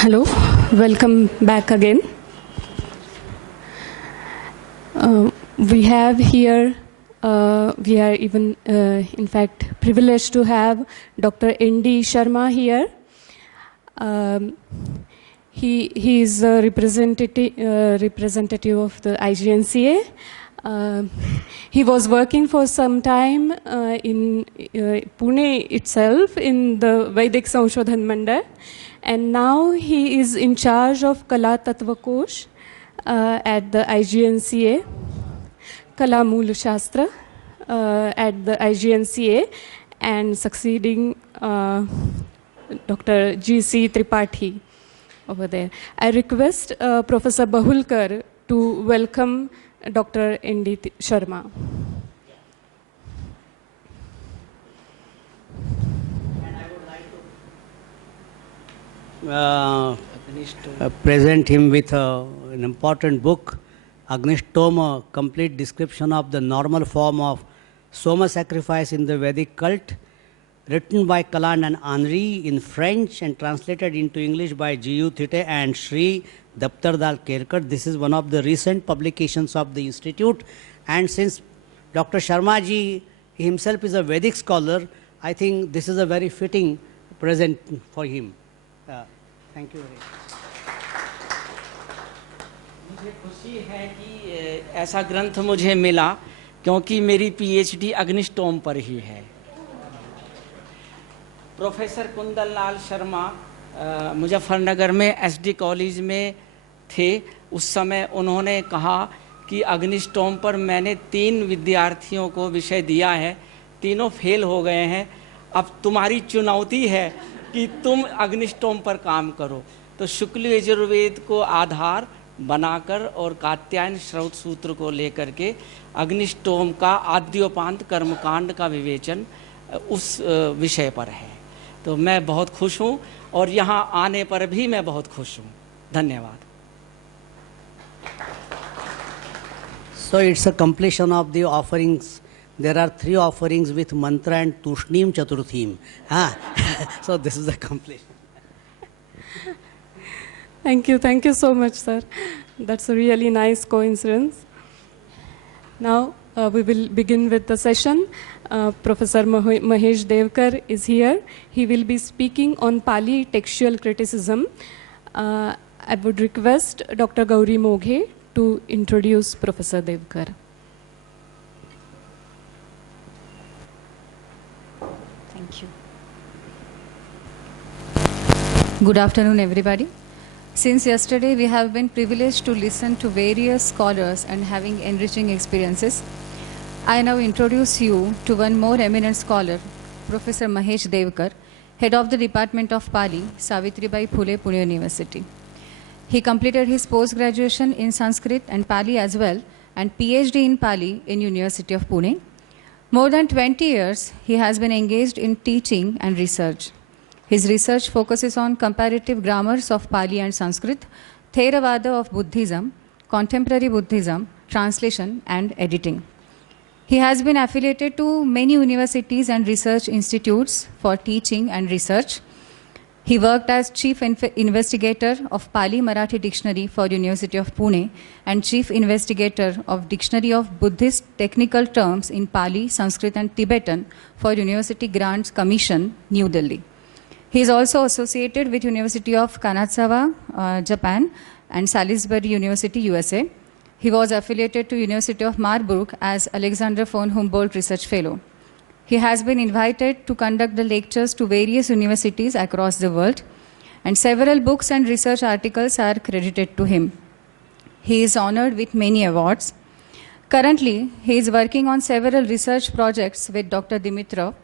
Hello, welcome back again. We have here, we are even, in fact, privileged to have Dr. N.D. Sharma here. He is a representative of the IGNCA. He was working for some time in Pune itself in the Vedic Sanshothan Mandal, and now he is in charge of Kala Tattva Kosh at the IGNCA, Kala Mool Shastra at the IGNCA, and succeeding Dr. G.C. Tripathi over there. I request Professor Bahulkar to welcome Dr. N.D. Sharma. And I would like to present him with an important book, Agnishtoma, a complete description of the normal form of Soma sacrifice in the Vedic cult, written by Kalan and Henri in French and translated into English by G.U. Thite and Sri Daptardal Kerkar. This is one of the recent publications of the Institute. And since Dr. Sharma ji himself is a Vedic scholar, I think this is a very fitting present for him. Thank you very much. मुझे खुशी है कि ऐसा ग्रंथ मुझे मिला क्योंकि मेरी पीएचडी अग्निस्टोम पर ही है। प्रोफेसर कुंदन लाल शर्मा मुजफ्फरनगर में एसडी कॉलेज में थे। उस समय उन्होंने कहा कि अग्निस्टोम पर मैंने 3 विद्यार्थियों को विषय दिया है, तीनों फेल हो गए हैं, अब तुम्हारी चुनौती है कि तुम अग्निस्टोम पर काम करो। तो शुक्ल यजुर्वेद को आधार बनाकर और कात्यायन श्रौत सूत्र को लेकर के अग्निस्टोम का आद्योपांत कर्मकांड का विवेचन उस विषय पर है। तो मैं बहुत खुश हूँ और यहाँ आने पर भी मैं बहुत खुश हूँ। धन्यवाद। So it's a completion of the offerings. There are 3 offerings with mantra and tushnim chaturthim. So this is a completion. Thank you so much, sir. That's a really nice coincidence. Now we will begin with the session. Professor Mahesh Devkar is here. He will be speaking on Pali textual criticism. I would request Dr. Gauri Moghe to introduce Professor Devkar. Thank you. Good afternoon, everybody. Since yesterday, we have been privileged to listen to various scholars and having enriching experiences. I now introduce you to one more eminent scholar, Professor Mahesh Devkar, head of the Department of Pali, Savitribai Phule, Pune University. He completed his post-graduation in Sanskrit and Pali as well, and PhD in Pali in University of Pune. More than 20 years, he has been engaged in teaching and research. His research focuses on comparative grammars of Pali and Sanskrit, Theravada of Buddhism, contemporary Buddhism, translation, and editing. He has been affiliated to many universities and research institutes for teaching and research. He worked as Chief Investigator of Pali Marathi Dictionary for University of Pune and Chief Investigator of Dictionary of Buddhist Technical Terms in Pali, Sanskrit, and Tibetan for University Grants Commission, New Delhi. He is also associated with University of Kanazawa, Japan, and Salisbury University, USA. He was affiliated to University of Marburg as Alexander von Humboldt Research Fellow. He has been invited to conduct the lectures to various universities across the world, and several books and research articles are credited to him. He is honored with many awards. Currently, he is working on several research projects with Dr. Dimitrov.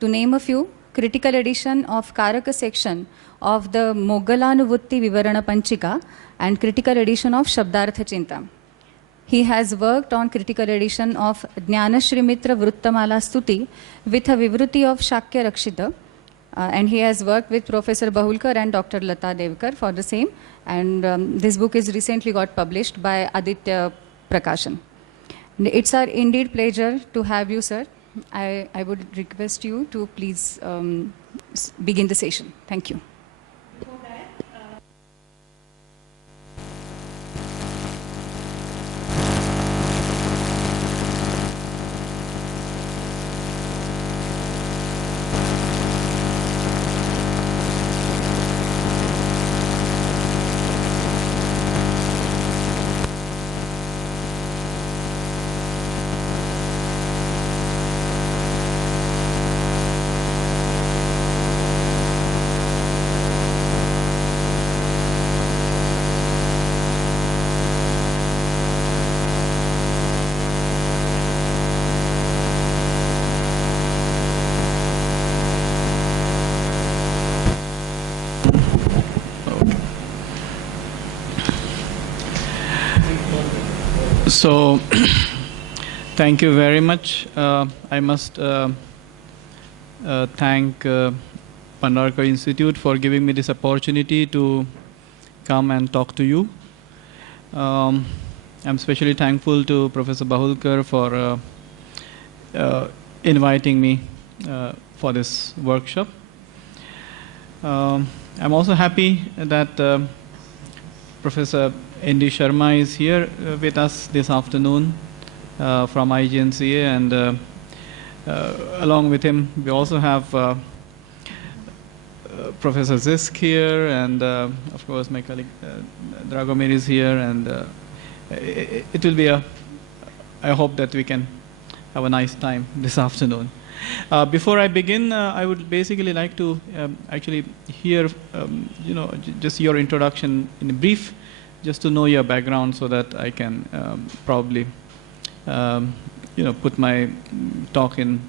To name a few, critical edition of Karaka section of the Moggalanuvutti Vivarana Panchika and critical edition of Shabdartha Chinta. He has worked on critical edition of Jnanashri Mitra Vruttamala Stuti with a Vivruti of Shakya Rakshita. And he has worked with Professor Bahulkar and Dr. Lata Devkar for the same. And this book is recently got published by Aditya Prakashan. And it's our indeed pleasure to have you, sir. I would request you to please begin the session. Thank you. So, thank you very much. I must thank Pandarkar Institute for giving me this opportunity to come and talk to you. I'm especially thankful to Professor Bahulkar for inviting me for this workshop. I'm also happy that Professor N.D. Sharma is here with us this afternoon from IGNCA, and along with him we also have Professor Zisk here, and of course my colleague Dragomir is here, and it will be I hope that we can have a nice time this afternoon. Before I begin, I would basically like to actually hear, just your introduction in brief, just to know your background, so that I can probably, put my talk in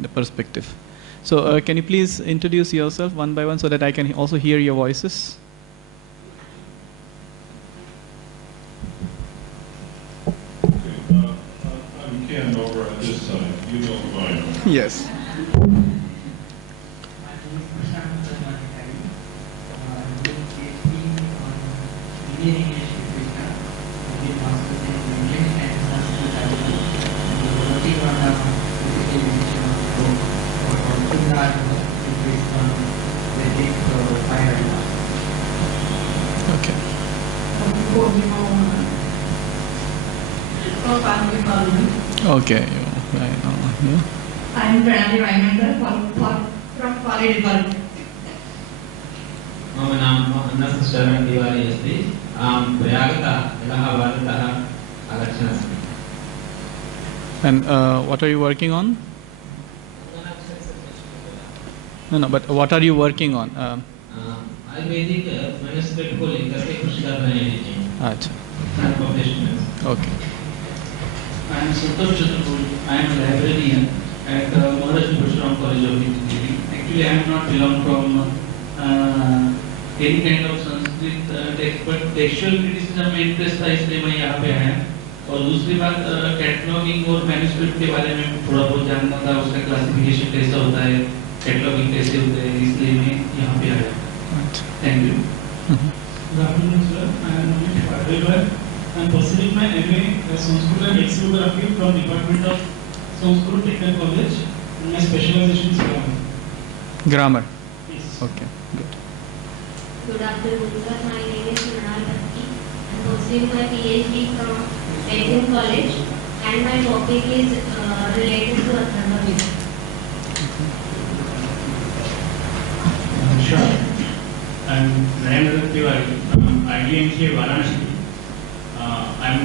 the perspective. So, can you please introduce yourself one by one, so that I can also hear your voices? I'm Ken over at this side. You know who I am. Yes. Okay. Okay. Yeah. I'm Pranali Raimandar from College Department. My name is Anna Sister Diwali SD. Prayagata Allahabad Election. And what are you working on? No, but what are you working on? Ayurvedic manuscript को लेकर के कुछ कर रहे हैं जी. अच्छा. Okay. I am Santosh Chaturvedi. I am a librarian at Maharashtra Parshuram College of Engineering. Actually, I am not belong from any kind of Sanskrit text, but textual criticism में interest था, इसलिए मैं यहाँ पे आया. और दूसरी बात कैटलॉगिंग और मैन्युस्क्रिप्ट के बारे में थोड़ा बहुत जानना था, उसका क्लासिफिकेशन कैसा होता है, कैटलॉगिंग कैसे होते हैं, इसलिए मैं यहाँ पे आया. Thank you. Good afternoon, sir. I am Amit Padelwar. I am pursuing my MA Sanskrit and Lexicography from Department of Sanskrit Technical College. My specialization is grammar. Grammar. Yes. Okay. Good. Good afternoon, sir. My name is Mrinal Bhatti. I am pursuing my PhD from Medical College, and my topic is related to Atharva Veda. Sure. I am Narendra Tiwari from IGNCA Varanasi. I am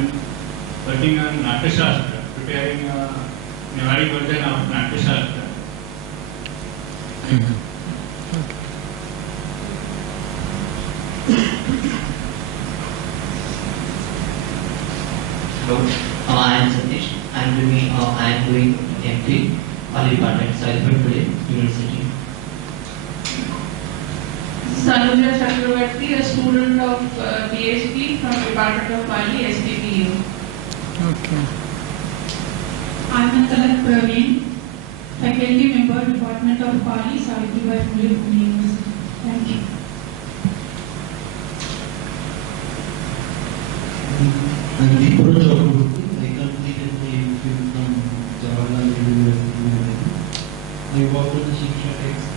working on Natya Shastra, preparing a Newari version of Natya Shastra. Hello. I am Satish. I am doing MPhil, Pali Department, Salifat University. Sanuja Chakravarti, a student of PhD from Department of Pali, SPPU. Okay. I am Talat Praveen, faculty member, Department of Pali, Savitribai Phule, Pune University. Thank you. I am Deepura Chakravarti. I completed my MPhil from Jawaharlal University. I worked on the Shiksha text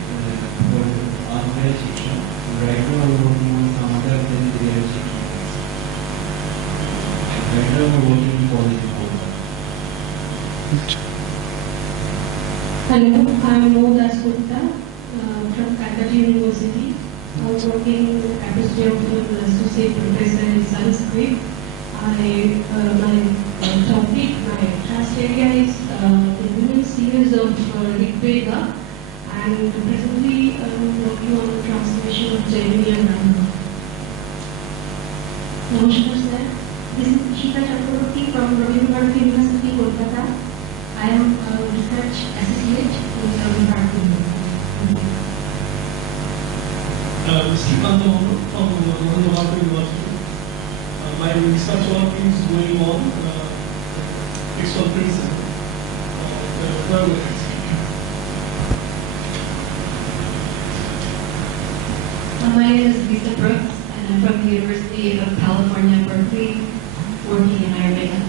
for Armaya Shiksha. Right now I am working on some other than the Shiksha text. Right now I am working in college in Kolkata. Hello, I am Mo Dasgupta from Calcutta University. I am working as an associate professor in Sanskrit. My topic, my class area is the women series of Rig Veda, and presently I am working on the translation of Jaimini and Brahma. Namaskar sir, this is Ishita Chakravarti from Rabindranath University, Kolkata. I am a research associate in Rabindranath University. Srikant from Rabindranath University. My research work is going on from the University of California, Berkeley, working in Ayurveda.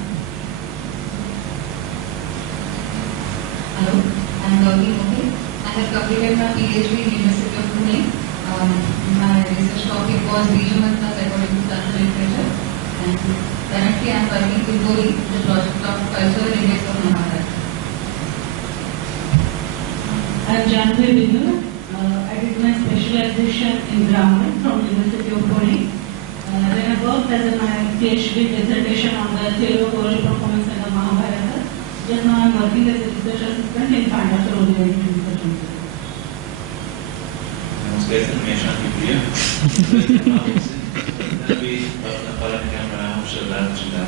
Hello, I'm Gauri Mohi. I have completed my PhD in University of Pune. My research topic was Bijamantas according to Tantra literature. And currently I am working with Gauri, the project of cultural index of Mahabharata. I am Janvi Bindu. I did my specialization in grammar from University of Pune. Then I worked as my PhD dissertation on the Telugu oral performance in the Mahabharata. Just now I am working as a research assistant in Pandasar Research Institute. Namaskar, मैं शांति प्रिया। अभी अपना पालन camera हम शब्दार्थ चिंता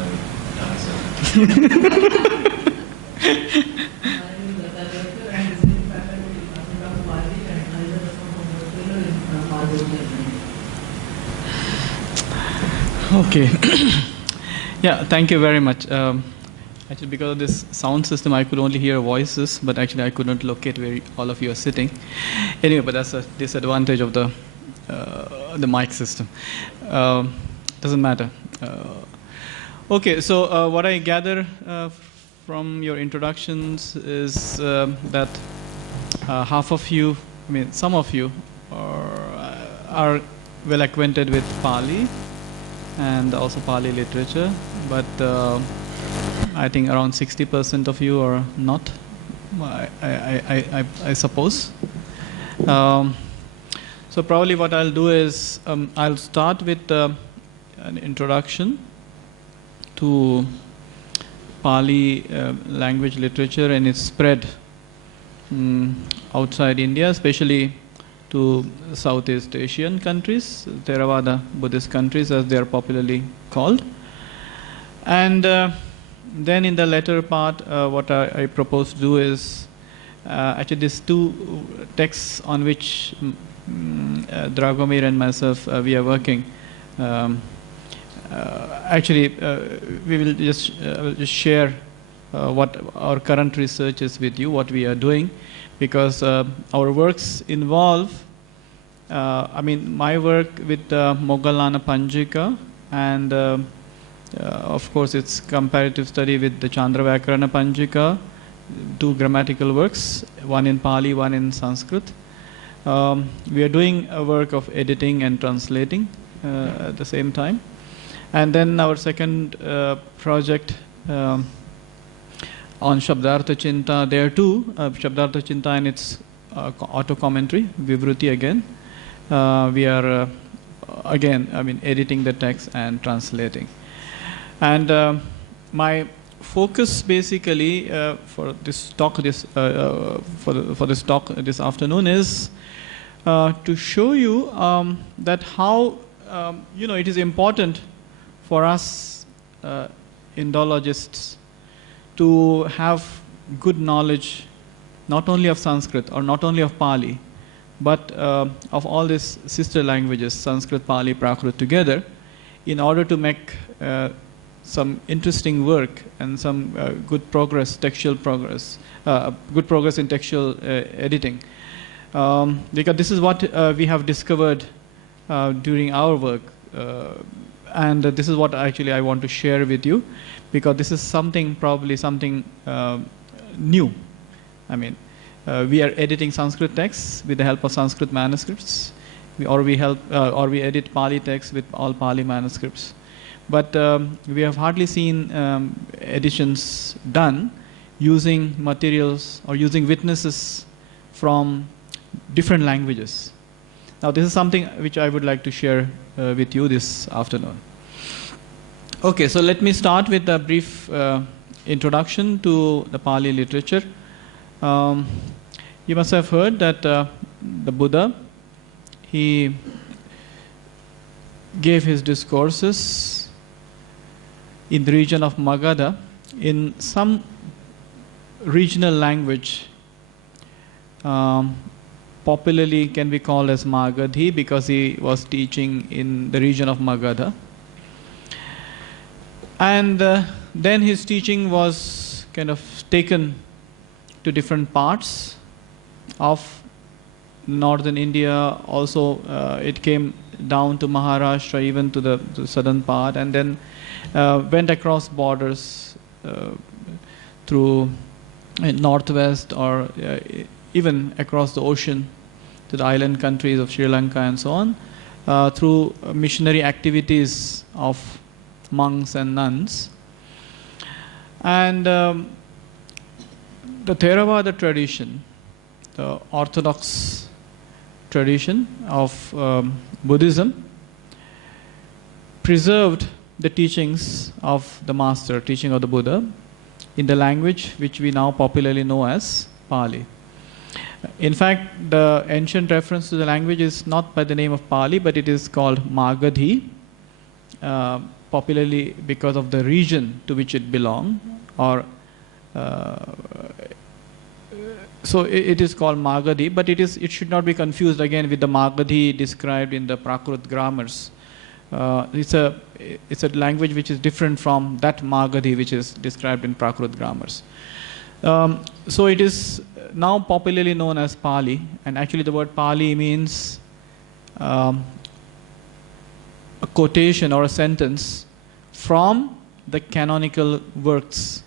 Okay. Yeah, thank you very much. Actually, because of this sound system, I could only hear voices, but actually I could not locate where all of you are sitting. Anyway, but that's a disadvantage of the mic system. Doesn't matter. Okay, so what I gather from your introductions is that half of you, I mean, some of you are well acquainted with Pali and also Pali literature, but I think around 60% of you are not, I suppose. So probably what I'll do is I'll start with an introduction to Pali language literature and its spread outside India, especially to Southeast Asian countries, Theravada Buddhist countries as they are popularly called. And then in the latter part, what I propose to do is, actually these two texts on which Dragomir and myself, we are working, actually we will just share what our current research is with you, what we are doing, because our works involve, I mean, my work with Moggallana Panjika, and of course its comparative study with the Chandravakarana Panjika, two grammatical works, one in Pali, one in Sanskrit. We are doing a work of editing and translating at the same time. And then our second project on Shabdartha Chinta, there too, Shabdartha Chinta and its auto commentary, Vivruti again. We are again, I mean, editing the text and translating. And my focus basically for this talk, for this talk this afternoon is to show you that how it is important for us Indologists to have good knowledge not only of Sanskrit or not only of Pali, but of all these sister languages, Sanskrit, Pali, Prakrit together, in order to make some interesting work and some good progress, textual progress, good progress in textual editing. Because this is what we have discovered during our work. And this is what actually I want to share with you, because this is something, probably something new. I mean, we are editing Sanskrit texts with the help of Sanskrit manuscripts, or we edit Pali texts with all Pali manuscripts. But we have hardly seen editions done using materials or using witnesses from different languages. Now, this is something which I would like to share with you this afternoon. Okay, so let me start with a brief introduction to the Pali literature. You must have heard that the Buddha, he gave his discourses in the region of Magadha in some regional language, popularly can be called as Magadhi, because he was teaching in the region of Magadha. And then his teaching was kind of taken to different parts of northern India, also it came down to Maharashtra, even to the southern part, and then went across borders through northwest, or even across the ocean to the island countries of Sri Lanka and so on, through missionary activities of monks and nuns. And the Theravada tradition, the orthodox tradition of Buddhism, preserved the teachings of the master, teaching of the Buddha, in the language which we now popularly know as Pali. In fact, the ancient reference to the language is not by the name of Pali, but it is called Magadhi, popularly because of the region to which it belonged, or so it is called Magadhi, but it should not be confused again with the Magadhi described in the Prakrut grammars. It's a language which is different from that Magadhi which is described in Prakrut grammars. So it is now popularly known as Pali, and actually the word Pali means a quotation or a sentence from the canonical works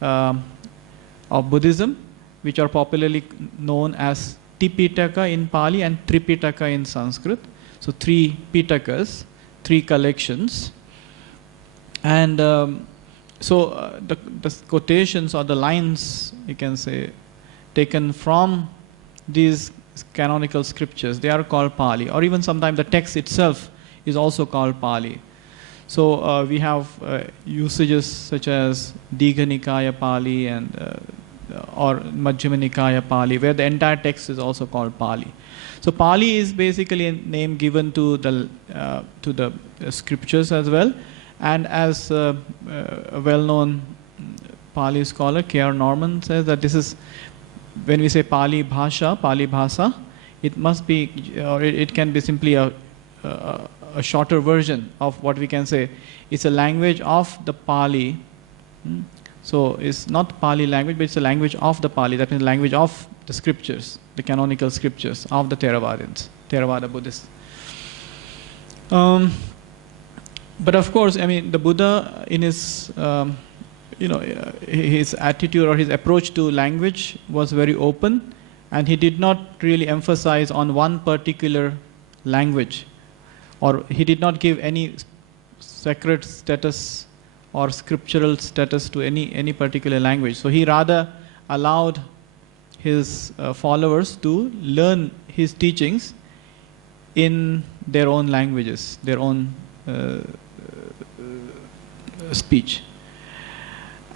of Buddhism, which are popularly known as Tipitaka in Pali and Tripitaka in Sanskrit. So 3 Pitakas, 3 collections. And the quotations or the lines, you can say, taken from these canonical scriptures, they are called Pali, or even sometimes the text itself is also called Pali. So we have usages such as Digha Nikaya Pali and or Majjhima Nikaya Pali, where the entire text is also called Pali. So Pali is basically a name given to the scriptures as well, and as a well-known Pali scholar, K.R. Norman, says that this is, when we say Pali Bhasa, it must be, or it can be simply a shorter version of what we can say. It's a language of the Pali. So it's not Pali language, but it's a language of the Pali. That means language of the scriptures, the canonical scriptures of the Theravadins, Theravada Buddhists. But of course, I mean, the Buddha in his, his attitude or his approach to language was very open, and he did not really emphasize on one particular language, or he did not give any sacred status or scriptural status to any particular language. So he rather allowed his followers to learn his teachings in their own languages, their own speech.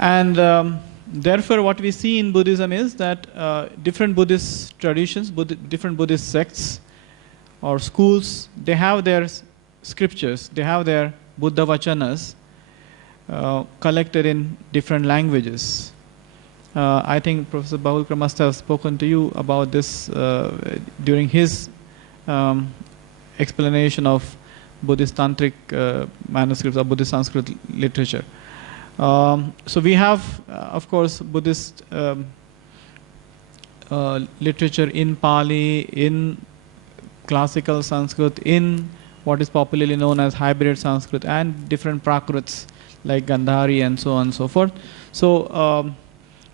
And therefore what we see in Buddhism is that different Buddhist traditions, different Buddhist sects or schools, they have their scriptures, they have their Buddha Vachanas collected in different languages. I think Professor Bahulkar must have spoken to you about this during his explanation of Buddhist Tantric manuscripts or Buddhist Sanskrit literature. So we have, of course, Buddhist literature in Pali, in classical Sanskrit, in what is popularly known as hybrid Sanskrit, and different Prakruts like Gandhari and so on and so forth. So,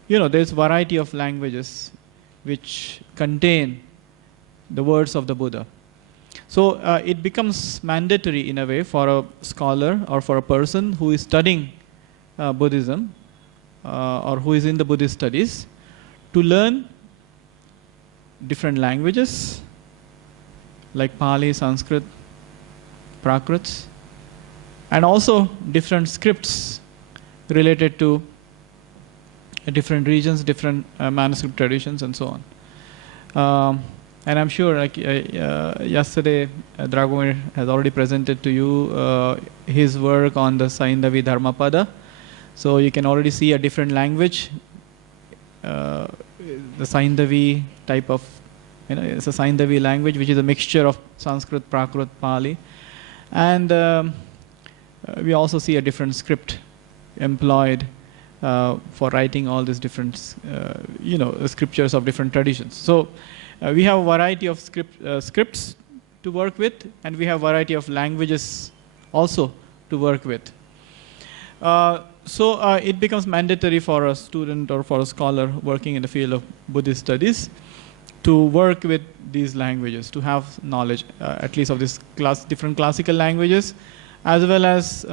there's variety of languages which contain the words of the Buddha. So it becomes mandatory in a way for a scholar or for a person who is studying Buddhism or who is in the Buddhist studies to learn different languages like Pali, Sanskrit, Prakruts, and also different scripts related to different regions, different manuscript traditions, and so on. And I'm sure, like yesterday, Dragomir has already presented to you his work on the Saindavi Dharmapada. So you can already see a different language, the Saindavi type of, it's a Saindavi language which is a mixture of Sanskrit, Prakrut, Pali. And we also see a different script employed for writing all these different, scriptures of different traditions. So we have a variety of scripts to work with, and we have a variety of languages also to work with. So it becomes mandatory for a student or for a scholar working in the field of Buddhist studies to work with these languages, to have knowledge at least of this different classical languages, as well as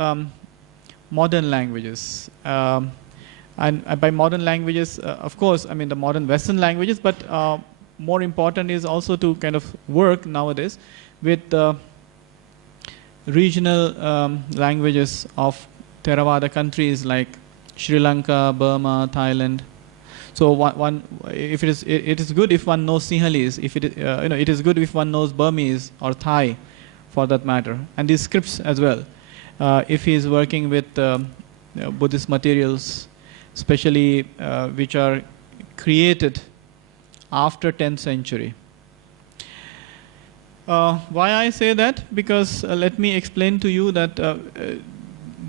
modern languages. And by modern languages, of course, I mean the modern Western languages, but more important is also to kind of work nowadays with regional languages of Theravada countries like Sri Lanka, Burma, Thailand. So if it is good if one knows Sinhalese. If it it is good if one knows Burmese or Thai, for that matter, and these scripts as well. If he is working with Buddhist materials, especially which are created after 10th century. Why I say that? Because let me explain to you that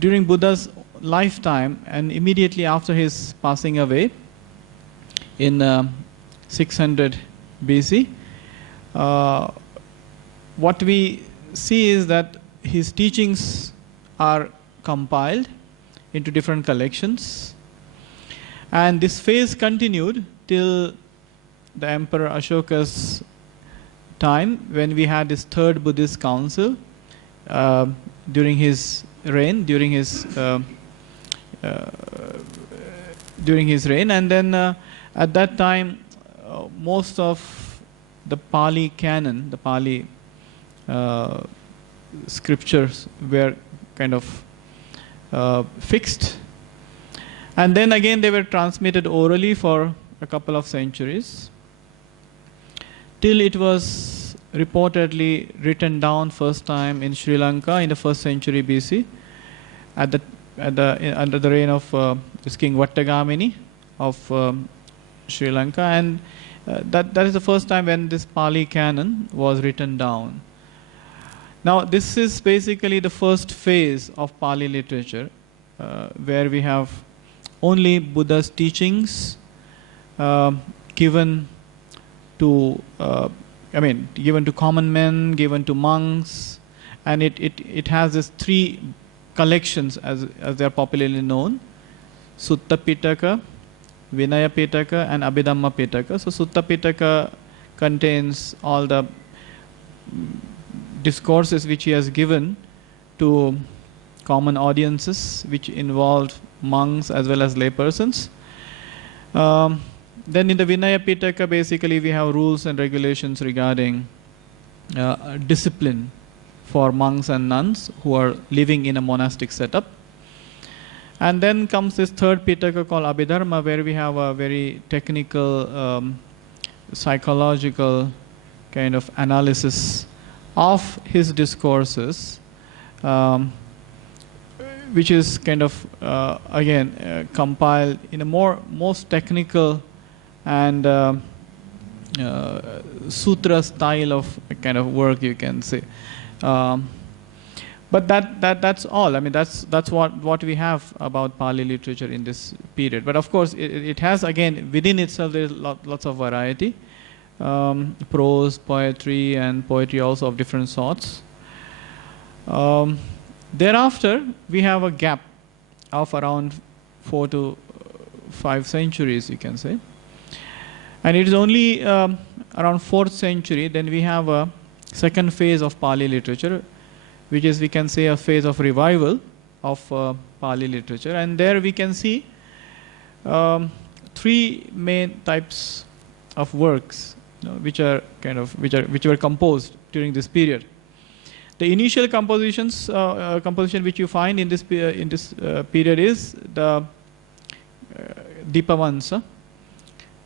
during Buddha's lifetime and immediately after his passing away in 600 BC, what we see is that his teachings are compiled into different collections, and this phase continued till the Emperor Ashoka's time, when we had this third Buddhist council during his reign, and then at that time most of the Pali canon, the Pali scriptures were kind of fixed, and then again they were transmitted orally for a couple of centuries till it was reportedly written down first time in Sri Lanka in the 1st century BC under the reign of this King Vattagamini of Sri Lanka, and that is the first time when this Pali canon was written down. Now this is basically the first phase of Pali literature, where we have only Buddha's teachings given to given to common men, given to monks, and it has these 3 collections as they are popularly known: Sutta Pitaka, Vinaya Pitaka, and Abhidhamma Pitaka. So Sutta Pitaka contains all the discourses which he has given to common audiences, which involved monks as well as laypersons. Then in the Vinaya Pitaka, basically we have rules and regulations regarding discipline for monks and nuns who are living in a monastic setup. And then comes this third Pitaka called Abhidharma, where we have a very technical, psychological kind of analysis of his discourses, which is kind of again compiled in a most technical and sutra style of kind of work, you can say. But that's all. I mean, that's what we have about Pali literature in this period. But of course, it has, again, within itself there is lots of variety. Prose, poetry, and poetry also of different sorts. Thereafter, we have a gap of around 4 to 5 centuries, you can say. And it is only around 4th century, then we have a second phase of Pali literature, which is, we can say, a phase of revival of Pali literature. And there we can see 3 main types of works, which were composed during this period. The initial composition which you find in this period is the Dipavansa,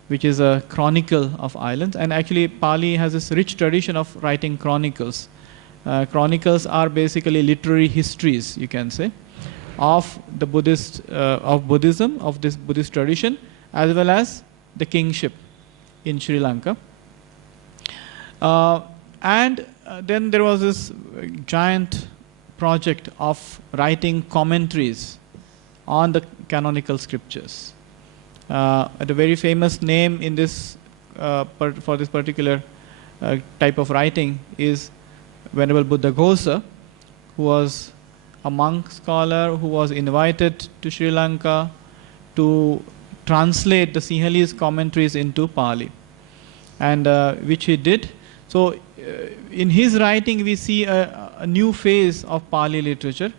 which is a chronicle of islands. And actually Pali has this rich tradition of writing chronicles. Chronicles are basically literary histories, you can say, of the Buddhism, of this Buddhist tradition, as well as the kingship in Sri Lanka. Then there was this giant project of writing commentaries on the canonical scriptures. The very famous name in this for this particular type of writing is Venerable Buddhaghosa, who was a monk scholar who was invited to Sri Lanka to translate the Sinhalese commentaries into Pali, and which he did. So in his writing we see a new phase of Pali literature,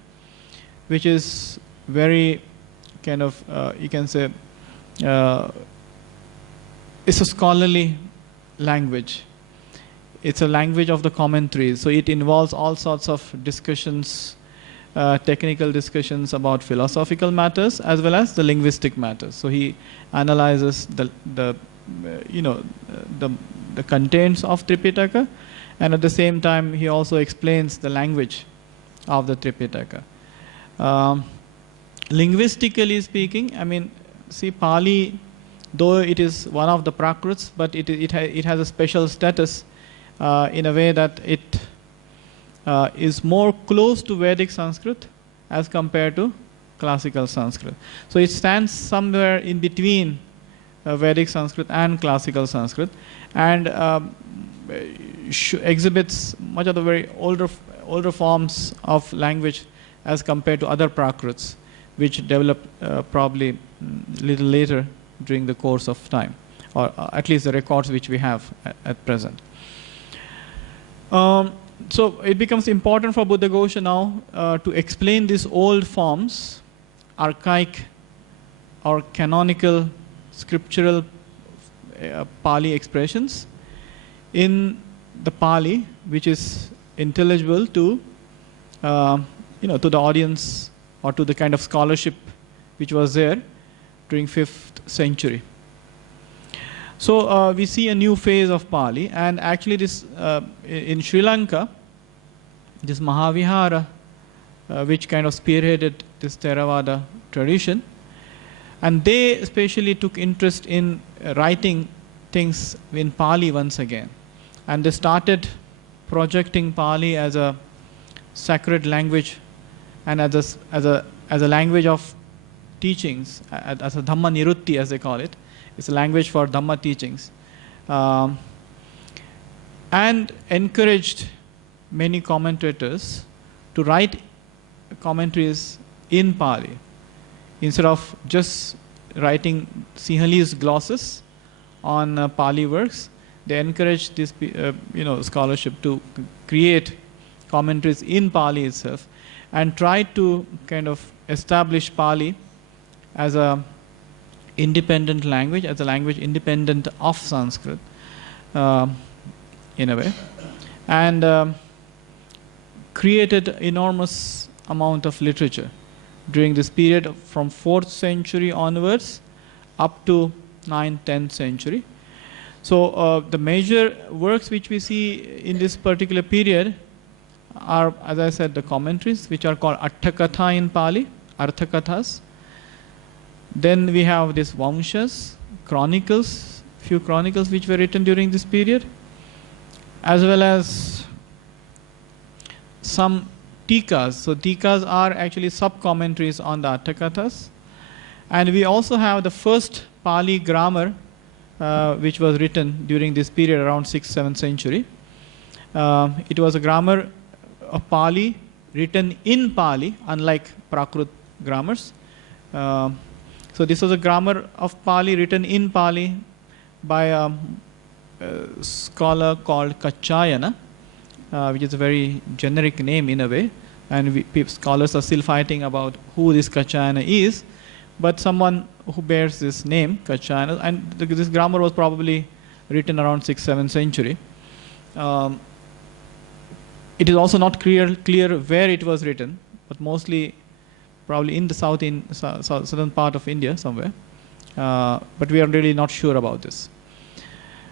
which is very kind of, you can say, it's a scholarly language. It's a language of the commentaries. So it involves all sorts of discussions, technical discussions about philosophical matters as well as the linguistic matters. So he analyzes the contents of Tripitaka, and at the same time he also explains the language of the Tripitaka. Linguistically speaking, I mean, see, Pali, though it is one of the Prakruts, but it has a special status in a way that it is more close to Vedic Sanskrit as compared to classical Sanskrit. So it stands somewhere in between Vedic Sanskrit and classical Sanskrit, and exhibits much of the very older forms of language as compared to other Prakruts, which developed probably a little later during the course of time, or at least the records which we have at present. So it becomes important for Buddhaghosa now to explain these old forms, archaic or canonical scriptural Pali expressions in the Pali, which is intelligible to to the audience or to the kind of scholarship which was there during 5th century. So we see a new phase of Pali, and actually this in Sri Lanka, this Mahavihara, which kind of spearheaded this Theravada tradition, and they especially took interest in writing things in Pali once again, and they started projecting Pali as a sacred language and as a language of teachings, as a Dhamma Nirutti, as they call it. It's a language for Dhamma teachings, and encouraged many commentators to write commentaries in Pali instead of just writing Sinhalese glosses on Pali works. They encouraged this scholarship to create commentaries in Pali itself, and tried to kind of establish Pali as a independent language, as a language independent of Sanskrit in a way, and created enormous amount of literature during this period from 4th century onwards up to 9th, 10th century. So the major works which we see in this particular period are, as I said, the commentaries, which are called Atthakatha in Pali, Arthakathas. Then we have these Vamshas, chronicles, few chronicles which were written during this period, as well as some Tikas. So Tikas are actually sub-commentaries on the Atthakathas. And we also have the first Pali grammar, which was written during this period around 6th, 7th century. It was a grammar of Pali written in Pali, unlike Prakrut grammars. So this was a grammar of Pali written in Pali by a scholar called Kachayana, which is a very generic name in a way, and scholars are still fighting about who this Kachayana is, but someone who bears this name, Kachayana, and this grammar was probably written around 6th, 7th century. It is also not clear where it was written, but mostly probably in the southern part of India somewhere, but we are really not sure about this.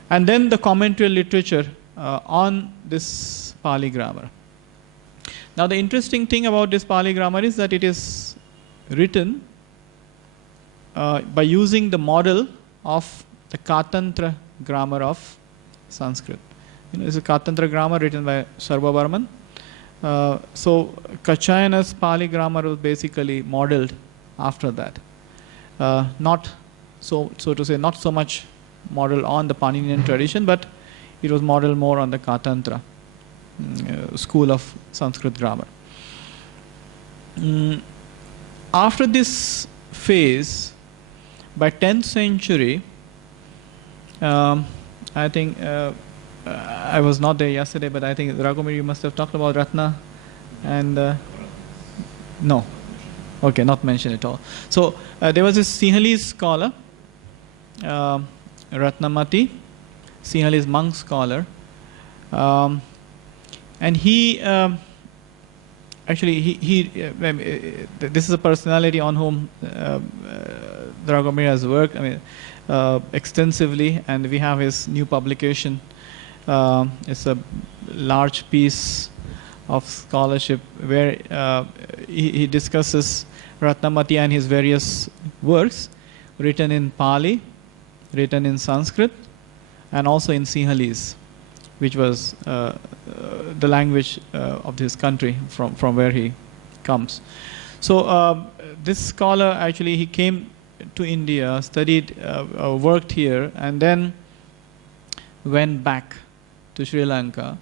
And then the commentary literature on this Pali grammar. Now the interesting thing about this Pali grammar is that it is written by using the model of the Katantra grammar of Sanskrit. It's a Katantra grammar written by Sarvavarman. So Kachayana's Pali grammar was basically modeled after that. Not so to say, not so much modeled on the Paninian tradition, but it was modeled more on the Katantra school of Sanskrit grammar. After this phase, by 10th century, I think I was not there yesterday, but I think Dragomir, you must have talked about Ratna and no, okay, not mentioned at all. So there was this Sinhalese scholar, Ratnamati, Sinhalese monk scholar, and he actually this is a personality on whom Dragomir has worked. I mean, extensively, and we have his new publication. It's a large piece of scholarship where he discusses Ratnamati and his various works written in Pali, written in Sanskrit, and also in Sinhalese, which was the language of this country from where he comes. So this scholar actually, he came to India, studied, worked here, and then went back to Sri Lanka.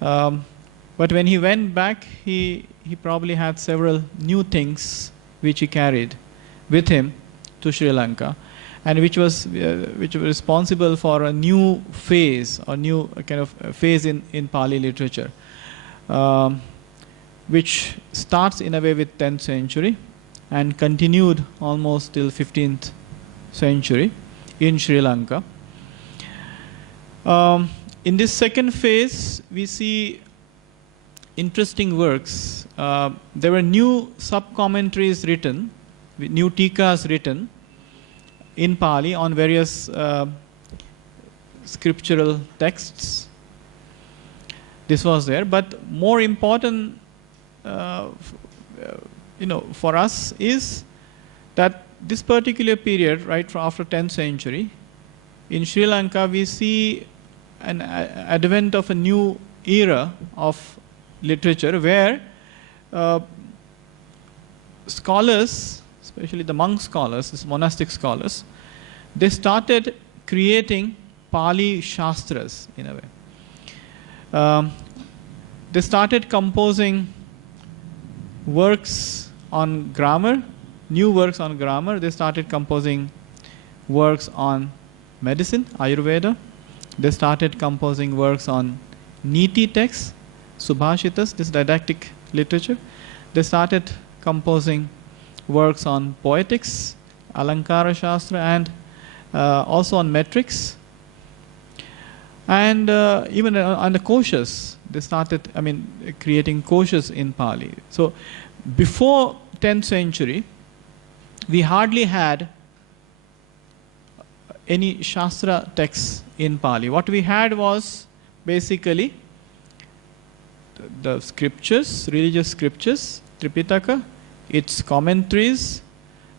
But when he went back, he probably had several new things which he carried with him to Sri Lanka, and which was responsible for a new phase, or new kind of phase in Pali literature, which starts in a way with 10th century and continued almost till 15th century in Sri Lanka. In this second phase, we see interesting works. There were new sub-commentaries written, new tikas written in Pali on various scriptural texts. This was there, but more important, for us is that this particular period, right from after 10th century, in Sri Lanka, we see an advent of a new era of literature where scholars, especially the monk scholars, these monastic scholars, they started creating Pali Shastras in a way. They started composing works on grammar, new works on grammar. They started composing works on medicine, Ayurveda. They started composing works on Niti texts, Subhashitas, this didactic literature. They started composing works on poetics, Alankara Shastra, and also on metrics. And even on the koshas, they started, creating koshas in Pali. So before 10th century, we hardly had any Shastra texts in Pali. What we had was basically the scriptures, religious scriptures, Tripitaka, its commentaries,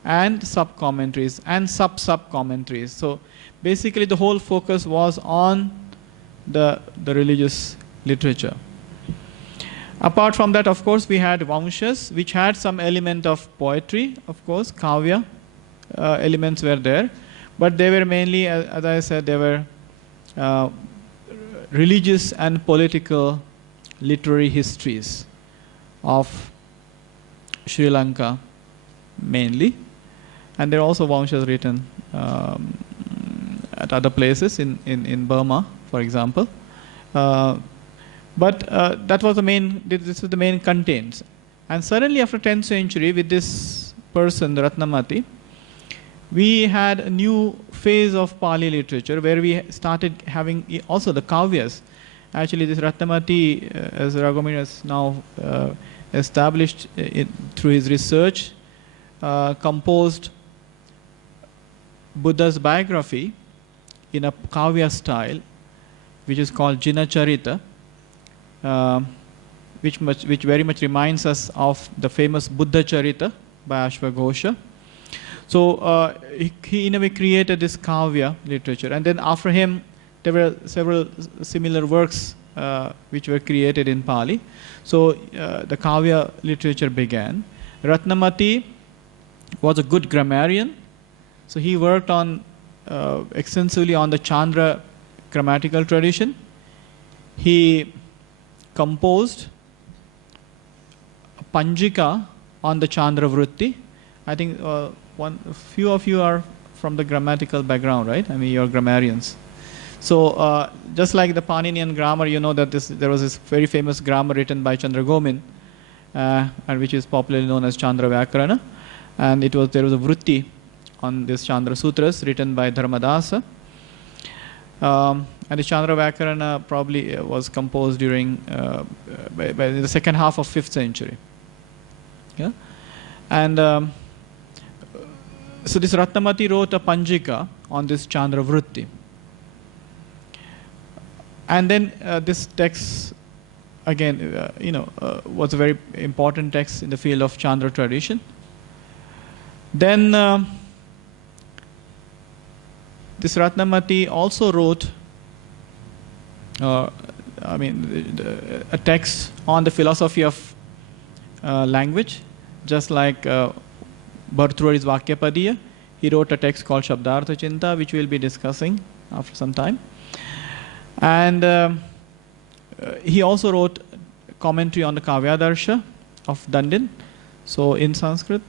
and sub-commentaries, and sub-commentaries. So basically the whole focus was on the religious literature. Apart from that, of course, we had Vamshas, which had some element of poetry, of course, Kavya elements were there. But they were mainly, as I said, they were religious and political literary histories of Sri Lanka mainly. And there are also Vamshas written at other places in Burma, for example. But that was the main, this is the main contents. And suddenly after 10th century, with this person, Ratnamati, we had a new phase of Pali literature where we started having also the Kavyas. Actually, this Ratnamati, as Dragomir has now established through his research, composed Buddha's biography in a Kavya style, which is called Jinacharita, which very much reminds us of the famous Buddha Charita by Ashvaghosha. So he in a way created this Kavya literature, and then after him there were several similar works which were created in Pali. So the Kavya literature began. Ratnamati was a good grammarian, so he worked on extensively on the Chandra grammatical tradition. He composed a Panjika on the Chandra Vritti. I think a few of you are from the grammatical background, right? I mean, you're grammarians. So just like the Paninian grammar, you know that there was this very famous grammar written by Chandra Gomin, and which is popularly known as Chandra Vyakarana. And there was a Vritti on this Chandra Sutras written by Dharmadasa. And the Chandra Vyakarana probably was composed during by the second half of 5th century. Yeah? And so this Ratnamati wrote a Panjika on this Chandra Vritti. And then this text, again, was a very important text in the field of Chandra tradition. Then this Ratnamati also wrote a text on the philosophy of language, just like Bhartrhari's Vakyapadiya. He wrote a text called Shabdartha Chinta, which we'll be discussing after some time. And he also wrote commentary on the Kavyadarsha of Dandin, so in Sanskrit.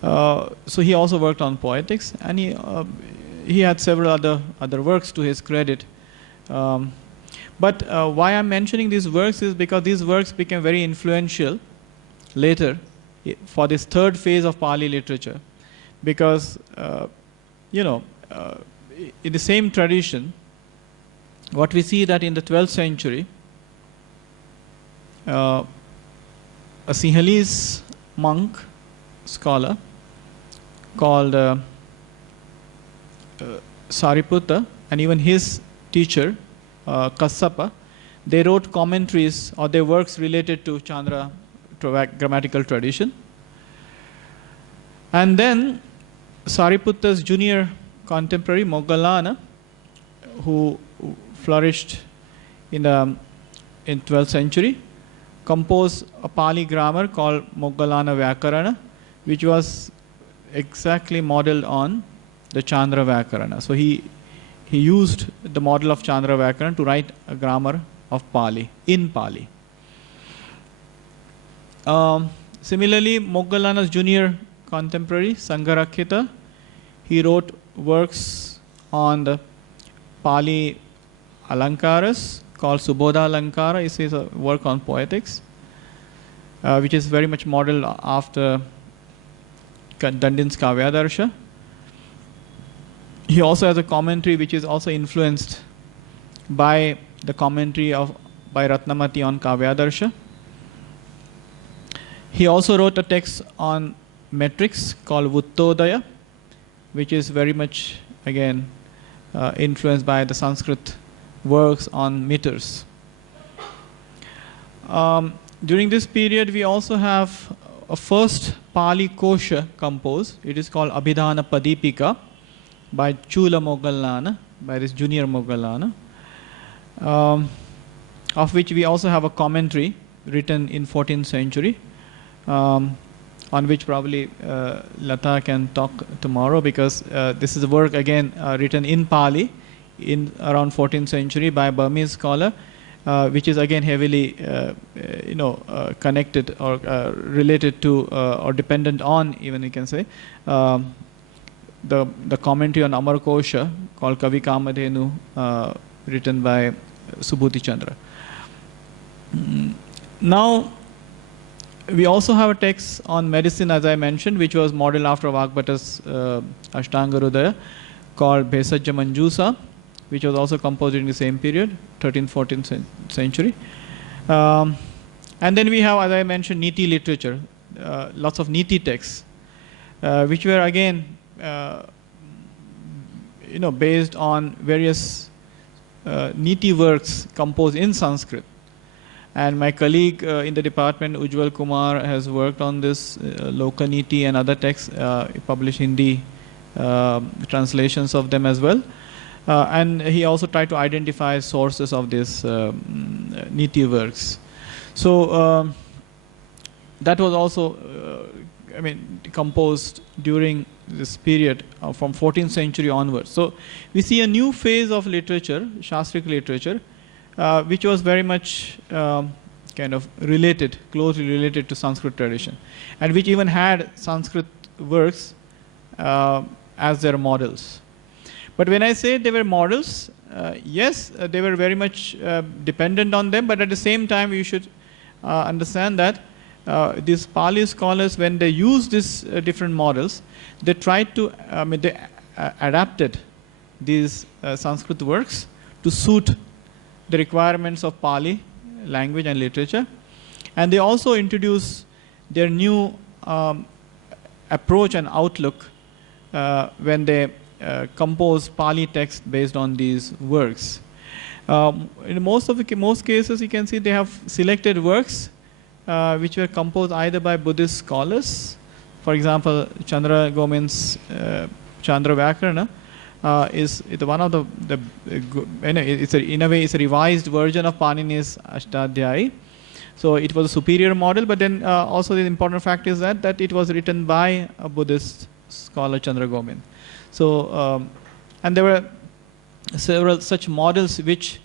So he also worked on poetics, and he had several other works to his credit. But why I'm mentioning these works is because these works became very influential later for this third phase of Pali literature. Because, in the same tradition, what we see that in the 12th century, a Sinhalese monk, scholar, called Sariputta, and even his teacher, Kassapa, they wrote commentaries or their works related to Chandra grammatical tradition. And then Sariputta's junior contemporary, Moggallana, who flourished in 12th century, composed a Pali grammar called Moggallana Vyakarana, which was exactly modeled on the Chandra Vyakarana. So he used the model of Chandra Vyakarana to write a grammar of Pali, in Pali. Similarly, Moggallana's junior contemporary, Sangharakkhita, he wrote works on the Pali Alankaras called Subodha Alankara. This is a work on poetics, which is very much modeled after Dandin's Kavyadarsha. He also has a commentary which is also influenced by the commentary by Ratnamati on Kavyadarsha. He also wrote a text on metrics called Vuttodaya, which is very much, again, influenced by the Sanskrit works on meters. During this period, we also have a first Pali Kosha composed. It is called Abhidhana Padipika by Chula Moggallana, by this junior Moggallana, of which we also have a commentary written in 14th century, on which probably Lata can talk tomorrow, because this is a work again written in Pali in around 14th century by a Burmese scholar, which is again heavily connected or related to or dependent on, even you can say, the commentary on Amar Kosha called Kavi Kamadhenu, written by Subhuti Chandra. Now, we also have a text on medicine, as I mentioned, which was modeled after Vagbhata's Ashtanga Hridaya, called Bhesajya Manjusa, which was also composed in the same period, 13th, 14th century. And then we have, as I mentioned, Niti literature, lots of Niti texts, which were again, based on various Niti works composed in Sanskrit. And my colleague in the department, Ujjwal Kumar, has worked on this Loka Niti and other texts, published Hindi translations of them as well. And he also tried to identify sources of these Niti works. So that was also composed during this period from 14th century onwards. So we see a new phase of literature, Shastric literature, which was very much kind of related, closely related to Sanskrit tradition, and which even had Sanskrit works as their models. But when I say they were models, yes, they were very much dependent on them, but at the same time we should understand that these Pali scholars, when they used these different models, they tried to, they adapted these Sanskrit works to suit the requirements of Pali language and literature. And they also introduced their new approach and outlook when they composed Pali text based on these works. In most cases, you can see they have selected works which were composed either by Buddhist scholars. For example, Chandra Gomin's Chandra Vyakarana is one of the in a way it's a revised version of Panini's Ashtadhyayi. So it was a superior model, but then also the important fact is that it was written by a Buddhist scholar, Chandra Gomin. So and there were several such models which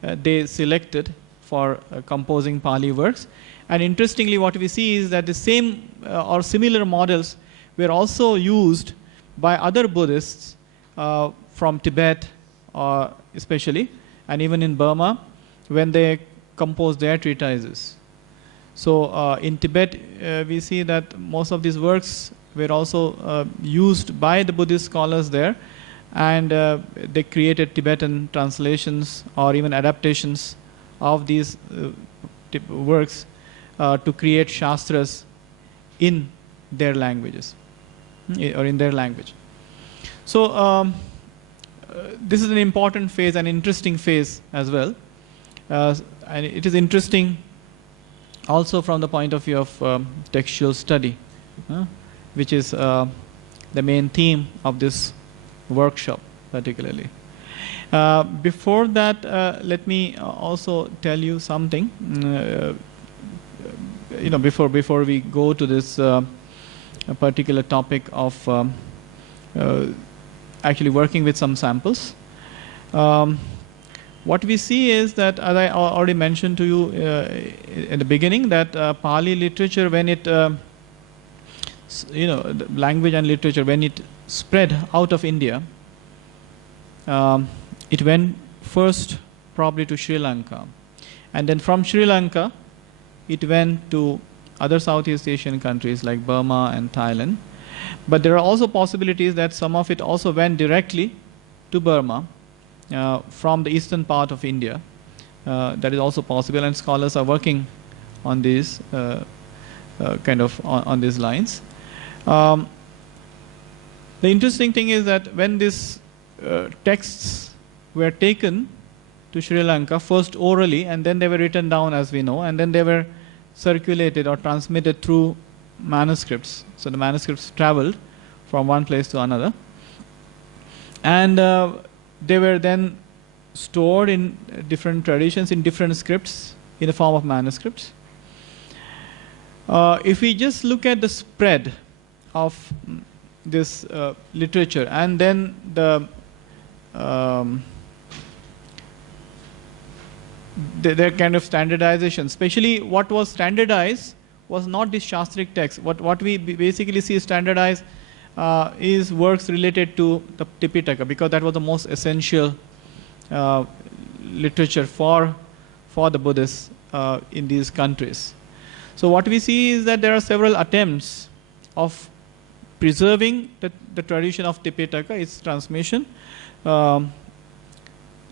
they selected for composing Pali works. And interestingly, what we see is that the same or similar models were also used by other Buddhists from Tibet, especially, and even in Burma, when they composed their treatises. So in Tibet, we see that most of these works were also used by the Buddhist scholars there, and they created Tibetan translations or even adaptations of these works to create shastras in their languages, or in their language. So this is an important phase, an interesting phase as well. And it is interesting also from the point of view of textual study, which is the main theme of this workshop particularly. Before that, let me also tell you something. Before we go to this particular topic of actually working with some samples. What we see is that, as I already mentioned to you in the beginning, that Pali literature, when it, the language and literature, when it spread out of India, it went first probably to Sri Lanka. And then from Sri Lanka, it went to other Southeast Asian countries like Burma and Thailand. But there are also possibilities that some of it also went directly to Burma from the eastern part of India. That is also possible, and scholars are working on these on these lines. The interesting thing is that when these texts were taken to Sri Lanka, first orally, and then they were written down, as we know, and then they were circulated or transmitted through manuscripts. So the manuscripts traveled from one place to another, and they were then stored in different traditions, in different scripts, in the form of manuscripts. If we just look at the spread of this literature, and then the their kind of standardization, especially what was standardized was not this Shastric text. What we basically see standardized is works related to the Tipitaka, because that was the most essential literature for the Buddhists in these countries. So what we see is that there are several attempts of preserving the tradition of Tipitaka, its transmission,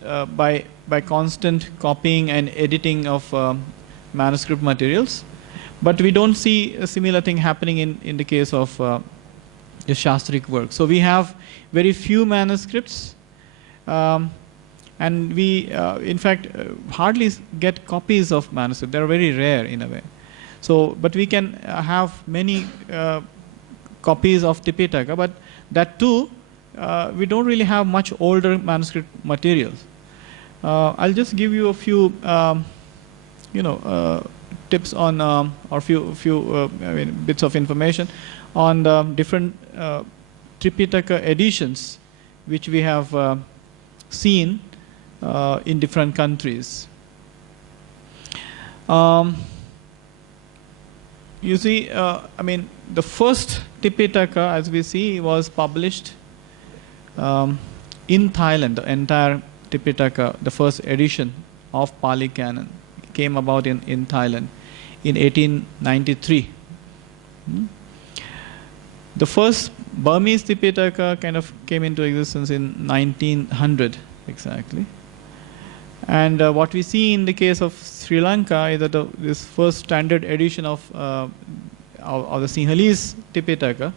by constant copying and editing of manuscript materials. But we don't see a similar thing happening in the case of the Shastric work. So we have very few manuscripts, and we, in fact, hardly get copies of manuscripts. They're very rare in a way. So, but we can have many copies of Tipitaka, but that too, we don't really have much older manuscript materials. I'll just give you a few, tips on, or few bits of information on the different Tripitaka editions which we have seen in different countries. You see, the first Tripitaka, as we see, was published in Thailand. The entire Tripitaka, the first edition of Pali Canon, came about in Thailand in 1893. The first Burmese Tripitaka kind of came into existence in 1900 exactly. And what we see in the case of Sri Lanka is that this first standard edition of the Sinhalese Tripitaka,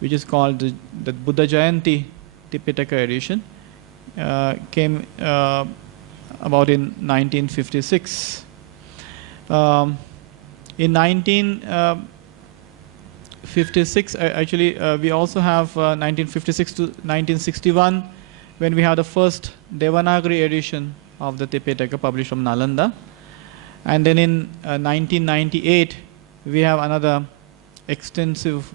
which is called the Buddha Jayanti Tripitaka edition, came about in 1956. In 1956, actually, we also have 1956 to 1961, when we have the first Devanagari edition of the Tripitaka published from Nalanda. And then in 1998, we have another extensive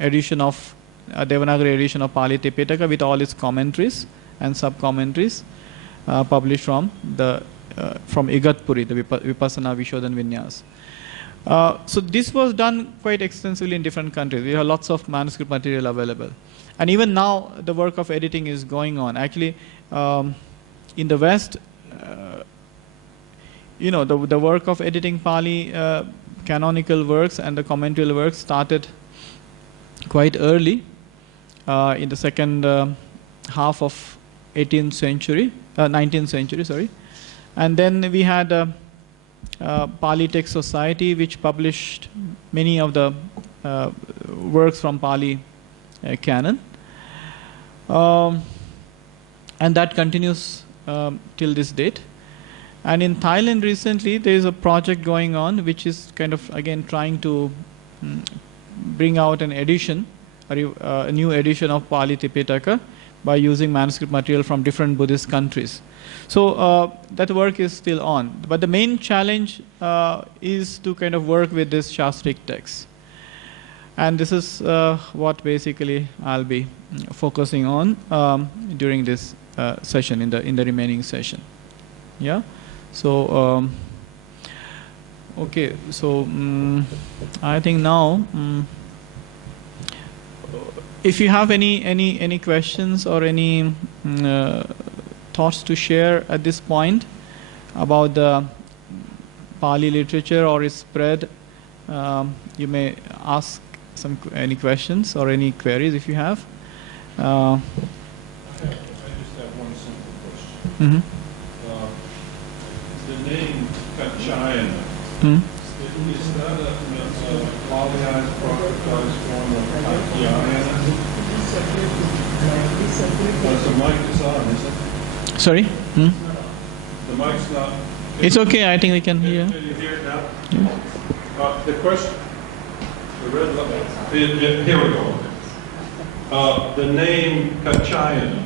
edition of Devanagari edition of Pali Tripitaka with all its commentaries and sub-commentaries published from Igatpuri, the Vipassana Vishodhan Vinyas. So this was done quite extensively in different countries. We have lots of manuscript material available. And even now, the work of editing is going on. Actually, in the West, the work of editing Pali canonical works and the commentarial works started quite early in the second half of 19th century, sorry. And then we had Pali Text Society, which published many of the works from Pali canon. And that continues till this date. And in Thailand recently, there is a project going on which is kind of again trying to bring out an edition, a new edition of Pali Tripitaka by using manuscript material from different Buddhist countries. So that work is still on. But the main challenge is to kind of work with this Shastric text. And this is what basically I'll be focusing on during this session, in the remaining session. Yeah. So okay. So I think now, if you have any questions or any thoughts to share at this point about the Pali literature or its spread, you may ask any questions or any queries if you have. I just have one simple question. The name Kachayana, is that a Polyized prophetized form of Katyayana? The mic is on, is it? Sorry? The mic's not. It's okay, I think we can hear. Can you hear it now? Yeah. The question, the red light, here we go. The name Kachayana,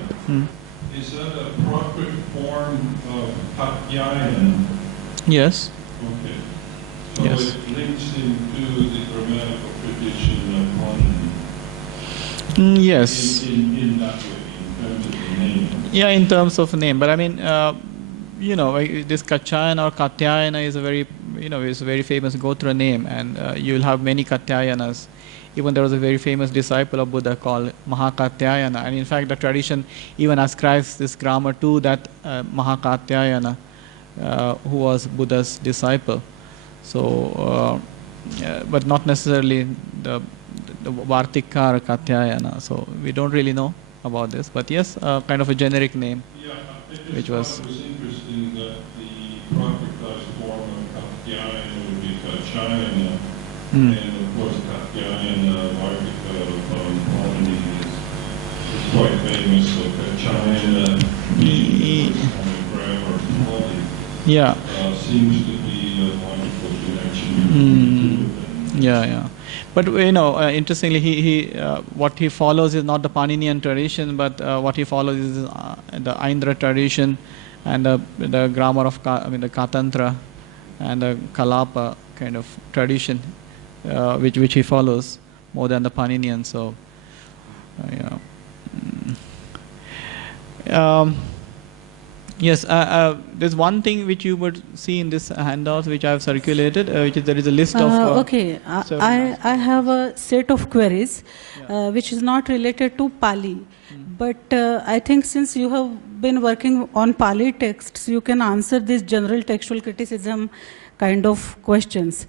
is that a proper form of Katyayana? Yes. Okay. So Yes. it links into the grammatical tradition of Pali. Yes. In that way, in terms of the name. Yeah, in terms of name. But I mean, this Kachayana or Katyayana is a very, is a very famous Gotra name, and you'll have many Katyayanas. Even there was a very famous disciple of Buddha called Mahakatyayana, and in fact the tradition even ascribes this grammar to that Mahakatyayana, who was Buddha's disciple. So, but not necessarily the Vartika or Katyayana. So we don't really know about this, but yes, kind of a generic name, which was. It was interesting that the prophetized form of Katyayana would be Kachayana, and of course Katyayana, Vartika from Pali is quite famous. So Kachayana, the grammar of Pali, Yeah. Seems to be a wonderful connection. Yeah. But interestingly, what he follows is not the Paninian tradition, but what he follows is the Aindra tradition and the grammar of the Katantra and a Kalapa kind of tradition, which he follows more than the Paninian. So, yes, there's one thing which you would see in this handout which I have circulated, which is there is a list of. Okay, I have a set of queries which is not related to Pali. But I think since you have been working on Pali texts, you can answer this general textual criticism kind of questions.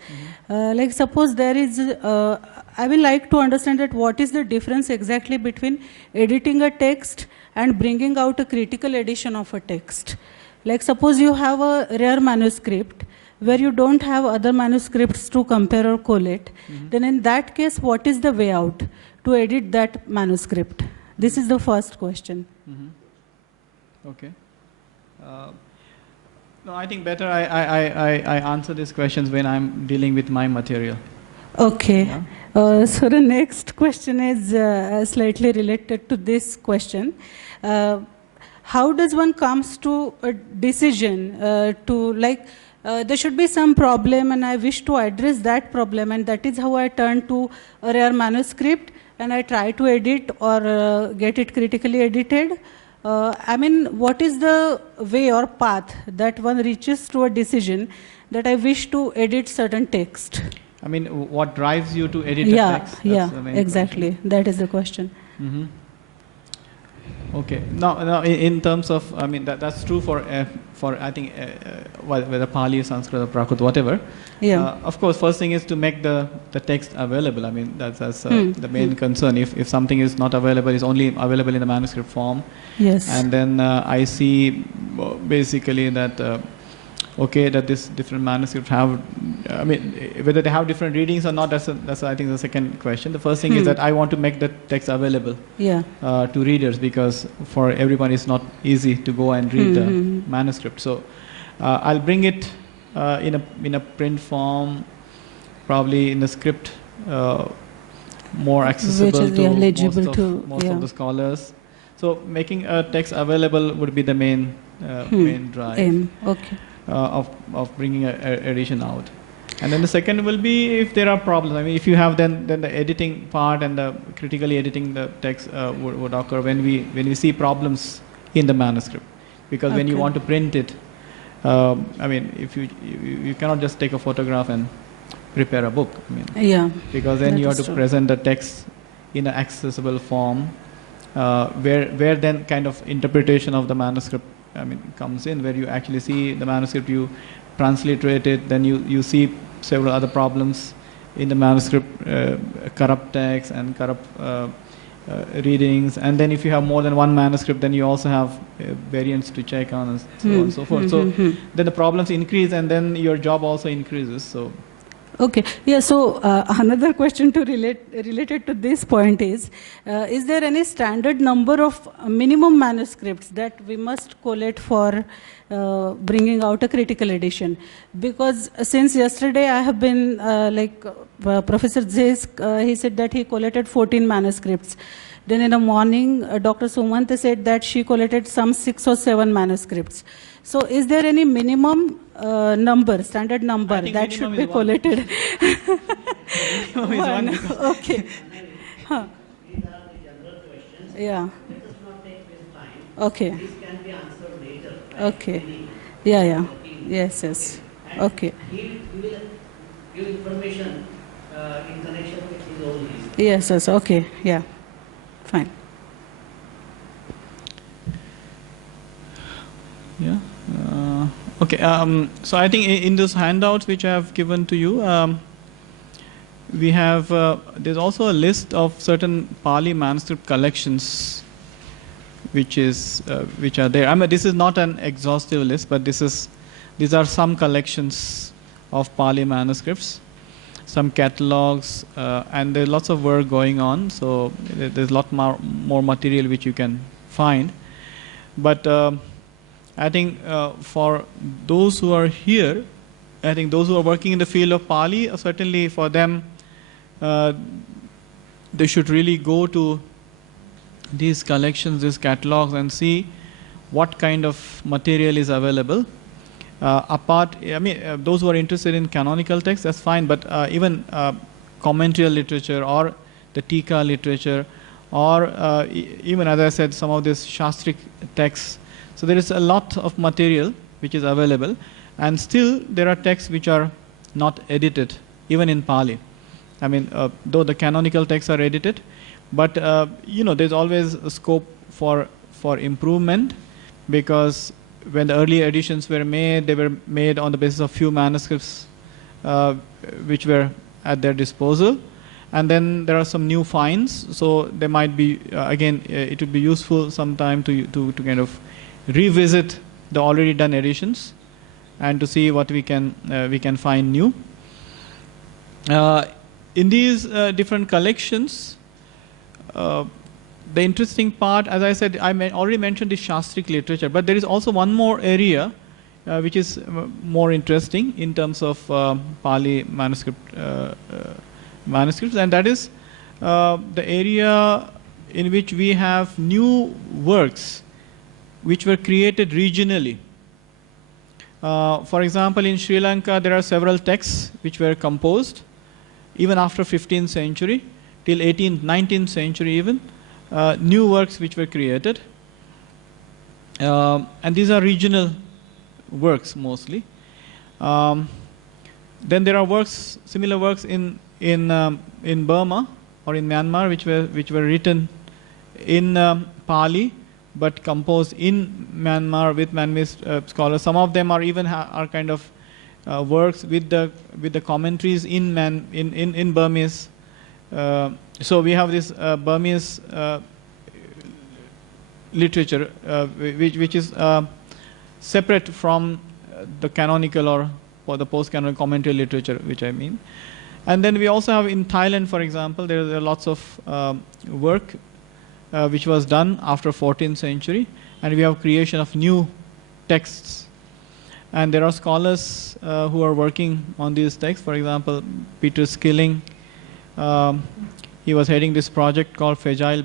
Like suppose there is, I will like to understand that what is the difference exactly between editing a text and bringing out a critical edition of a text. Like suppose you have a rare manuscript where you don't have other manuscripts to compare or collate, then in that case, what is the way out to edit that manuscript? This is the first question. Okay. No, I think better I answer these questions when I'm dealing with my material. Okay. Yeah. So the next question is slightly related to this question. How does one comes to a decision to like, there should be some problem and I wish to address that problem, and that is how I turn to a rare manuscript and I try to edit or get it critically edited. I mean, what is the way or path that one reaches to a decision that I wish to edit certain text? I mean, what drives you to edit a text? Yeah, exactly. Question. That is the question. Okay. Now, in terms of, I mean, that's true for I think, whether Pali, Sanskrit, or Prakrit, whatever. Yeah. Of course, first thing is to make the text available. I mean, that's the main concern. If something is not available, it's only available in the manuscript form. Yes. And then I see basically that, okay, that this different manuscripts have, I mean, whether they have different readings or not, that's I think the second question. The first thing is that I want to make the text available to readers, because for everyone it's not easy to go and read the manuscript. So I'll bring it in a print form, probably in a script, more accessible to most of the scholars. So making a text available would be the main drive. Aim. Okay. Of bringing an edition out. And then the second will be if there are problems. I mean, if you have then the editing part and the critically editing the text would occur when we see problems in the manuscript. Because when you want to print it, I mean, if you cannot just take a photograph and prepare a book. I mean, because then you have to present the text in an accessible form, where then kind of interpretation of the manuscript, I mean, comes in, where you actually see the manuscript, you transliterate it, then you see several other problems in the manuscript, corrupt text and corrupt readings, and then if you have more than one manuscript, then you also have variants to check on, and so on and so forth. So then the problems increase, and then your job also increases. So. Okay. Yeah. So another question to related to this point is there any standard number of minimum manuscripts that we must collate for bringing out a critical edition? Because since yesterday I have been Professor Zesk, he said that he collated 14 manuscripts. Then in the morning, Dr. Sumanta said that she collated some 6 or 7 manuscripts. So is there any minimum standard number that should be collated? One. Okay. Huh. Yeah. Okay. This can be answered later. Okay. Yeah. Yes. Okay. He will give information in connection with his own list. Yes. Okay. Yeah. Fine. Yeah. Okay. So I think in those handouts which I have given to you, we have there's also a list of certain Pali manuscript collections, which are there. I mean, this is not an exhaustive list, but these are some collections of Pali manuscripts, some catalogs, and there's lots of work going on. So there's a lot more material which you can find, but. I think for those who are here, I think those who are working in the field of Pali, certainly for them, they should really go to these collections, these catalogs, and see what kind of material is available. apart, I mean, those who are interested in canonical texts, that's fine, but even commentarial literature or the Tika literature, or even, as I said, some of these Shastric texts. So there is a lot of material which is available, and still there are texts which are not edited, even in Pali. I mean, though the canonical texts are edited, but there's always a scope for improvement, because when the early editions were made, they were made on the basis of few manuscripts which were at their disposal. And then there are some new finds, so there might be, again, it would be useful sometime to kind of revisit the already done editions and to see what we can find new. In these different collections, the interesting part, as I said, I already mentioned the Shastric literature, but there is also one more area which is more interesting in terms of Pali manuscripts, and that is the area in which we have new works which were created regionally. For example, in Sri Lanka, there are several texts which were composed even after 15th century till 18th, 19th century even. New works which were created, and these are regional works mostly. Then there are works, similar works in Burma or in Myanmar, which were written in Pali but composed in Myanmar with Myanmar scholars. Some of them are even are kind of works with the commentaries in Burmese. So we have this Burmese literature, which is separate from the canonical or the post-canonical commentary literature, which I mean. And then we also have in Thailand, for example, there are lots of work which was done after 14th century, and we have creation of new texts. And there are scholars who are working on these texts. For example, Peter Skilling, he was heading this project called Fragile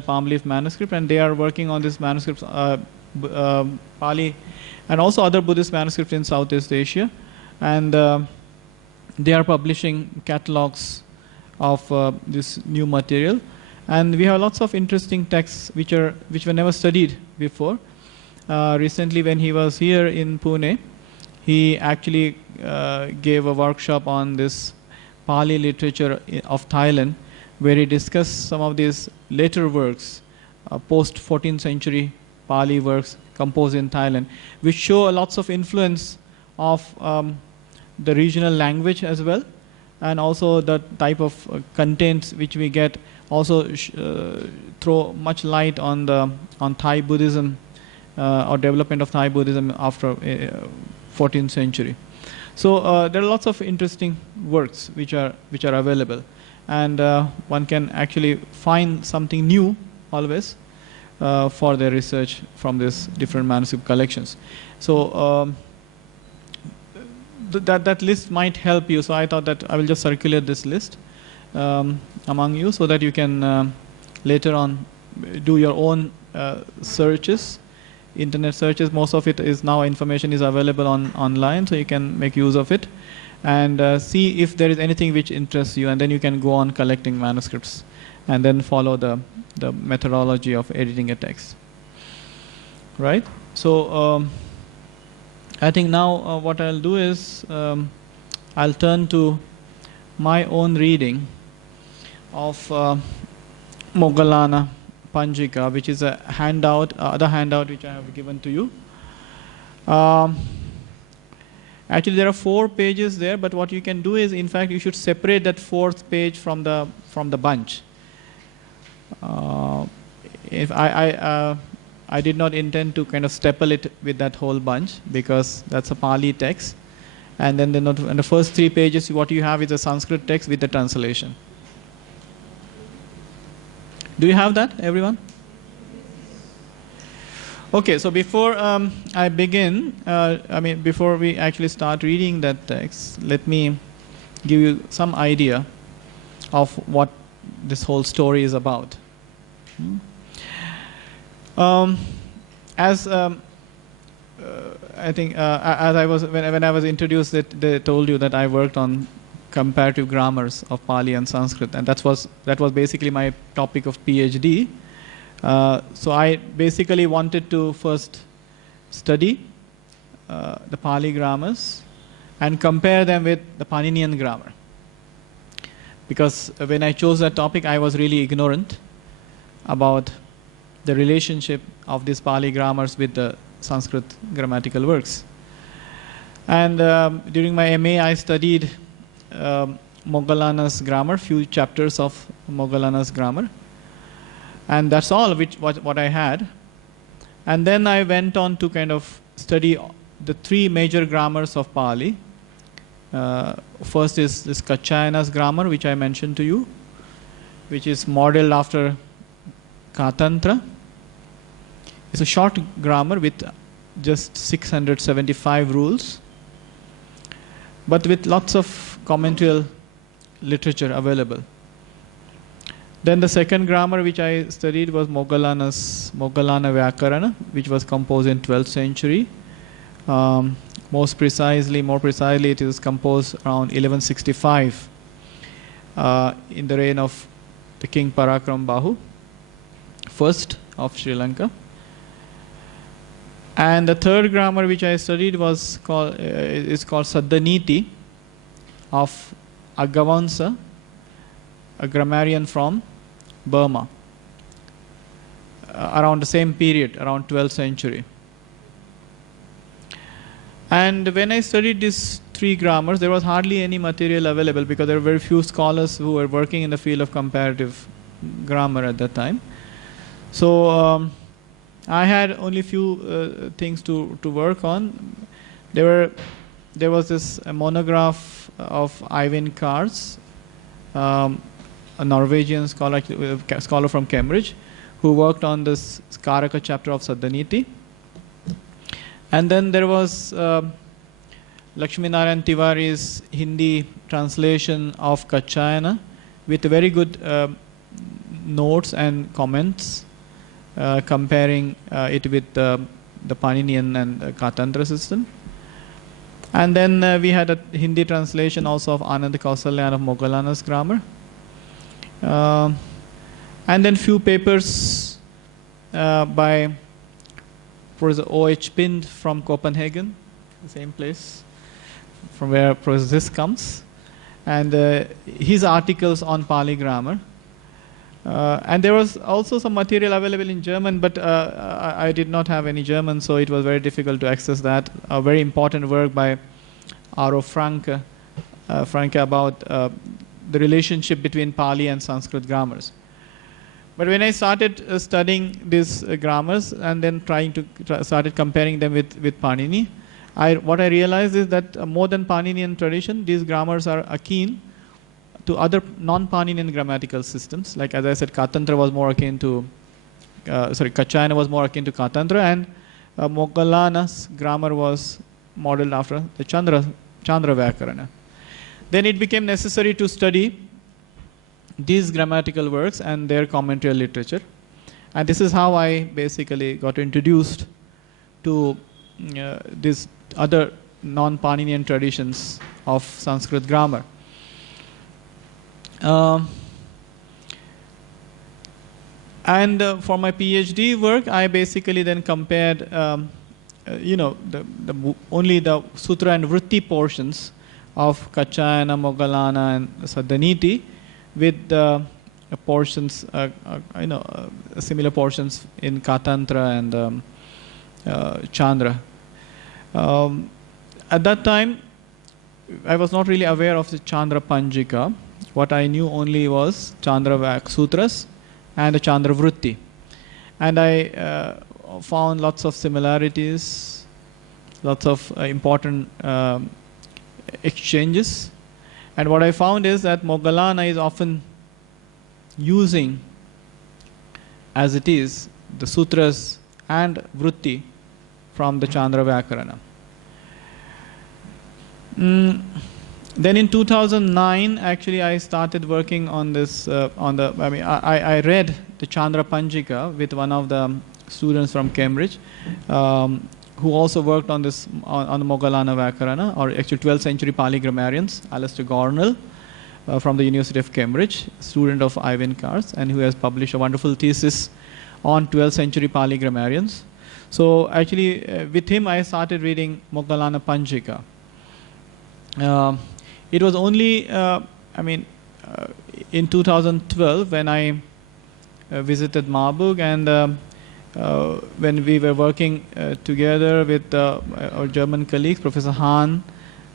Palm Leaf Manuscript, and they are working on this manuscripts, Pali, and also other Buddhist manuscripts in Southeast Asia. And they are publishing catalogs of this new material. And we have lots of interesting texts which were never studied before. Recently, when he was here in Pune, he actually gave a workshop on this Pali literature of Thailand, where he discussed some of these later works, post-14th century Pali works composed in Thailand, which show lots of influence of the regional language as well, and also the type of contents which we get also throw much light on Thai Buddhism or development of Thai Buddhism after 14th century. So there are lots of interesting works which are available, and one can actually find something new always for their research from these different manuscript collections. So that list might help you. So I thought that I will just circulate this list among you, so that you can later on do your own searches, internet searches. Most of it is now, information is available online, so you can make use of it and see if there is anything which interests you, and then you can go on collecting manuscripts and then follow the methodology of editing a text. Right? So I think now what I'll do is I'll turn to my own reading of Moggallana Panjika, which is a handout, other handout which I have given to you. Actually, there are 4 pages there, but what you can do is, in fact, you should separate that 4th page from the bunch. If I did not intend to kind of staple it with that whole bunch, because that's a Pali text, and then in the first 3 pages, what you have is a Sanskrit text with the translation. Do you have that, everyone? Okay, so before I begin, before we actually start reading that text, let me give you some idea of what this whole story is about. As I think as I was when I was introduced, they told you that I worked on comparative grammars of Pali and Sanskrit, and that was basically my topic of PhD. So I basically wanted to first study the Pali grammars and compare them with the Paninian grammar. Because when I chose that topic, I was really ignorant about the relationship of these Pali grammars with the Sanskrit grammatical works. And during my MA, I studied Moggallana's grammar, few chapters of Moggallana's grammar. And that's all what I had. And then I went on to kind of study the three major grammars of Pali. First is this Katyayana's grammar, which I mentioned to you, which is modeled after Katantra. It's a short grammar with just 675 rules, but with lots of commentarial literature available. Then the second grammar which I studied was Moggallana Vyakarana, which was composed in 12th century. More precisely, it is composed around 1165 in the reign of the King Parakram Bahu, first of Sri Lanka. And the third grammar which I studied is called Saddhaniti of Aggavansa, a grammarian from Burma, around the same period, around 12th century. And when I studied these three grammars, there was hardly any material available because there were very few scholars who were working in the field of comparative grammar at that time. So I had only few things to work on. There was this monograph of Eivind Kars, a Norwegian scholar from Cambridge, who worked on this Karaka chapter of Saddhaniti. And then there was Lakshminarayan Tiwari's Hindi translation of Katyayana with very good notes and comments comparing it with the Paninian and Katantra system. And then we had a Hindi translation also of Anand Kausalyan of Moggallana's grammar. And then few papers by Professor O.H. Pind from Copenhagen, the same place from where Professor Zisk comes, and his articles on Pali grammar. And there was also some material available in German, but I did not have any German, so it was very difficult to access that. A very important work by R.O. Franke about the relationship between Pali and Sanskrit grammars. But when I started studying these grammars and then started comparing them with Panini, what I realized is that more than Paninian tradition, these grammars are akin to other non-Paninian grammatical systems. Like as I said, Katyayana was more akin to Katantra, and Moggallana's grammar was modeled after the Chandra Vyakarana. Then it became necessary to study these grammatical works and their commentarial literature. And this is how I basically got introduced to these other non-Paninian traditions of Sanskrit grammar. And for my PhD work, I basically then compared, only the Sutra and Vritti portions of Katyayana, Moggallana, and Saddhaniti with the portions, similar portions in Katantra and Chandra. At that time, I was not really aware of the Chandra Panjika. What I knew only was Chandra Sutras and the Chandra Vritti. And I found lots of similarities, lots of important exchanges. And what I found is that Moggallana is often using, as it is, the sutras and vritti from the Chandra Vyakarana. Then in 2009, actually, I started working on this. I read the Chandra Panjika with one of the students from Cambridge, who also worked on this on the Moggallana Vyakarana, or actually 12th century Pali grammarians, Alistair Gornall from the University of Cambridge, student of Ivan Kars, and who has published a wonderful thesis on 12th century Pali grammarians. So actually, with him, I started reading Moggallana Panjika. It was only, in 2012 when I visited Marburg, and when we were working together with our German colleagues, Professor Hahn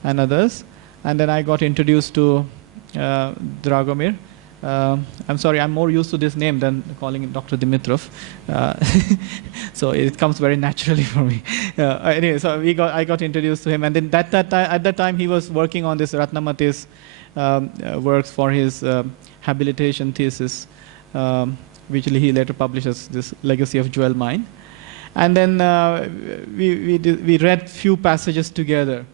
and others, and then I got introduced to Dragomir. I'm sorry, I'm more used to this name than calling it Dr. Dimitrov. So it comes very naturally for me. Anyway, so I got introduced to him, and then at that time he was working on this Ratnamati's works for his habilitation thesis, which he later published as this Legacy of Jewel Mine. And then we read few passages together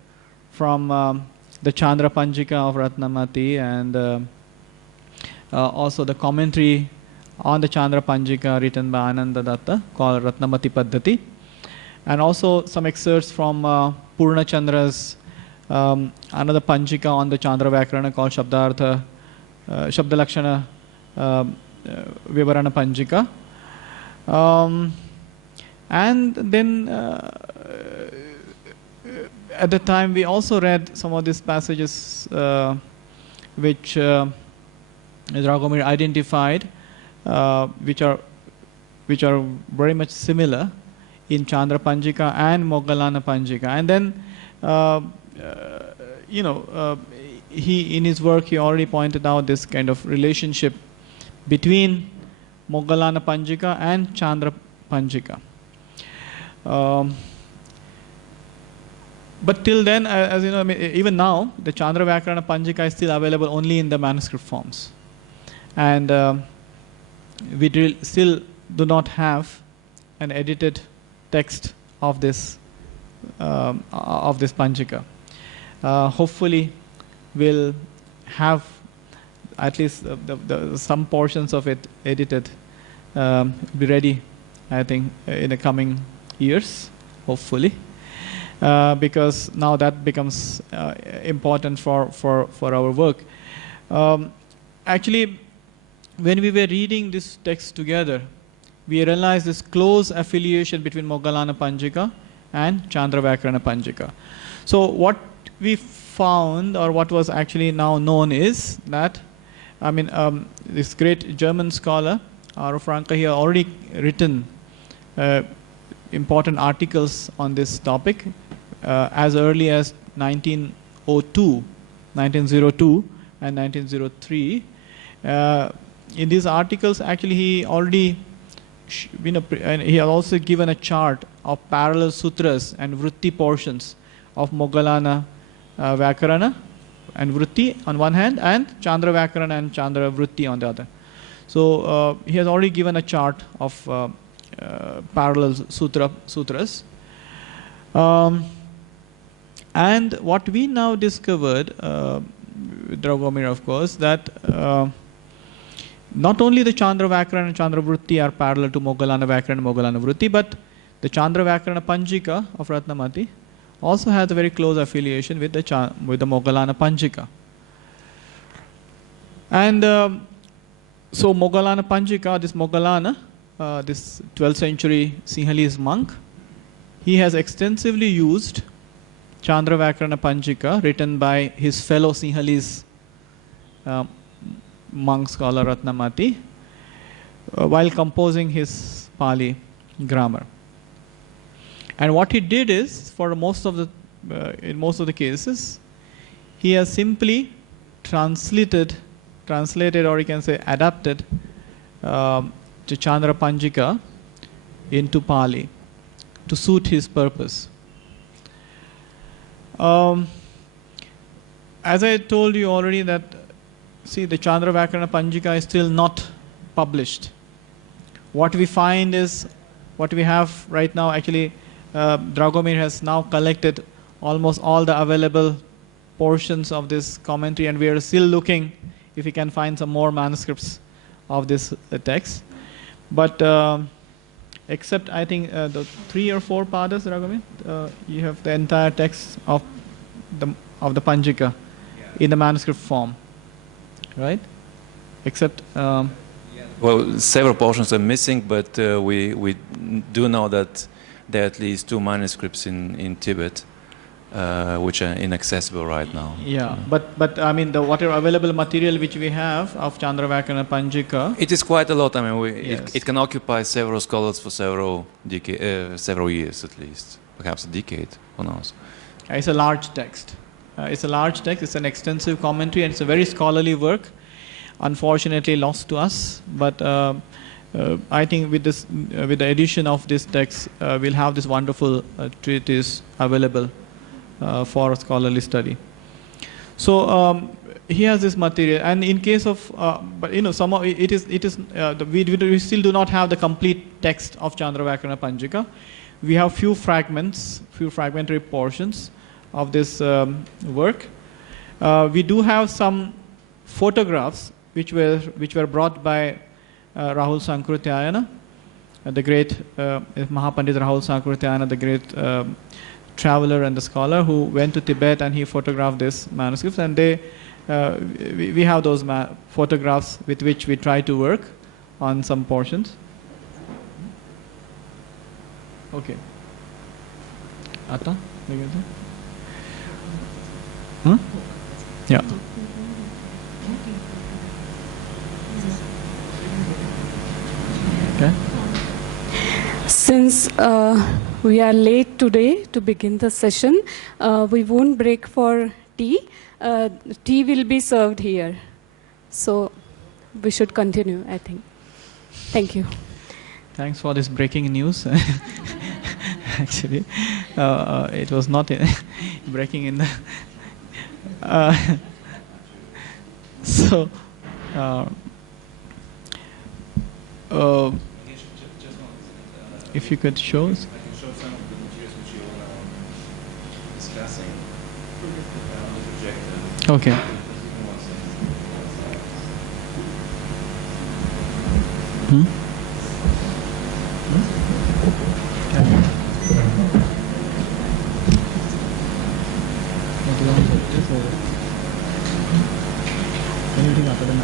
from the Chandra Panjika of Ratnamati, and also the commentary on the Chandra Panjika written by Ananda Datta called Ratnamati Paddhati, and also some excerpts from Purna Chandra's another Panjika on the Chandra Vyakarana called Shabdartha, Shabdalakshana Vivarana Panjika. And then at the time we also read some of these passages which Dragomir identified, which are very much similar in Chandra Panjika and Moggallana Panjika. And then he in his work he already pointed out this kind of relationship between Moggallana Panjika and Chandra Panjika. But till then, as you know, even now, the Chandra Vyakarana Panjika is still available only in the manuscript forms. And we still do not have an edited text of this Panjika. Hopefully, we'll have at least some portions of it edited, be ready, I think, in the coming years, hopefully. Because now that becomes important for our work. Actually, when we were reading this text together, we realized this close affiliation between Moggallana Panjika and Chandra Vyakarana Panjika. So what we found, or what was actually now known, is that, this great German scholar, Aro Franke, he had already written important articles on this topic as early as 1902, and 1903. In these articles, actually, he already, and he has also given a chart of parallel sutras and vritti portions of Moggallana Vyakarana and vritti on one hand, and Chandra Vyakarana and Chandra vritti on the other. So he has already given a chart of parallel sutras. And what we now discovered, Dragomir, of course, that not only the Chandra Vyakarana and Chandra vritti are parallel to Moggallana Vyakarana and Moggallana vritti, but the Chandra Vyakarana Panjika of Ratnamati also has a very close affiliation with the Moggallana Panjika. And so Moggallana Panjika, this Moggallana, this 12th century Sinhalese monk, he has extensively used Chandra Vyakarana Panjika written by his fellow Sinhalese monk scholar Ratnamati while composing his Pali grammar. And what he did is, for most of the in most of the cases, he has simply translated, or you can say adapted to Chandra Panjika into Pali to suit his purpose. As I told you already that, see, the Chandra Vyakarana Panjika is still not published. What we find is, what we have right now, actually, Dragomir has now collected almost all the available portions of this commentary, and we are still looking if we can find some more manuscripts of this text. But except I think the 3 or 4 padas, Raghavan, you have the entire text of the Panjika in the manuscript form, right? Except. Well, several portions are missing, but we do know that there are at least 2 manuscripts in Tibet, which are inaccessible right now. Yeah, but I mean the whatever available material which we have of Chandravakarana Panjika. It is quite a lot. I mean, Yes. it can occupy several scholars for several years at least, perhaps a decade. Who knows? It's a large text. It's a large text. It's an extensive commentary, and it's a very scholarly work. Unfortunately, lost to us. But I think with this, with the addition of this text, we'll have this wonderful treatise available for scholarly study. So he has this material, and in case of, but you know, some of it is we still do not have the complete text of Chandravakarana Panjika. We have few fragments, few fragmentary portions of this work. We do have some photographs which were brought by Rahul Sankrutyayana, the great Mahapandit Rahul Sankrutyayana, the great traveler and the scholar who went to Tibet, and he photographed this manuscripts, and we have those photographs with which we try to work on some portions. Okay. Atta? Huh? Yeah. Okay. Since we are late today to begin the session, we won't break for tea. Tea will be served here. So we should continue, I think. Thank you. Thanks for this breaking news. Actually, it was not breaking in the... so... if you could show us. I can show some of the materials which you are discussing on the projector. Okay. Anything other than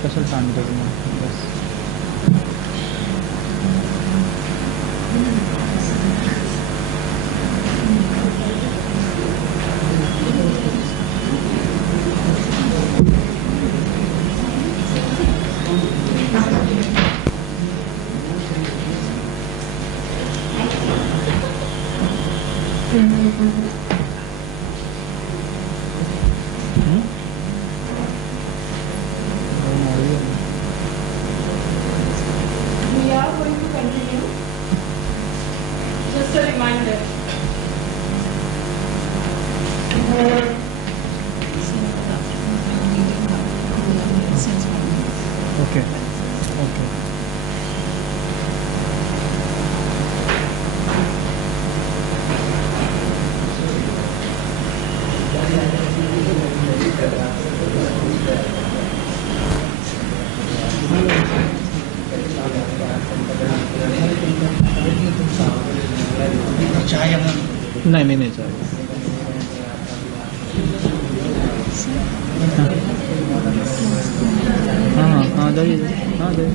special time doesn't yes. We are going to continue. Just a reminder. Okay. Okay. नहीं चाहिए हाँ जाइए हाँ जाइए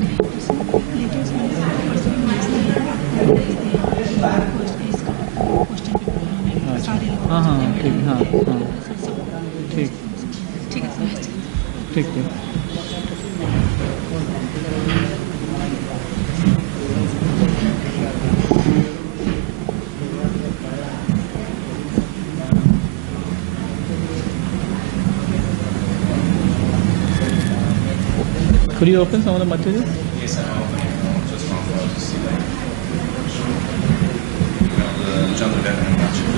हाँ हाँ ठीक हाँ हाँ ठीक ठीक ठीक ठीक Could you open some of the material? Yes, I'm opening just one for to see like the Chandravakarana Panjika.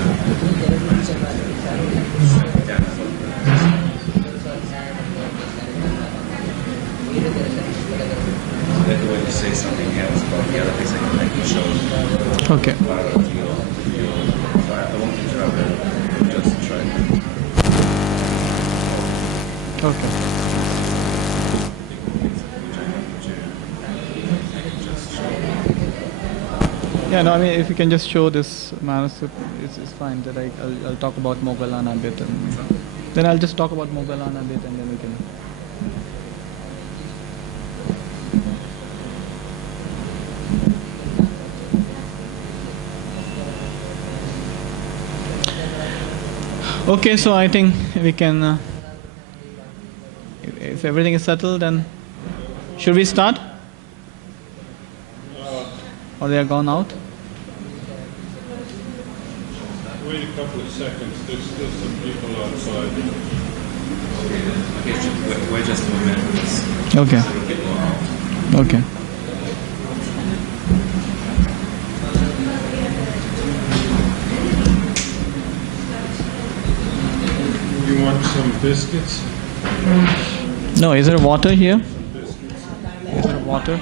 to say something else about the other things I can show. Okay. I won't interrupt it. Just try. Okay. Yeah, no, I mean, if you can just show this manuscript, it's fine. That I'll talk about Moggallana a bit, and then I'll just talk about Moggallana a bit, and then we can. Okay, so I think we can. If everything is settled, then should we start? Or they are gone out? Wait a couple of seconds. There's still some people outside. Okay, wait just a moment. Okay. Okay. You want some biscuits? No, is there water here? Is there water?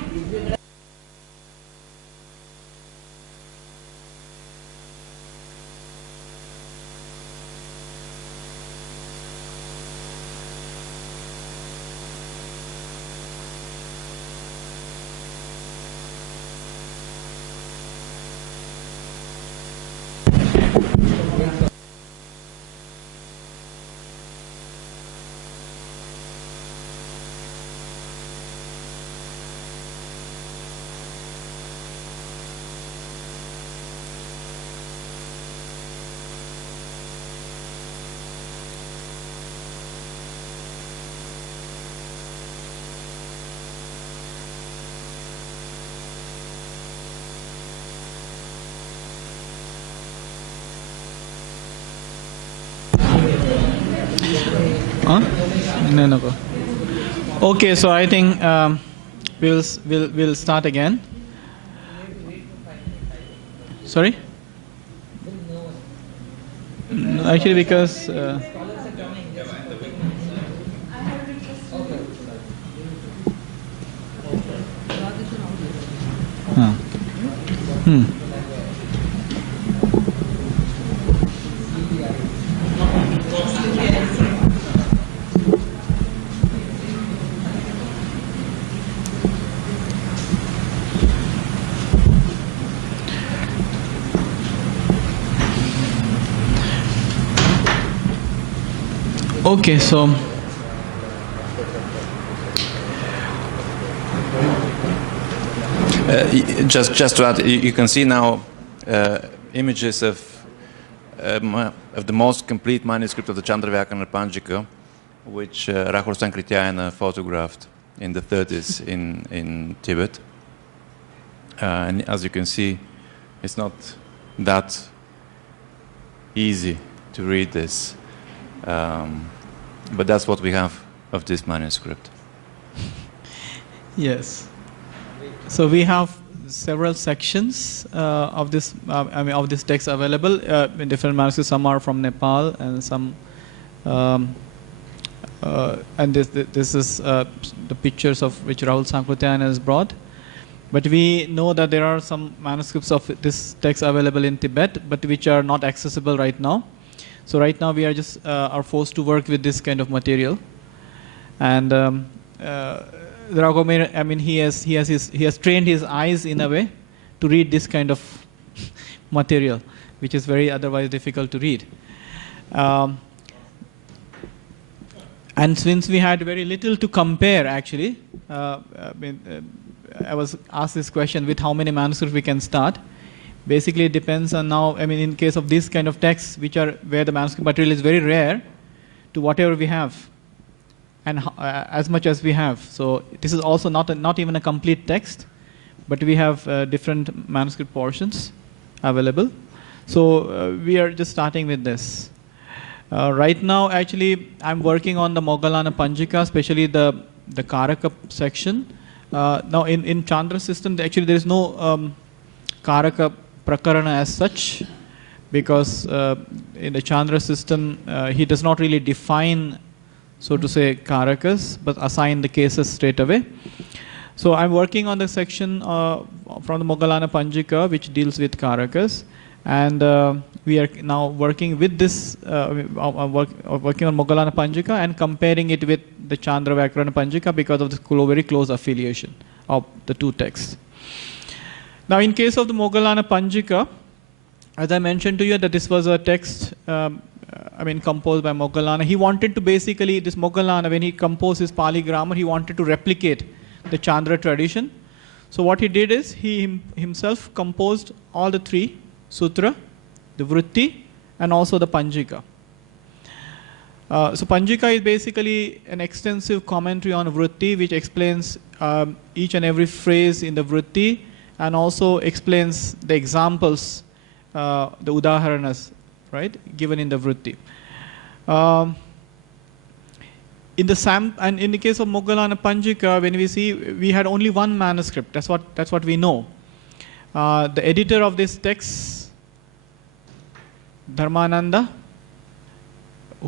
Huh? No. Okay, so I think we'll start again. Sorry? No, actually, because. Okay, so just to add, you can see now images of the most complete manuscript of the Chandravyakana Panjika, which Rahul Sankrityayana photographed in the 30s in Tibet. And as you can see, it's not that easy to read this. But that's what we have of this manuscript. Yes. So we have several sections of this. Of this text available in different manuscripts. Some are from Nepal, and some. And this is the pictures of which Rahul Sankrityayana has brought. But we know that there are some manuscripts of this text available in Tibet, but which are not accessible right now. So right now we are just are forced to work with this kind of material, and Dragomir, I mean, he has trained his eyes in a way to read this kind of material, which is very otherwise difficult to read. And since we had very little to compare, actually, I was asked this question: with how many manuscripts we can start? Basically, it depends on now. I mean, in case of this kind of texts, which are where the manuscript material is very rare, to whatever we have, and as much as we have. So this is also not even a complete text, but we have different manuscript portions available. So we are just starting with this. Right now, actually, I'm working on the Moggallana Panjika, especially the Karaka section. Now, in Chandra system, actually there is no Karaka Prakarana as such, because in the Chandra system, he does not really define, so to say, Karakas, but assign the cases straight away. So I'm working on the section from the Moggallana Panjika, which deals with Karakas. And we are now working with this, working on Moggallana Panjika and comparing it with the Chandra Vyakarana Panjika because of the very close affiliation of the two texts. Now, in case of the Moggallana Panjika, as I mentioned to you, that this was a text, composed by Moggallana. He wanted to basically, this Moggallana, when he composed his Pali grammar, he wanted to replicate the Chandra tradition. So what he did is, he himself composed all the three, Sutra, the Vritti, and also the Panjika. So Panjika is basically an extensive commentary on Vritti, which explains each and every phrase in the Vritti, and also explains the examples, the Udaharanas, right, given in the Vritti. In the case of Moggallana Panjika, when we see, we had only one manuscript. That's what we know. The editor of this text, Dharmananda,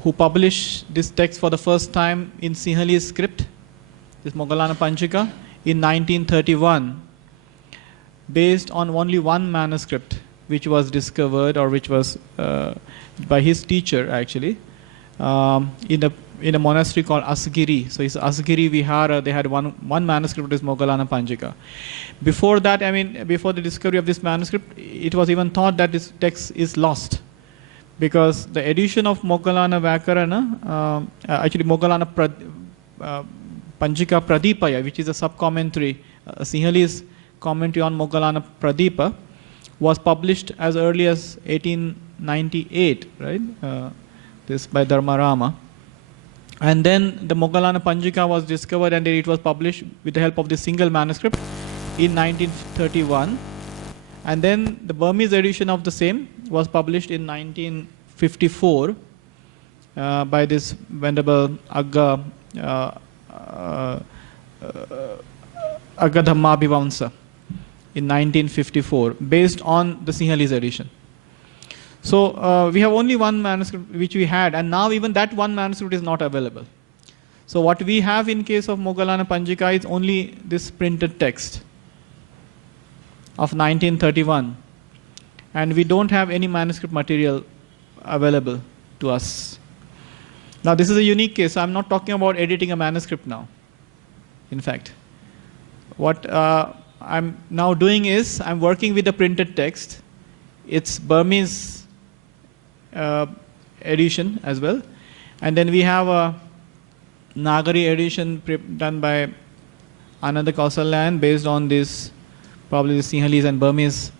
who published this text for the first time in Sinhalese script, this Moggallana Panjika, in 1931, based on only one manuscript, which was discovered, or which was by his teacher actually, in a monastery called Asgiri. So it's Asgiri Vihara. They had one manuscript, is Moggallana Panjika. Before that, before the discovery of this manuscript, it was even thought that this text is lost, because the edition of Moggallana Vyakarana, actually Moggallana Panjika Pradipaya, which is a sub-commentary, a Sinhalese commentary on Moggallana Pradipa, was published as early as 1898, right? This by Dharmarama. And then the Moggallana Panjika was discovered, and it was published with the help of this single manuscript in 1931. And then the Burmese edition of the same was published in 1954 by this Venerable Agga Dhammabivansa in 1954, based on the Sinhalese edition. So we have only one manuscript which we had, and now even that one manuscript is not available. So what we have in case of Moggallana Panjika is only this printed text of 1931, and we don't have any manuscript material available to us. Now this is a unique case. I'm not talking about editing a manuscript now. In fact, what I'm now doing is I'm working with the printed text. It's Burmese edition as well, and then we have a Nagari edition done by Ananda Kausalyan based on this, probably the Sinhalese and Burmese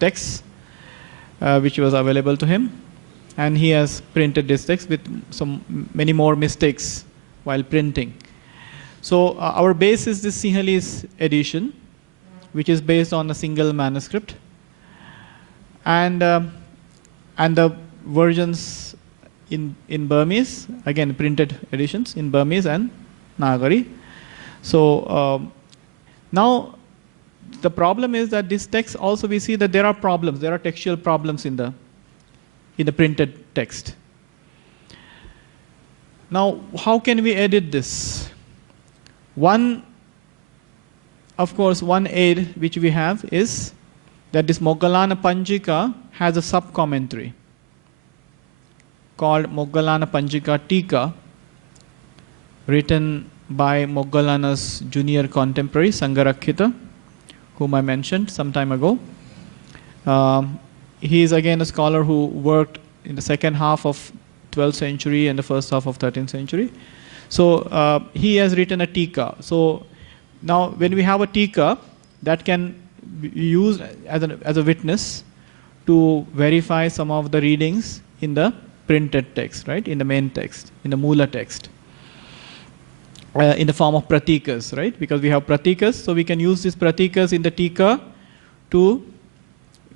texts, which was available to him, and he has printed this text with many more mistakes while printing. So our base is this Sinhalese edition, which is based on a single manuscript, and the versions in Burmese, again printed editions in Burmese and Nagari. So now the problem is that this text also, we see that there are problems, there are textual problems in the printed text. Now how can we edit this? Of course, one aid which we have is that this Moggallana Panjika has a sub-commentary called Moggallana Panjika Tika, written by Moggallana's junior contemporary, Sangarakhita, whom I mentioned some time ago. He is again a scholar who worked in the second half of 12th century and the first half of 13th century. So he has written a Tika. So now when we have a Tika, that can be used as a witness to verify some of the readings in the printed text, right, in the main text, in the Mula text, in the form of pratikas, right, because we have pratikas, so we can use these pratikas in the Tika to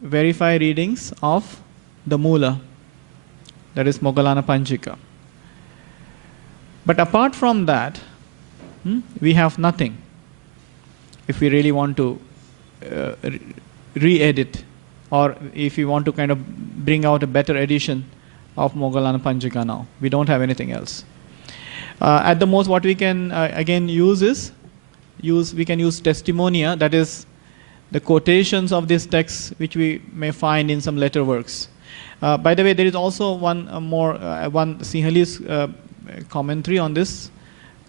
verify readings of the Mula, that is Moggallana Panjika. But apart from that, we have nothing if we really want to re-edit, or if we want to kind of bring out a better edition of Moggallana Panjika now. We don't have anything else. At the most, what we can again use is we can use testimonia, that is the quotations of this text which we may find in some later works. By the way, there is also one Sinhalese commentary on this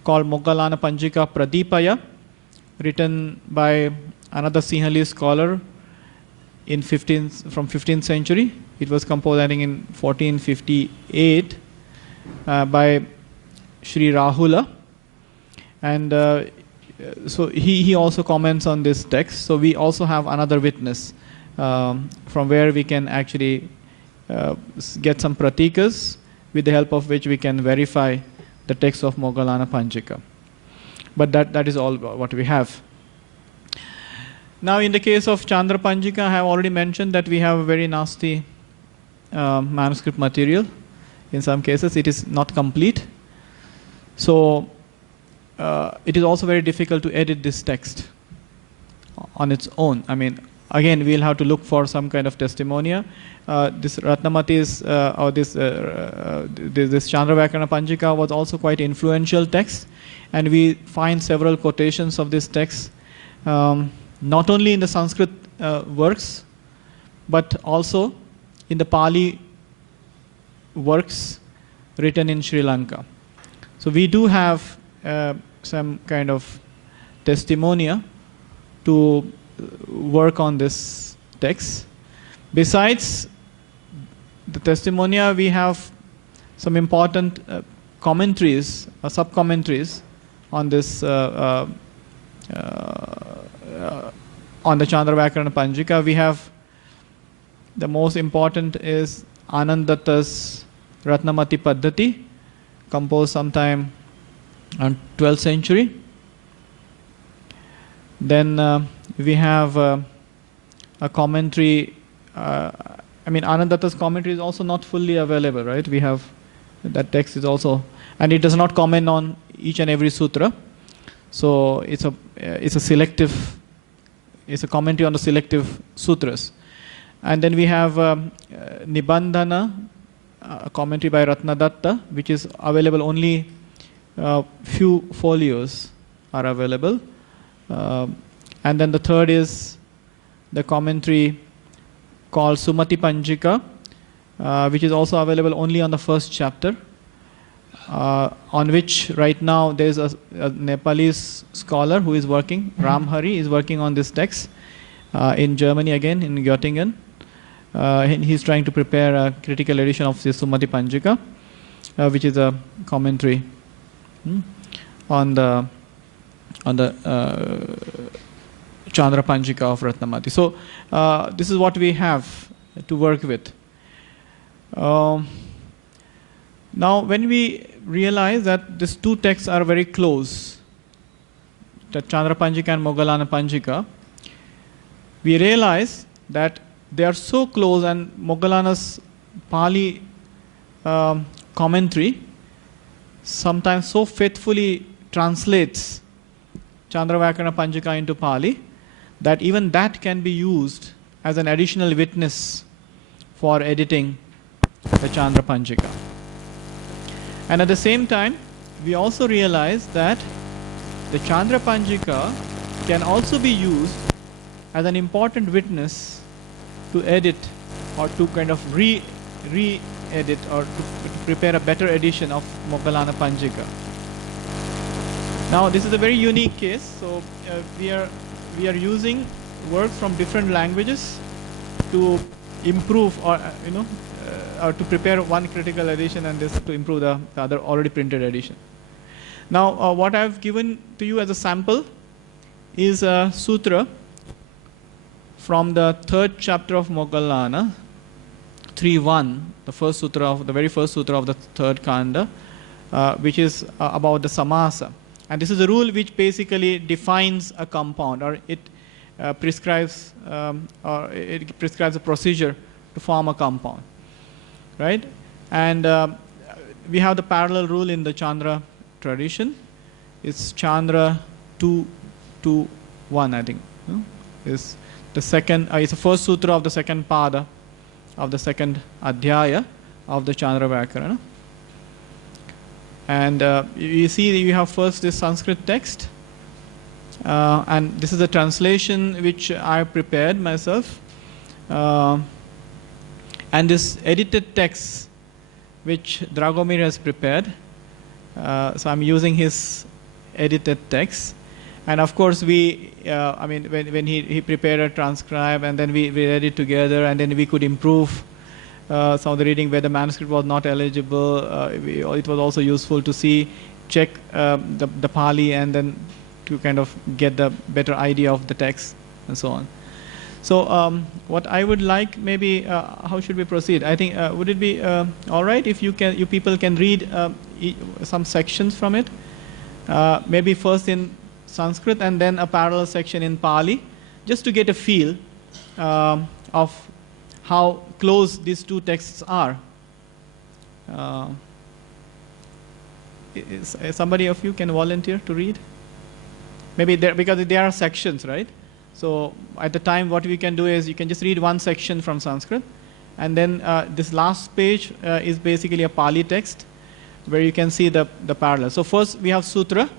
called Moggallana Panjika Pradipaya, written by another Sinhalese scholar from 15th century. It was composed, I think, in 1458 by Sri Rahula. And so he also comments on this text. So we also have another witness from where we can actually get some pratikas with the help of which we can verify the text of Moggallana Panjika. But that is all what we have. Now, in the case of Chandra Panjika, I have already mentioned that we have a very nasty manuscript material. In some cases, it is not complete. So, it is also very difficult to edit this text on its own. I mean, again, we'll have to look for some kind of testimonia. This Ratnamati's, or this Chandravakarana Panjika was also quite influential text. And we find several quotations of this text, not only in the Sanskrit works, but also in the Pali works written in Sri Lanka. So we do have some kind of testimonia to work on this text. Besides the testimonia, we have some important commentaries, sub-commentaries on this, on the Chandravakarana Panjika. We have the most important is Anandadatta's Ratnamati Paddhati, composed sometime in 12th century. Then we have a commentary. I mean, Anandadatta's commentary is also not fully available, right? We have that text is also, and it does not comment on each and every sutra. So it's a selective, it's a commentary on the selective sutras. And then we have Nibandhana, a commentary by Ratnadatta, which is available only few folios are available. And then the third is the commentary called Sumati Panjika, which is also available only on the first chapter, on which right now there is a Nepalese scholar who is working, Ram Hari, is working on this text in Germany again, in Göttingen. He's trying to prepare a critical edition of this Sumati Panjika, which is a commentary on the Chandra Panjika of Ratnamati. So this is what we have to work with. Now, when we realize that these two texts are very close, the Chandra Panjika and Moggallana Panjika, we realize that they are so close, and Moggallana's Pali commentary sometimes so faithfully translates Chandravakarana Panjika into Pali that even that can be used as an additional witness for editing the Chandra Panjika. And at the same time, we also realize that the Chandra Panjika can also be used as an important witness to edit or to kind of re-edit or to prepare a better edition of Moggallana Panjika. Now, this is a very unique case. So we are using works from different languages to improve or or to prepare one critical edition and this to improve the other already printed edition. Now, what I have given to you as a sample is a sutra from the third chapter of Moggallana, 3.1, the first sutra of the very first sutra of the third kanda, which is about the samasa. And this is a rule which basically defines a compound, or it prescribes a procedure to form a compound, right? And we have the parallel rule in the Chandra tradition. It's Chandra 2.2.1, I think. Is the second? It's the first sutra of the second pada of the second adhyaya of the Chandravakarana. And you see, you have first this Sanskrit text, And this is a translation which I prepared myself. And this edited text which Dragomir has prepared. So I'm using his edited text. And of course, when he prepared a transcribe, and then we read it together, and then we could improve some of the reading where the manuscript was not eligible. It was also useful to check the Pali, and then to kind of get the better idea of the text and so on. So what I would like, maybe, how should we proceed? I think, would it be all right if you people can read some sections from it? Maybe first in Sanskrit and then a parallel section in Pali, just to get a feel of how close these two texts are. Somebody of you can volunteer to read? Maybe because there are sections, right? So at the time, what we can do is you can just read one section from Sanskrit, and then this last page is basically a Pali text where you can see the parallel. So first we have Sutra,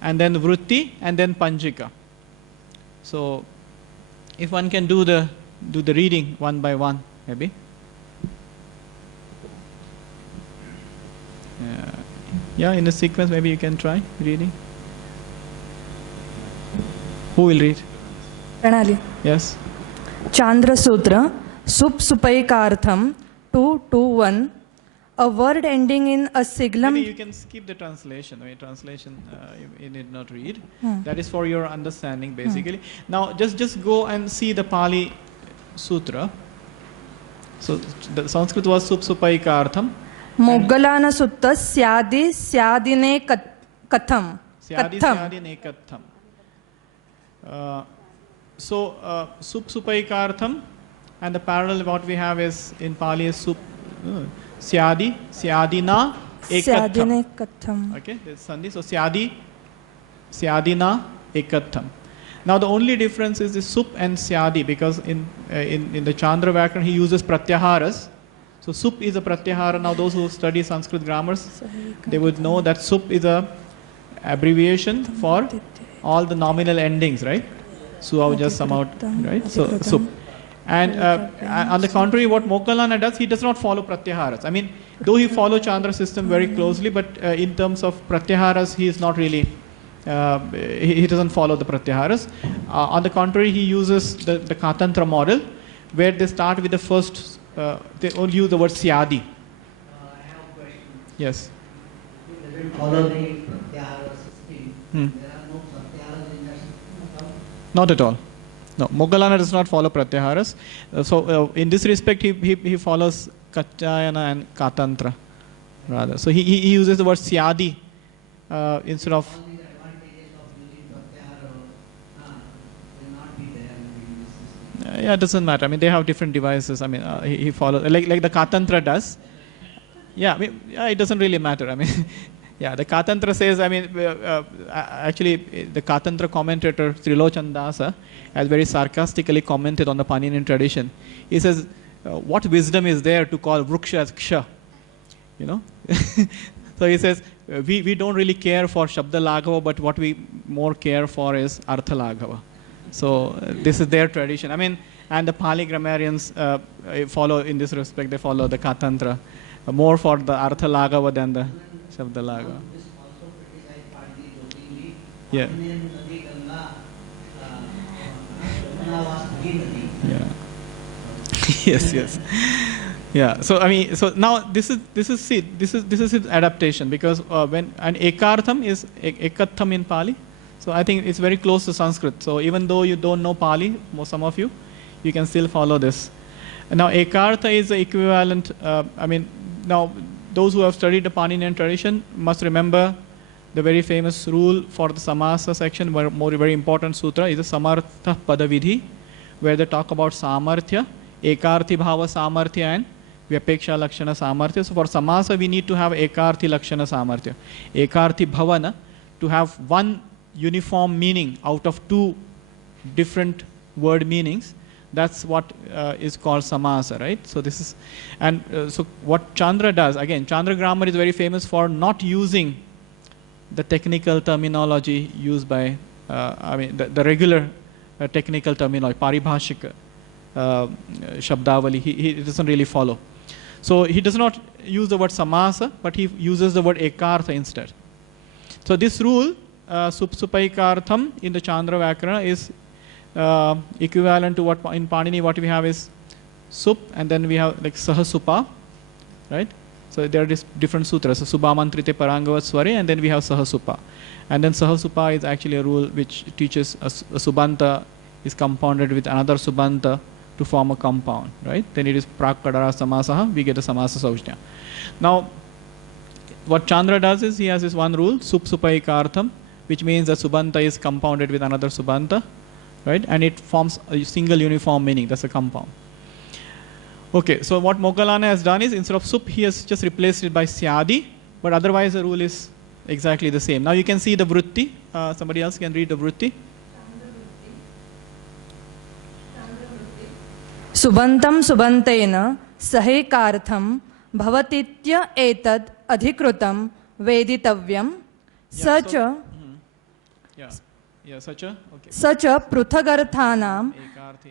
and then Vritti, and then Panjika. So if one can do the reading one by one, maybe. Yeah, in a sequence, maybe you can try reading. Who will read? Pranali. Yes. Chandra Sutra, Sup Supaikartham, 221. A word ending in a siglum. Maybe you can skip the translation. You need not read. That is for your understanding, basically. Now, just go and see the Pali Sutra. So the Sanskrit was Sup Supaikartham. Moggalana Sutta Syadi Syadine Katham. Syadi Syadine Katham. So Sup Supaikartham, and the parallel what we have is in Pali is Sup. Syadi, Syadina, Ekatham. Okay, there's Sandhi. So Syadi, Syadina, Ekatham. Now the only difference is the Sup and Syadi, because in the Chandra Vyakaran he uses pratyaharas. So Sup is a pratyahara. Now those who study Sanskrit grammars, they would know that Sup is a abbreviation for all the nominal endings, right? Suav just come out, right? So Sup. And on the contrary, what Moggalana does, he does not follow pratyaharas. I mean, though he follows Chandra system very closely, but in terms of pratyaharas, he is not really, he doesn't follow the pratyaharas. On the contrary, he uses the Katantra model, where they start with the first, they only use the word Syadi. I have a question. Yes. He doesn't follow the pratyahara system. There are no pratyaharas in that system? Not at all. No, Moggalana does not follow pratyaharas. So in this respect, he follows Katyayana and Katantra, rather. So he uses the word Syadi instead of. All these advantages of using pratyahara will not be there in this system. Yeah, it doesn't matter. I mean, they have different devices. I mean, he follows like the Katantra does. Yeah, I mean, it doesn't really matter. I mean, yeah, the Katantra says. I mean, actually, the Katantra commentator Trilochan Dasa has very sarcastically commented on the Paninian tradition. He says, "What wisdom is there to call Vruksha as Ksha?" You know. So he says, we don't really care for Shabda Laghava, but what we more care for is Artha Laghava. So this is their tradition. I mean, and the Pali grammarians follow in this respect. They follow the Katantra more for the Artha Laghava than the Shabda Laghava. Yeah. Yeah. Yes. Yeah. So I mean, so now this is its adaptation, because when an Ekartham is Ekatham in Pali. So I think it's very close to Sanskrit. So even though you don't know Pali, some of you can still follow this. And now Ekartha is the equivalent. I mean, now those who have studied the Paninian tradition must remember the very famous rule for the Samasa section, very important sutra, is the Samartha Padavidhi, where they talk about Samarthya, Ekarthi Bhava Samarthya, and Vyapeksha Lakshana Samarthya. So for Samasa, we need to have Ekarthi Lakshana Samarthya. Ekarthi Bhavana, to have one uniform meaning out of two different word meanings. That's what is called Samasa, right? So this is, and so what Chandra does, again, Chandra grammar is very famous for not using the technical terminology used by I mean, the regular technical terminology, paribhashika shabdavali, he doesn't really follow. So he does not use the word samasa, but he uses the word ekartha instead. So this rule, supaikartham in the Chandra Vyakarana is equivalent to what in Panini what we have is sup, and then we have like sahasupa, right? So there are different sutras, so subhamantrite parangavat sware, and then we have sahasupa. And then sahasupa is actually a rule which teaches a subanta is compounded with another subanta to form a compound, right? Then it is prakadara samasaha, we get a samasa saujña. Now, what Chandra does is he has this one rule, supaikartham, which means that subanta is compounded with another subanta, right? And it forms a single uniform meaning, that's a compound. Okay, so what Moggallana has done is instead of sup, he has just replaced it by syadi, but otherwise the rule is exactly the same. Now you can see the vritti. Somebody else can read the vritti. सुबन्तं सुबन्तेन सहेकार्थं भवतीत्य एतद् अधिकृतं वेदितव्यं स च पृथगर्थानाम्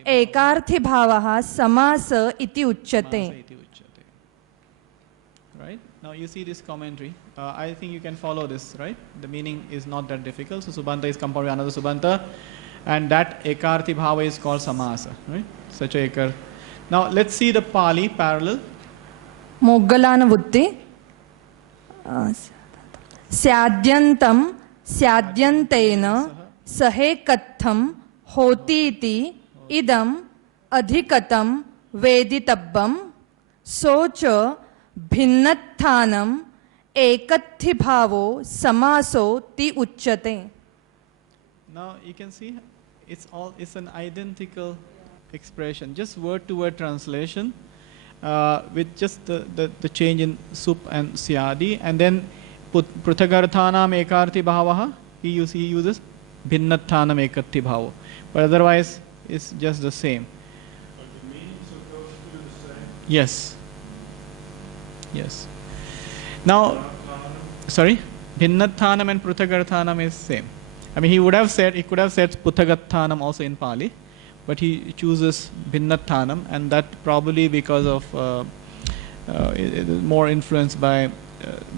एकार्थीभावः समास इति उच्यते. Right? Now you see this commentary. I think you can follow this, right? The meaning is not that difficult. So subanta is compounded with another subanta, and that ekarthi bhava is called samasa, right? Such a ekar. Now let's see the Pali parallel. Moggallana Vutti Syadyantam Syadyantena Sahekatham Hotiti Idam Adhikatam Veditabbam Socha Bhinnathanam Ekathi Bhavo Samaso Ti Uchyate. Now you can see it's an identical expression, just word to word translation with just the change in sup and syadi, and then pruthagarthanam ekarthi bhavaha he uses bhinnathanam ekatti bhavo, but otherwise it's just the same. But the meanings of those two are the same? Yes. Now, sorry, bhinnathanam and pruthagarthanam is same. I mean, he could have said puthagathanam also in Pali, but he chooses bhinnathanam, and that probably because of more influenced by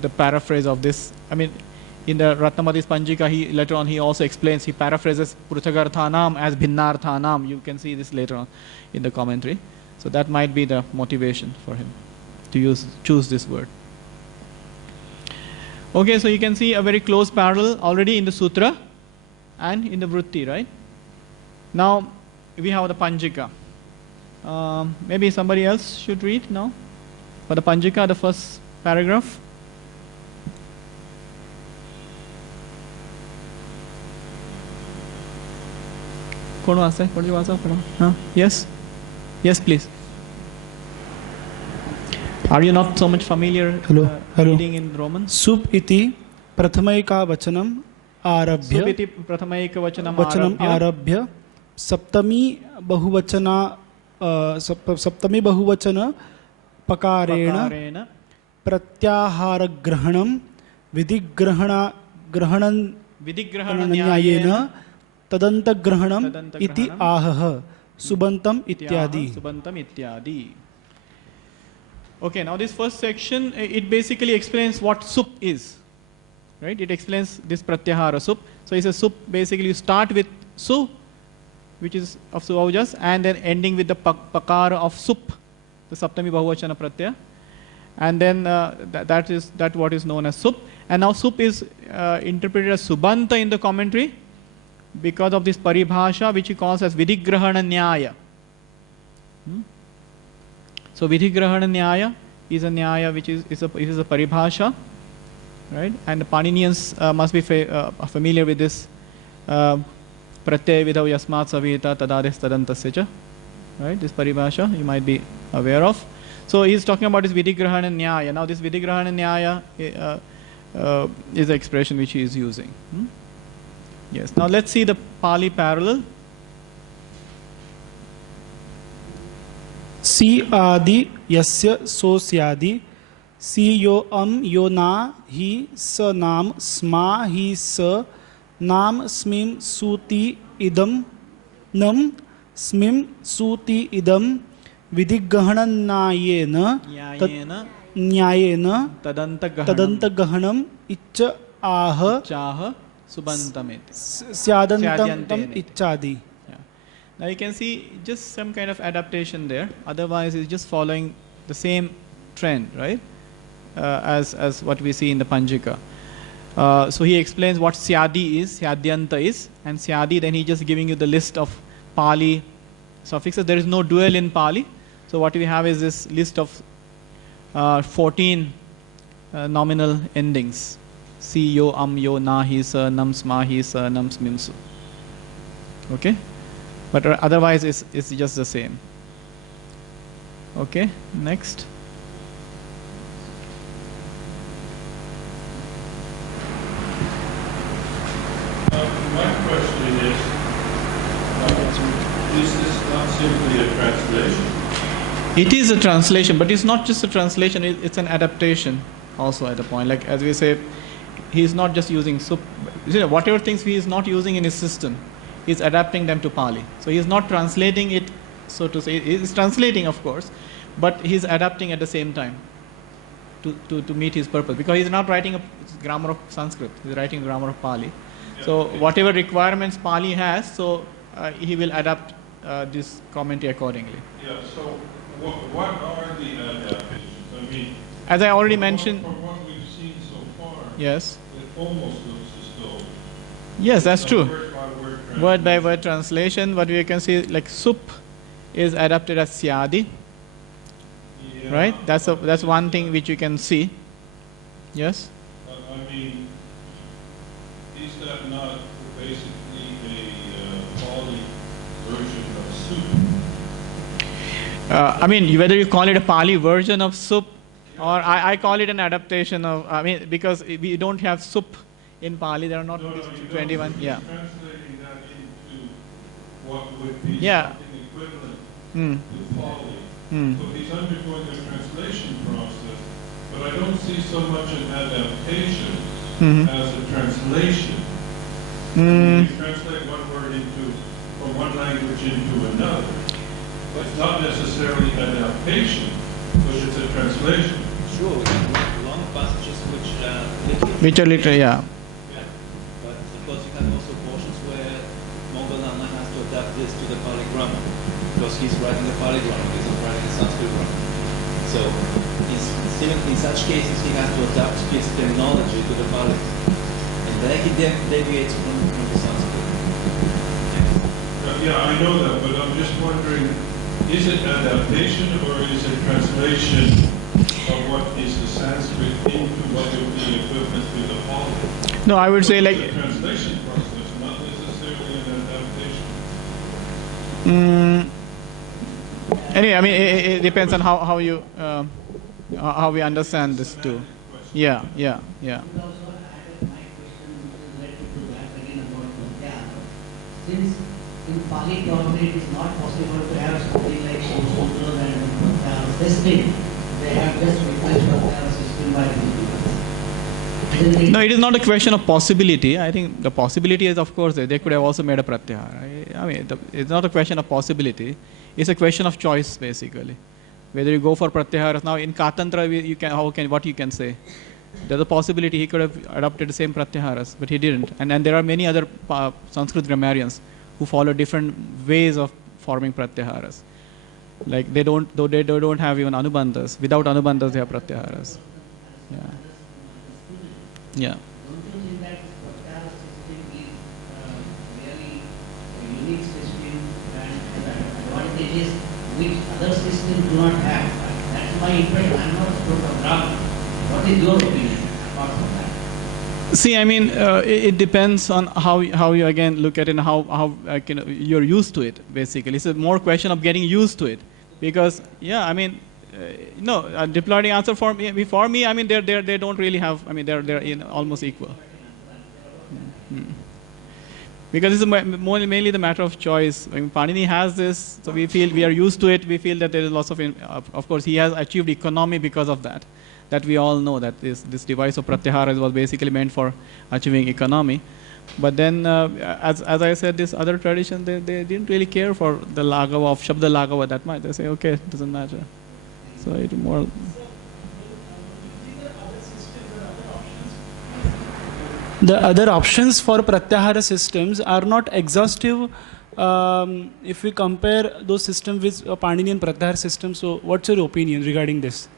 the paraphrase of this. I mean, in the Ratnamati's Panjika, later on he also explains, he paraphrases pruthagarthanam as bhinnarthanam. You can see this later on in the commentary. So that might be the motivation for him to choose this word. Okay, so you can see a very close parallel already in the sutra and in the vritti, right? Now we have the Panjika. Maybe somebody else should read now for the Panjika, the first paragraph. Yes? Yes, please. Are you not so much familiar reading in Romans? Sup iti prathamaika vachanam arabhya. Sup iti prathamaika vachanam arabhya. Saptami bahuvachana pakarena pratyahara grahanam vidigrahana tadanta grahanam iti ahah subantam ityadi. Okay, now this first section, it basically explains what sup is, right? It explains this pratyahara sup. So it says sup, basically you start with su, which is of Suvaujas, and then ending with the pakara of sup, the saptami bahuvachana pratyaya, and then that what is known as sup. And now sup is interpreted as subanta in the commentary because of this paribhasha, which he calls as vidigrahana nyaya. So vidigrahana nyaya is a nyaya which is a paribhasha, right? And the Paninians must be familiar with this pratyaya vidau yasmat savita tadades tadantasya cha, right? This paribhasha you might be aware of. So he is talking about this vidigrahana nyaya. Now this vidigrahana nyaya is the expression which he is using. Yes. Now let's see the Pali parallel. Si adi yasya so syadi si yo na hi sa nam sma hi sa नाम स्मिं सूति इदं नम स्मिं सूति इदं विधिग्रहणन्यायेन न्यायेन तदन्तगहनम् इच्च आह सुबन्तमिति स्यादन्तम् इच्छादि. Now you can see just some kind of adaptation there. Otherwise, it's just following the same trend, right? As what we see in the Panjika. So he explains what Syadi is, Syadyanta is, and Syadi, then he just giving you the list of Pali suffixes. There is no dual in Pali. So what we have is this list of 14 nominal endings. Si, yo, yo, na, hi, sa, nam, sma, hi, sa, nam, smimsu. Okay? But otherwise, it's just the same. Okay, next. My question is this not simply a translation? It is a translation, but it's not just a translation, it's an adaptation also at a point. Like as we say, he's not just using whatever things he is not using in his system, he's adapting them to Pali. So he's not translating it, so to say. He's translating, of course, but he's adapting at the same time to meet his purpose. Because he's not writing a grammar of Sanskrit, he's writing grammar of Pali. So whatever requirements Pali has, so he will adapt this commentary accordingly. Yeah, so what are the adaptations? I mean, as I already mentioned, from what we've seen so far, yes, it almost looks as though yes, that's true. Word By word translation, what we can see, like sup is adapted as Syadi, right? That's one thing which you can see. Yes. I mean, is that not basically a Pali version of soup? I mean, whether you call it a Pali version of sup, or I call it an adaptation of. I mean, because we don't have sup in Pali, there are not 21. Yeah. Translating that into what would be Yeah. something equivalent to Pali. So he's undergoing a translation process, but I don't see so much an adaptation as a translation. You translate one word from one language into another. It's not necessarily an adaptation, but it's a translation. Sure, we have long passages Which are literally, yeah. But of course you have also portions where Moggallana has to adapt this to the Pali grammar, because he's writing the Pali grammar, he's not writing the Sanskrit grammar. So in such cases he has to adapt his terminology to the Pali. And then he deviates from the Sanskrit. Yeah, I know that, but I'm just wondering, is it adaptation or is it translation of what is the Sanskrit into what would be equivalent to the Pali? No, I would say like It's a translation process, not necessarily an adaptation. Anyway, I mean, it depends on how you how we understand this too. Yeah. Since in Pali probably it is not possible to have something like Sutras and Pratyaharas testing, they have just replaced Pratyahara system by No, it is not a question of possibility. I think the possibility is, of course, they could have also made a Pratyahara. I mean, it's not a question of possibility. It's a question of choice, basically. Whether you go for Pratyaharas. Now, in Katantra, what you can say? There's a possibility he could have adopted the same Pratyaharas, but he didn't. And then there are many other Sanskrit grammarians who follow different ways of forming Pratyaharas. Like they don't have even Anubandhas. Without Anubandhas, they have Pratyaharas. Yeah. Don't you think that Pratyahara system is really a unique system and has advantages which other systems do not have? That's my impression. I'm not sure of grammar. What is your opinion apart from that? See, I mean, it depends on how you again look at it and how you're used to it. Basically, it's a more question of getting used to it, because I mean, no, diplomatic answer for me. I mean, they don't really have. I mean, they're almost equal. Because it's mainly the matter of choice. I mean, Panini has this, so we feel we are used to it. We feel that there is lots of course, he has achieved economy because of that. That we all know that this device of Pratyahara was basically meant for achieving economy. But then, as I said, this other tradition, they didn't really care for the Laghava of Shabda Laghava that much. They say, okay, it doesn't matter. So it more. The other options for Pratyahara systems are not exhaustive if we compare those systems with Panini and Pratyahara system. So what's your opinion regarding this?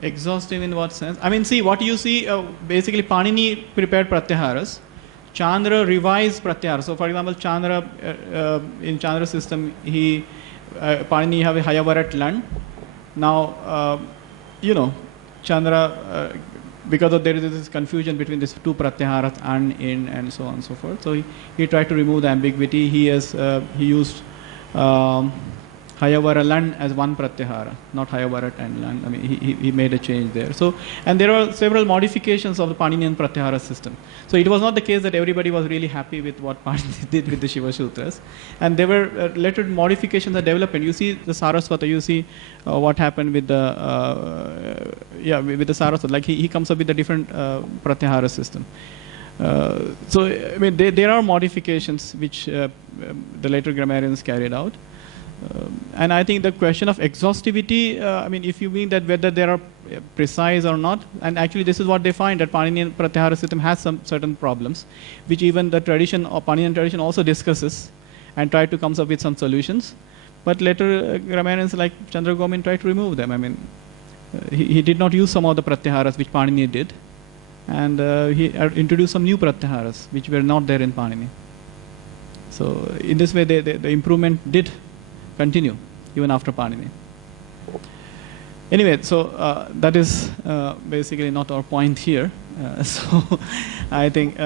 Exhaustive in what sense? I mean, see, what you see, basically Panini prepared Pratyaharas. Chandra revised Pratyahara. So for example, Chandra, in Chandra system, Panini have a Hayavarat land. Now, Chandra, because of there is this confusion between these two Pratyaharas, an, in, and so on and so forth. So he tried to remove the ambiguity. He used Hayavara Lan as one Pratyahara, not Hayavarat and Lan. I mean, he made a change there. So, and there are several modifications of the Paninian Pratyahara system. So it was not the case that everybody was really happy with what Panini did with the Shiva Sutras. And there were later modifications and development. You see the Saraswata, you see what happened with the, with the Saraswata. Like he comes up with a different Pratyahara system. So, I mean, there are modifications which the later grammarians carried out. And I think the question of exhaustivity, I mean, if you mean that whether they are precise or not, and actually this is what they find, that Paninian Pratyahara system has some certain problems, which even the tradition or Paninian tradition also discusses and try to come up with some solutions. But later grammarians like Chandra Gomin tried to remove them. I mean, he did not use some of the Pratyaharas which Panini did, and he introduced some new Pratyaharas which were not there in Panini. So in this way, the improvement did continue even after Panini. Anyway, so that is basically not our point here. So I think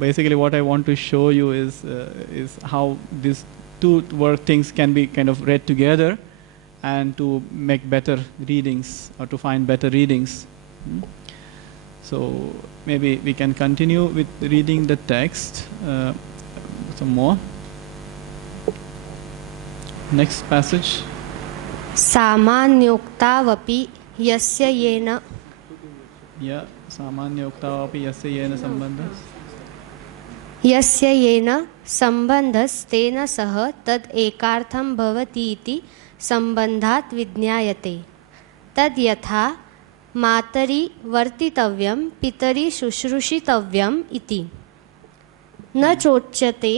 basically what I want to show you is how these two things can be kind of read together and to make better readings or to find better readings. So maybe we can continue with reading the text some more. Next passage. सामान्योक्तावपि यस्य येन सामान्योक्तावपि यस्य येन सम्बन्धः यस्य येन सम्बन्धस्तेन सह तद् एकार्थं भवति इति सम्बन्धात् विज्ञायते तद् यथा मातरि वर्तितव्यं पितरि शुश्रूषितव्यम् इति न चोच्यते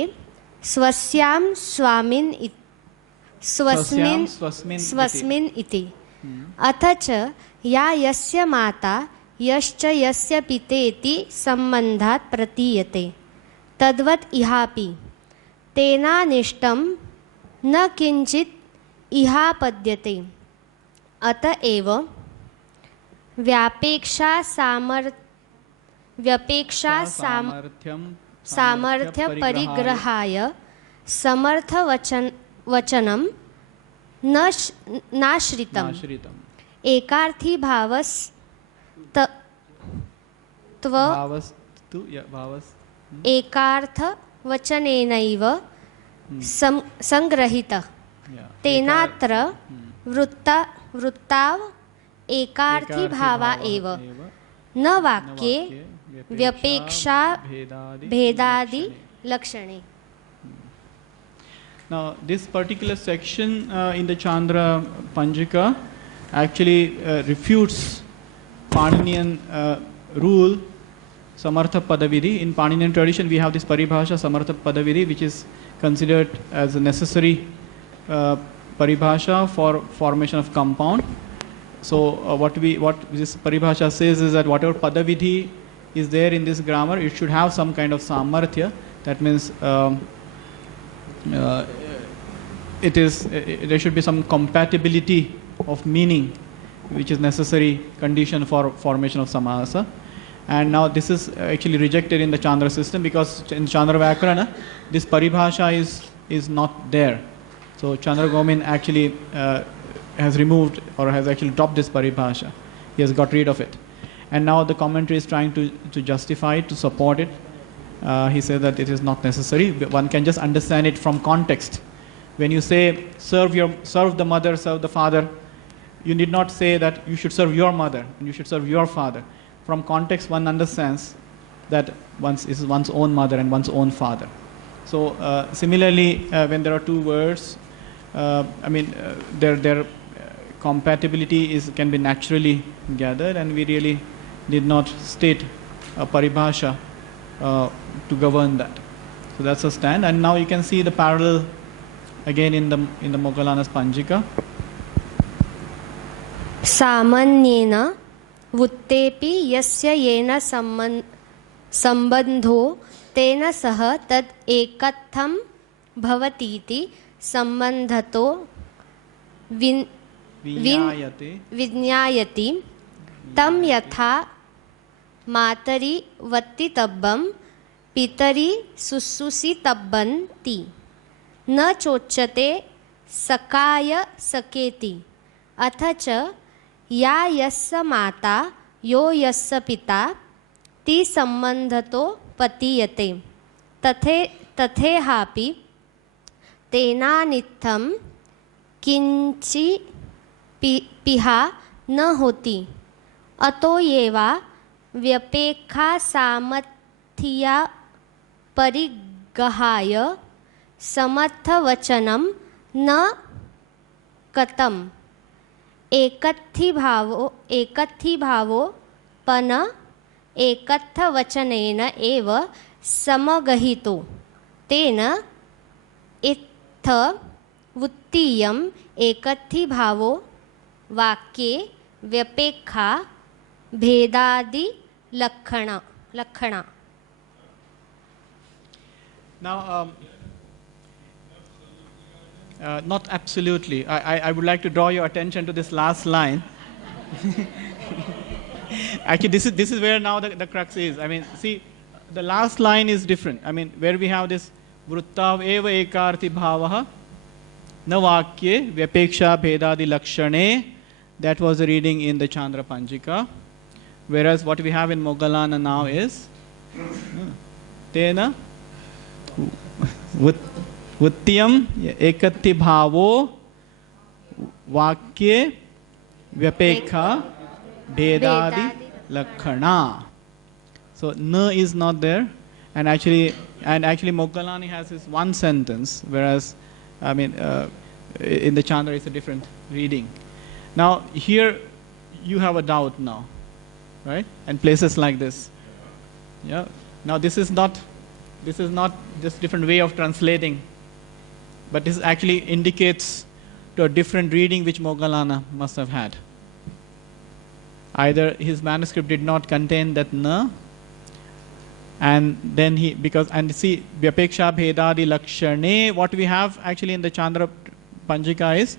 स्वस्यां स्वामिन् स्वस्मिन् इति अथ च या यस्य माता यश्च यस्य पितेति सम्बन्धात् प्रतीयते तद्वत् इहापि तेनानिष्टं न किञ्चित् इहापद्यते अत एव सामर्थ्यपरिग्रहाय वचनं नाश्रितम् एकार्थी एकार्थवचनेनैव संग्रहितः तेनात्र वृत्ताव एकार्थी भावा एव न वाक्ये व्यपेक्षा भेदादि लक्षणे. Now, this particular section in the Chandra Panjika actually refutes Paninian rule, Samartha Padavidhi. In Paninian tradition, we have this Paribhasha, Samartha Padavidhi, which is considered as a necessary Paribhasha for formation of compound. So, what this Paribhasha says is that whatever Padavidhi is there in this grammar, it should have some kind of Samarthya. That means there should be some compatibility of meaning, which is necessary condition for formation of samasa. And now this is actually rejected in the Chandra system, because in Chandra Vyakarana this paribhasha is not there. So Chandra Gomin actually has removed or has actually dropped this paribhasha. He has got rid of it. And now the commentary is trying to justify it, to support it. He says that it is not necessary. One can just understand it from context. When you say serve the mother, serve the father, you need not say that you should serve your mother and you should serve your father. From context, one understands that is one's own mother and one's own father. So similarly, when there are two words, their compatibility can be naturally gathered, and we really did not state a paribhasha to govern that. So that's a stand, and now you can see the parallel again in the Moggallana's Panjika. सामान्येन वुत्तेपि यस्य येन सम्बन्धो तेन सह तद् एकत्थं भवतीति सम्बन्धतो विज्ञायति तं यथा मातरि वत्तितब्बं पितरि शुश्रूषितब्बन्ति न चोच्यते सकाय सकेति अथ च या यस्य माता यो यस्य पिता ति सम्बन्धतो पतीयते तथेहापि तेनानित्थं किञ्चिपिहा न होति अतो एवा व्यपेक्षा सामर्थ्या परिगहाय समर्थवचनं न कतम् एकत्थीभावो पन एकत्थवचनेन एव समगहितो तेन इत्थ वुत्तीयम् एकत्थीभावो वाक्ये व्यपेक्षा भेदादि लक्षणा. Now, not absolutely. I would like to draw your attention to this last line. Actually, this is where now the crux is. I mean, see, the last line is different. I mean, where we have this vruttav eva ekarthi bhavaha na vakye vyapeksha bhedadi lakshane. That was the reading in the Chandra Panjika. Whereas what we have in Moggallana now is tena Vuttiyam ekatti bhavo vakye vyapekha bhedadi lakhana. So na is not there, and actually Moggallani has this one sentence, whereas in the Chandra it's a different reading. Now here you have a doubt now, right? And places like this, yeah. Now this is not just different way of translating, but this actually indicates to a different reading which Moggallana must have had. Either his manuscript did not contain that na, and then see Vyapeksha Bhedadi Lakshane, what we have actually in the Chandra Panjika is,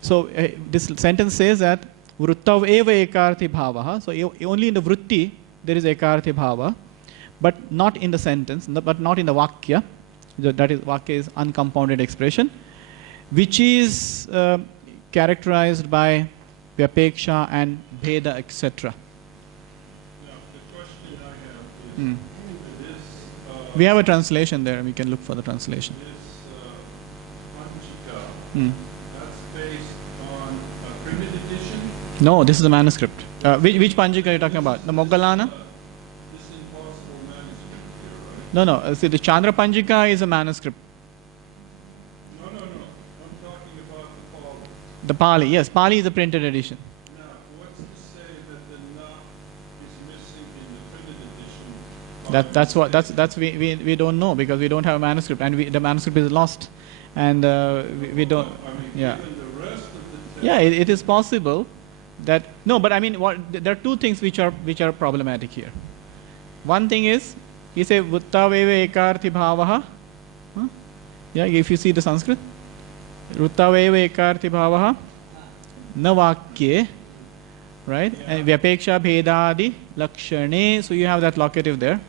so this sentence says that Vruttav eva ekarthi bhavaha, so only in the Vrutti there is ekarthi bhava, but not in the sentence, but not in the Vakya. That is, Vakya is uncompounded expression, which is characterized by Vyapeksha and Bheda, etc. We have a translation there, and we can look for the translation. That's based on a printed edition? No, this is the manuscript. Which Panjika are you talking about? The Moggallana? This impossible manuscript here, right? No. See, the Chandra Panjika is a manuscript. No. I'm talking about the Pali. The Pali, yes. Pali is a printed edition. Now, what's to say that the na is missing in the printed edition? That's we don't know, because we don't have a manuscript, and the manuscript is lost, and we don't. Yeah. Yeah, it is possible that but I mean, there are two things which are problematic here. One thing is, he says Vuttaveva ekarthi bhavaha. Yeah, if you see the Sanskrit, Vuttaveva ekarthi bhavaha na vakye, right? And Vyapeksha bhedadi lakshane. So you have that locative there.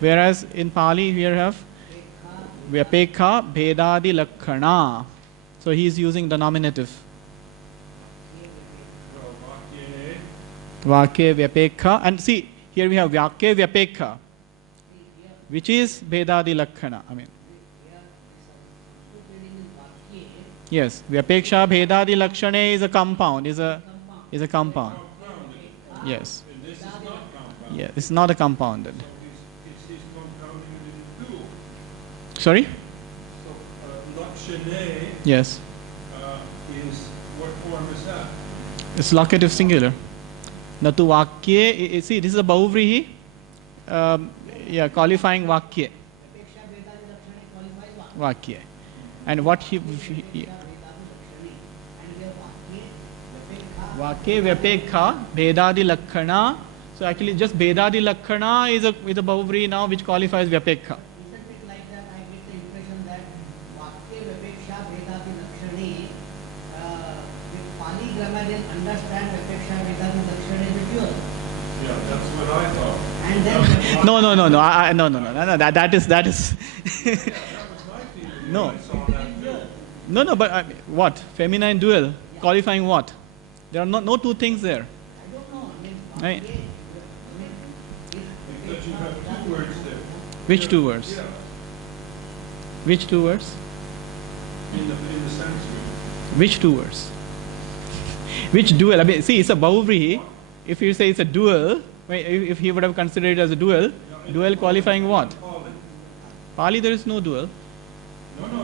Whereas in Pali here have Vyapekha bhedadi lakhana. So he is using the nominative. Vakye Vyapekha. And see, here we have Vakye Vyapekha, which is bhedadi lakhana. I mean, yes, Vyapeksha bhedadi lakshane is a compound. Is a compound. Yes. Yeah, it's not a compounded. He's compounding it in dual. Sorry? So lakshane Yes. is, what form is that? It's locative singular. Natu vakye, see, this is a bahuvrihi, yeah, qualifying vakye. Vakye. And what he vakye vyapekha bhedadi lakhana. So actually just bhedadi lakhana is a bahuvrihi now which qualifies vyapekha. Understand Apeksha Vedadi Lakshana is a dual. Yeah, that's what I thought. And then No. That is no. But what feminine dual qualifying what? There are no two things there. I don't know. Right. Because you have two words there. Which two words? Yeah, Which two words? in the Sanskrit. Which two words? Which dual? I mean, see, it's a bahuvrihi. If you say it's a dual, if he would have considered it as a dual, dual qualifying what? Pali, there is no dual. No. So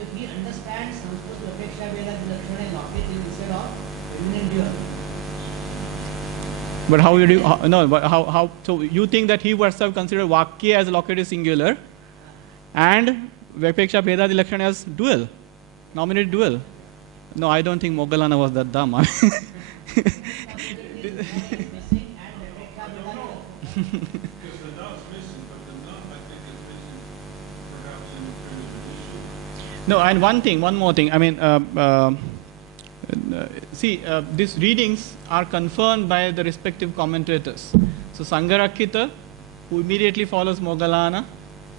if he understands Sanskrit Apeksha Vedadi Lakshana is locative instead of feminine dual. But how you do? How? So you think that he would have considered vakya as a locative singular, and Vyapeksha Vedadi Lakshana as dual, nominated dual? No, I don't think Moggallana was that dumb. No, and one more thing. I mean, see, these readings are confirmed by the respective commentators. So Sangharakkhita, who immediately follows Moggallana,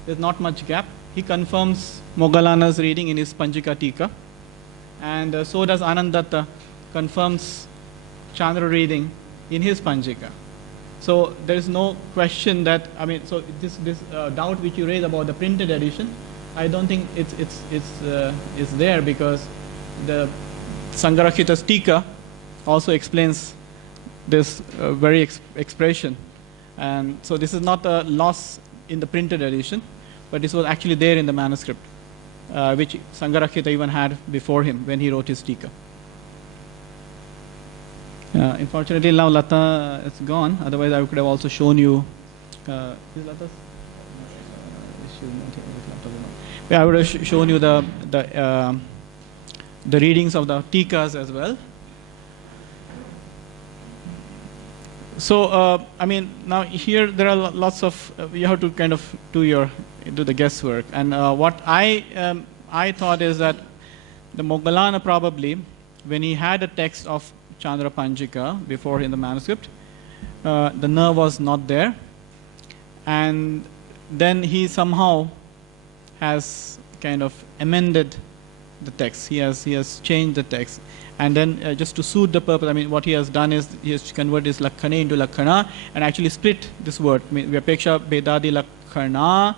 there's not much gap. He confirms Moggallana's reading in his Panchika Tika. And so does Anandatta, confirms Chandra reading in his Panchika. So there is no question that, I mean, so this doubt which you raise about the printed edition, I don't think it's there, because the Sangharakkhita's Tika also explains this very expression. And so this is not a loss in the printed edition, but this was actually there in the manuscript, which Sangharakkhita even had before him when he wrote his Tika. Unfortunately, now Lata is gone. Otherwise, I could have also shown you. Is Lata's? Yeah, I would have shown you the readings of the Tikas as well. So, I mean, now here there are lots of, you have to kind of do the guesswork. And what I thought is that the Moggallana probably, when he had a text of Chandra Panchika before in the manuscript, the na was not there. And then he somehow has kind of amended the text. He has changed the text. And then just to suit the purpose, I mean, what he has done is he has converted his lakhane into lakhana and actually split this word. I mean, Vyapeksha Bhedadi Lakhana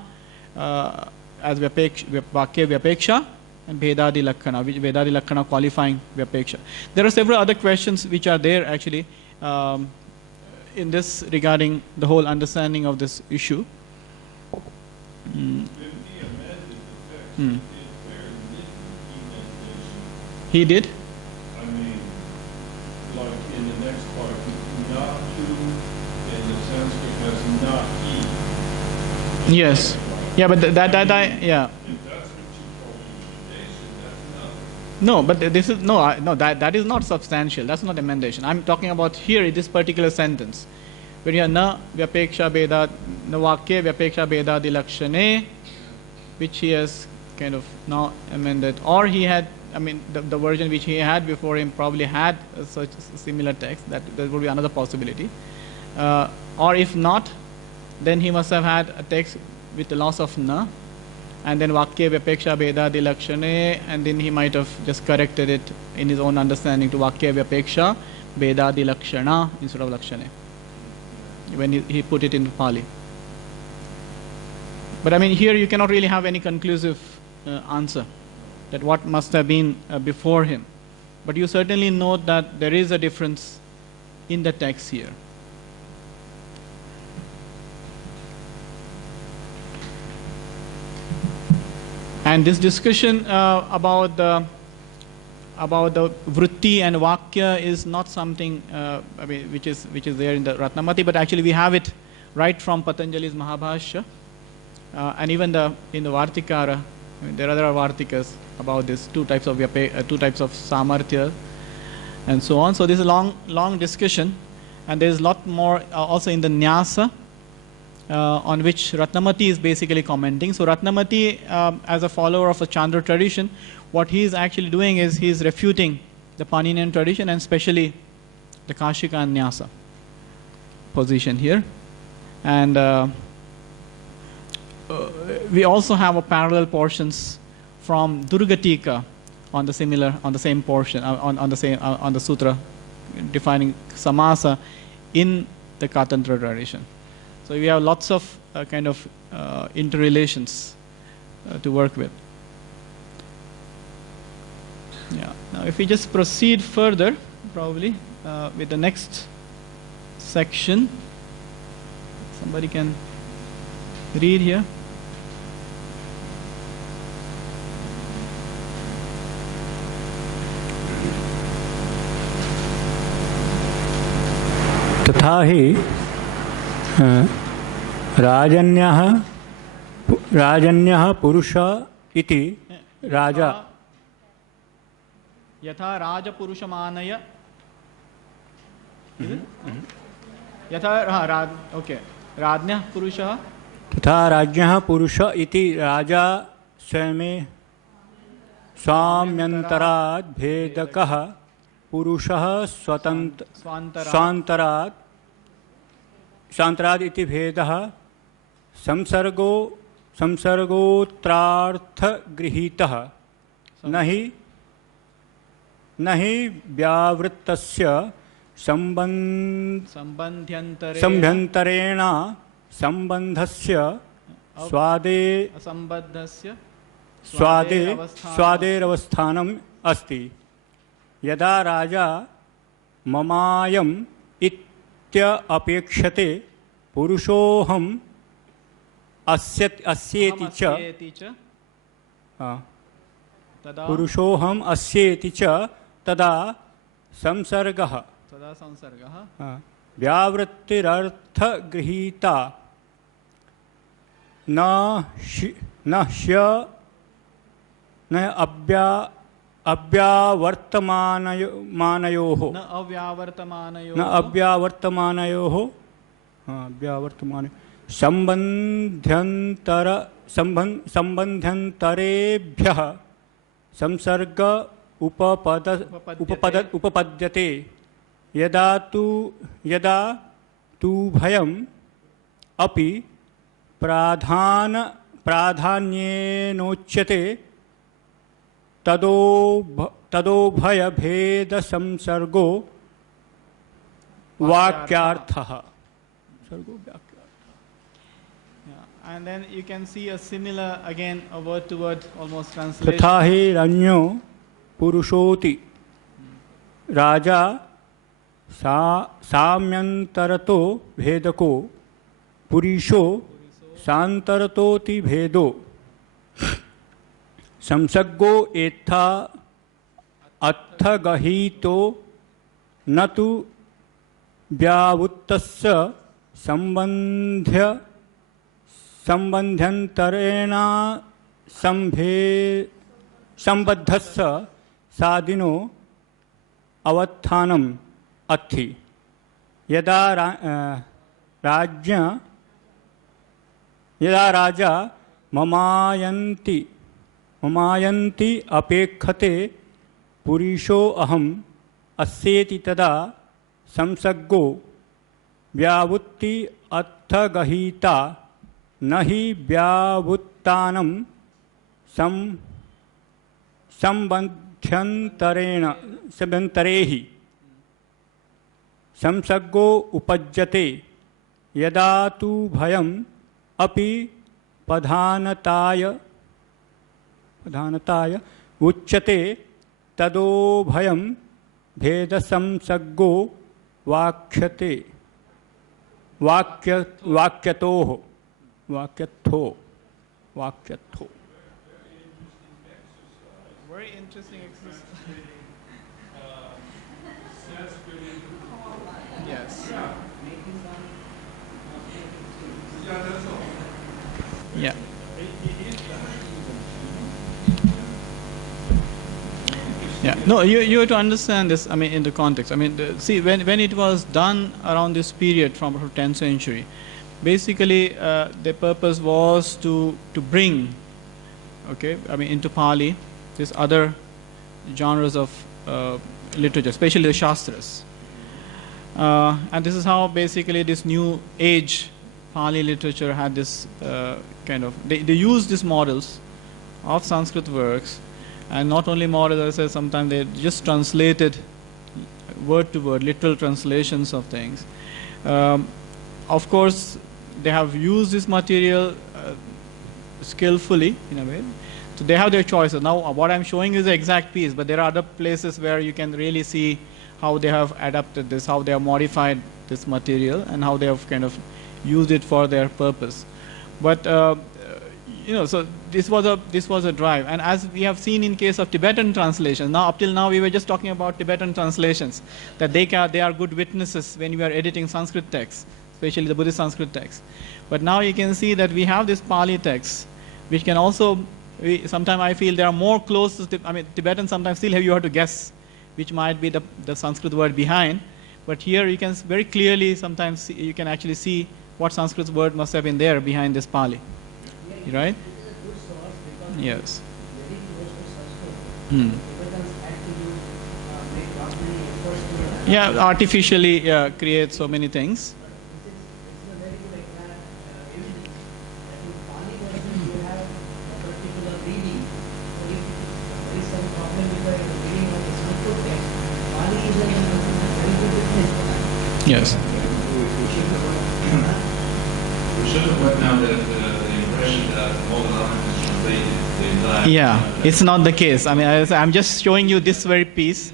as Vakya Vyapeksha and Bhedadi Lakhana, which Bhedadi Lakhana qualifying Vyapeksha. There are several other questions which are there actually in this regarding the whole understanding of this issue. He did? I mean, like in the next part, not to, and the Sanskrit has not eat. Yes. Yeah, but yeah. If that's what you call emendation, that's not. No, but this is, no, that is not substantial. That's not emendation. I'm talking about here in this particular sentence. When you have na vyapeksha beda, na vakya vyapeksha beda dilakshane, which he has kind of now amended, or he had, I mean, the version which he had before him probably had such a similar text. That would be another possibility. Or if not, then he must have had a text with the loss of na, and then vakya vyapeksha beda dilakshane, and then he might have just corrected it in his own understanding to vakya vyapeksha beda dilakshana instead of lakshane, when he put it into Pali. But I mean, here you cannot really have any conclusive answer that what must have been before him. But you certainly note that there is a difference in the text here. And this discussion about the vritti and vakya is not something which is there in the Ratnamati, but actually we have it right from Patanjali's Mahabhashya, and even in the Vartikara. I mean, there are other Vartikas about this, two types of samarthya, and so on. So this is a long discussion, and there is a lot more also in the Nyasa, on which Ratnamati is basically commenting. So Ratnamati, as a follower of the Chandra tradition, what he is actually doing is he is refuting the Paninian tradition, and especially the Kashika and Nyasa position here. And we also have a parallel portions from Durgatika on the same portion, on the sutra defining samasa in the Katantra tradition. So we have lots of kind of interrelations to work with. Yeah. Now, if we just proceed further, probably with the next section, somebody can read here. तथा ही राजन्यः पुरुष इति राजा यथा राजपुरुषमानय यथा okay राज्ञः पुरुषः तथा राज्ञः पुरुष इति राजा स्वयं स्वाम्यन्तराद् भेदकः पुरुषः स्वान्तराद् इति भेदः संसर्गोत्रार्थगृहीतः न हि व्यावृत्तस्य सम्बन्ध्यन्तरेण सम्बन्धस्य स्वादेरवस्थानम् अस्ति। यदा राजा ममायम् इत्यपेक्षते पुरुषोऽहम् अस्येति च पुरुषोऽहम् अस्येति च तदा संसर्गः व्यावृत्तिरर्थगृहीता न अव्यावर्तमानयोः सम्बन्ध्यन्तरेभ्यः संसर्ग उपपद्यते। यदा तु भयम् अपि प्राधान्येनोच्यते तदोभयभेदसंसर्गो वाक्यार्थः। And then you can see a similar, again, a word-to-word almost translation. तथा हि रण्यो पुरुषोति राजा साम्यन्तरतो भेदको पुरुषो सान्तरतोति भेदो संसर्गो एथा अर्थगहितो न तु व्यावृत्तस्य सम्बन्ध्यन्तरेण सम्बद्धस्य सादिनो अवस्थानम् अस्ति। यदा राजा ममायन्ति अपेक्षते पुरुषो अहम् अस्येति तदा संसर्गो व्यावृत्ति अर्थगहिता न हि व्यावृत्तानं सम्बन्ध्यन्तरेहि संसर्गो उपज्यते। यदा तु भयम् अपि प्रधानताय उच्यते तदो भयम् भेदसंसर्गो वाक्यते वाक्यथो। Very interesting exercise. Yes. Yeah. Yeah. No, you have to understand this. I mean, in the context. I mean, see, when it was done around this period from 10th century, basically the purpose was to bring, okay, I mean, into Pali, these other genres of literature, especially the Shastras. And this is how basically this new age Pali literature had this kind of, they use these models of Sanskrit works, and not only models, as I said, sometimes they just translated word to word, literal translations of things. Of course, they have used this material skillfully in a way. So they have their choices. Now what I'm showing is the exact piece, but there are other places where you can really see how they have adapted this, how they have modified this material, and how they have kind of used it for their purpose. But you know, so this was a drive, and as we have seen in case of Tibetan translations. Now, up till now, we were just talking about Tibetan translations, that they are good witnesses when we are editing Sanskrit texts, especially the Buddhist Sanskrit texts. But now you can see that we have this Pali text, which can also, sometimes I feel they are more close to, I mean, Tibetan sometimes still you have to guess which might be the Sanskrit word behind. But here you can very clearly sometimes see, you can actually see what Sanskrit word must have been there behind this Pali. Right? Yes. Yeah, artificially create so many things. Yes. We should have got now the impression that Moggallana is translated the entire. Yeah, it's not the case. I mean, I'm just showing you this very piece.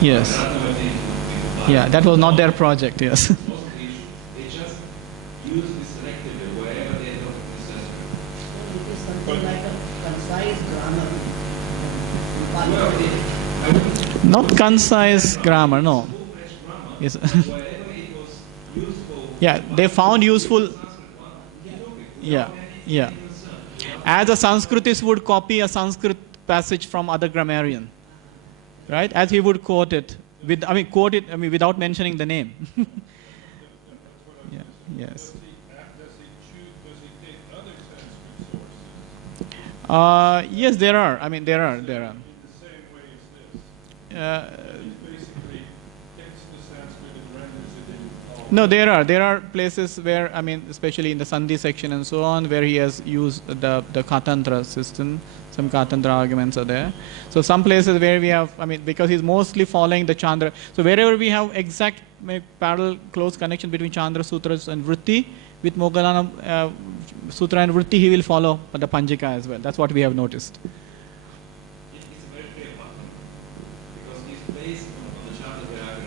Yes. Yeah, that was not their project, yes. They just use this selectively wherever they don't necessary. It is something like a concise grammar. Not concise grammar, no. Yes. Yeah, they found useful. Yeah, yeah. As a Sanskritist would copy a Sanskrit passage from other grammarian. Right, as he would quote it, without mentioning the name. Yeah. Yes. Yes, there are. I mean, there are. No, there are places where, I mean, especially in the Sandhi section and so on, where he has used the Katantra system. Some Katantra arguments are there. So some places where we have, I mean, because he's mostly following the Chandra. So wherever we have exact parallel close connection between Chandra Sutras and Vritti, with Moggallana Sutra and Vritti, he will follow the Panjika as well. That's what we have noticed. It's a very clear pattern, because it's based on the Chandra Vyakara.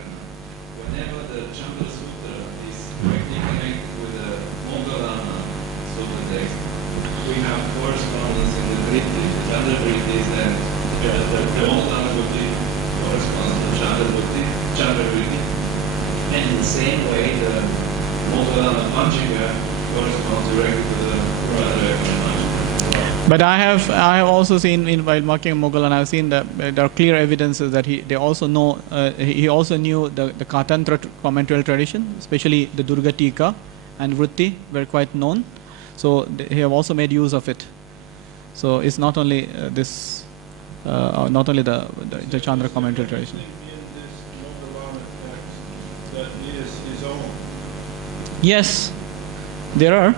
Whenever the Chandra Sutra is directly connected with the Moggallana Sutra text, we have correspondence in the Vritti. The Chandra Vritti is then the Moggallana Vritti corresponds to the Chandra Vritti. And in the same way, the Moggallana Panjika corresponds directly to the Chandra Vyakara Panjika. But I have also seen, while marking Moggallana, I've seen that there are clear evidences that he also knew the Katantra commentarial tradition, especially the Durga Tika and Vritti were quite known. So he have also made use of it. So it's not only not only the Chandra commentary tradition. Yes, there are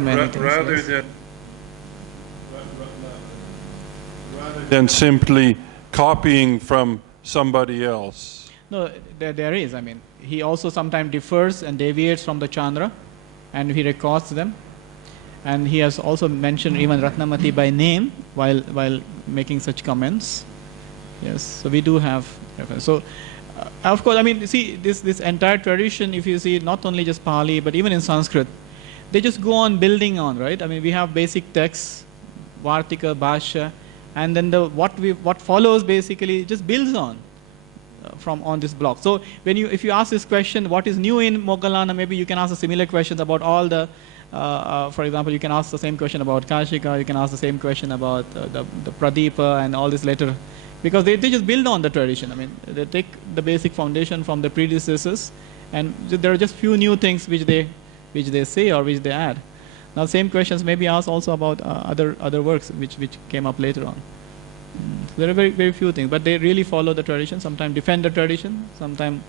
many things. Rather than simply copying from somebody else. No, there is. I mean, he also sometimes differs and deviates from the Chandra, and he records them. And he has also mentioned even Ratnamati by name while making such comments. Yes, so we do have reference. So, of course, I mean, see, this entire tradition, if you see, not only just Pali, but even in Sanskrit, they just go on building on, right? I mean, we have basic texts, Vartika, Bhashya, and then what follows basically just builds on on this block. So if you ask this question, what is new in Moggallana, maybe you can ask a similar questions about all the, for example, you can ask the same question about Kashika, you can ask the same question about the Pradeepa and all this later, because they just build on the tradition. I mean, they take the basic foundation from the predecessors, and there are just few new things which they say or which they add. Now, same questions may be asked also about other works which came up later on. There are very, very few things, but they really follow the tradition, sometimes defend the tradition, sometimes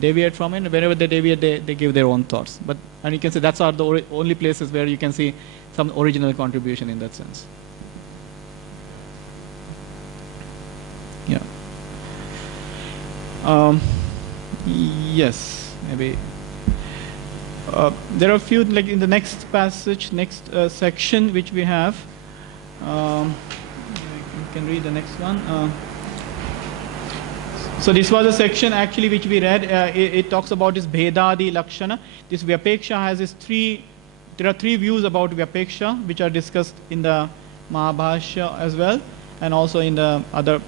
deviate from it. Whenever they deviate, they give their own thoughts. And you can say that's the only places where you can see some original contribution in that sense. Yeah. Yes, maybe. There are a few, like in the next passage, next section which we have. You can read the next one. So this was a section actually which we read. It talks about this Bhedadi Lakshana. This Vyapeksha has this there are three views about Vyapeksha which are discussed in the Mahabhashya as well, and also in the other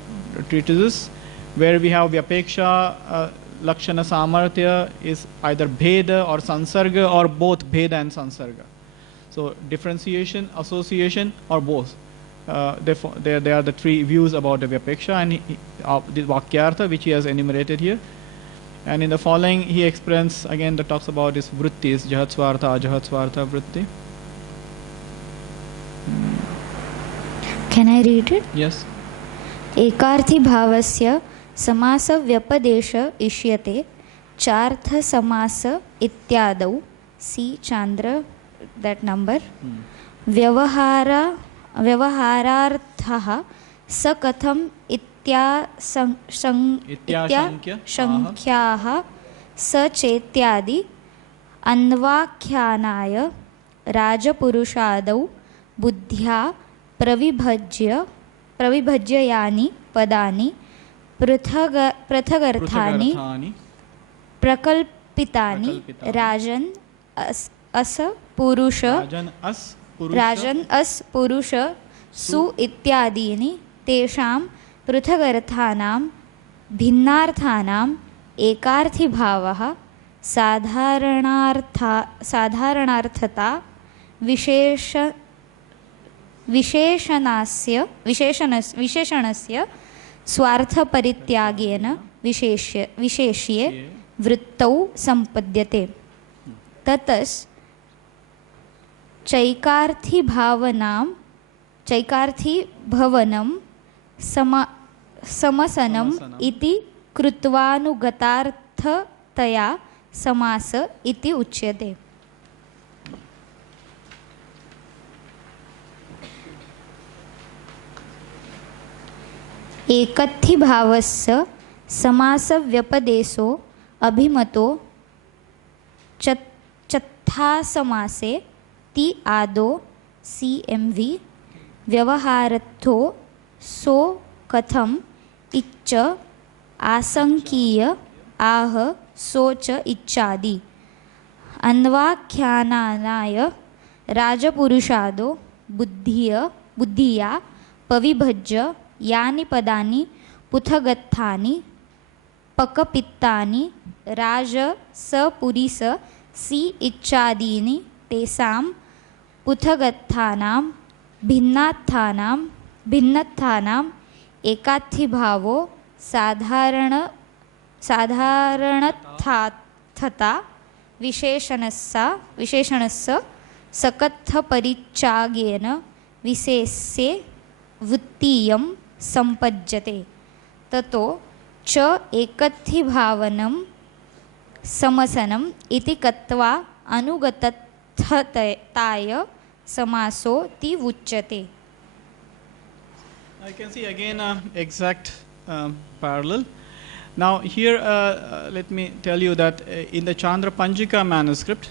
treatises, where we have Vyapeksha Lakshana Samarthya is either Bheda or Sansarga, or both Bheda and Sansarga. So differentiation, association, or both. There are the three views about the Vyapeksha, and the Vakyartha which he has enumerated here. And in the following he explains again that talks about his vrittis, Jahatsvartha, Ajahatsvartha vritti. Can I read it? Yes. एकार्थी भावस्य समास व्यपदेश इष्यते चार्थ समास इत्यादौ सी चांद्र that number व्यवहारार्थः स कथम इत्याशङ्ख्याः स चेत्यादि अन्वाख्यानाय राजपुरुषादौ बुद्ध्या प्रविभज्य यानि पदानि पृथगर्थानि प्रकल्पितानि राजन् अस् पुरुष सु इत्यादीनि तेषां पृथगर्थानां भिन्नार्थानाम् एकार्थीभावः साधारणार्थता विशेषणस्य स्वार्थपरित्यागेन विशेष्ये वृत्तौ सम्पद्यते। ततस् चैकार्थीभवनं समसनम् इति कृत्वानुगतार्थतया समास इति उच्यते। एकत्थीभावस्य समासव्यपदेशो अभिमतो चत्थासमासे ति आदो CMV व्यवहारत्थो सो कथम इच्च आसंकीय आह सोच इच्छादि अन्वाख्यानाय राजपुरुषादो बुद्धिया पविभज्य यानि पदानि पुथगत्थानि पकपित्तानि राज सपुरीस सी इच्छादीनि तेषां पुथगत्थानां भिन्नत्थानाम् एकार्थीभावो साधारणथता विशेषणस्य सकत्थपरित्यागेन विशेष्ये वृत्तीयं सम्पज्यते। ततो च एकत्थीभावनं समसनम् इति कत्वा अनुगतथताय समासो ति उच्यते। I can see again exact parallel. Now here, let me tell you that in the Chandra Panjika manuscript,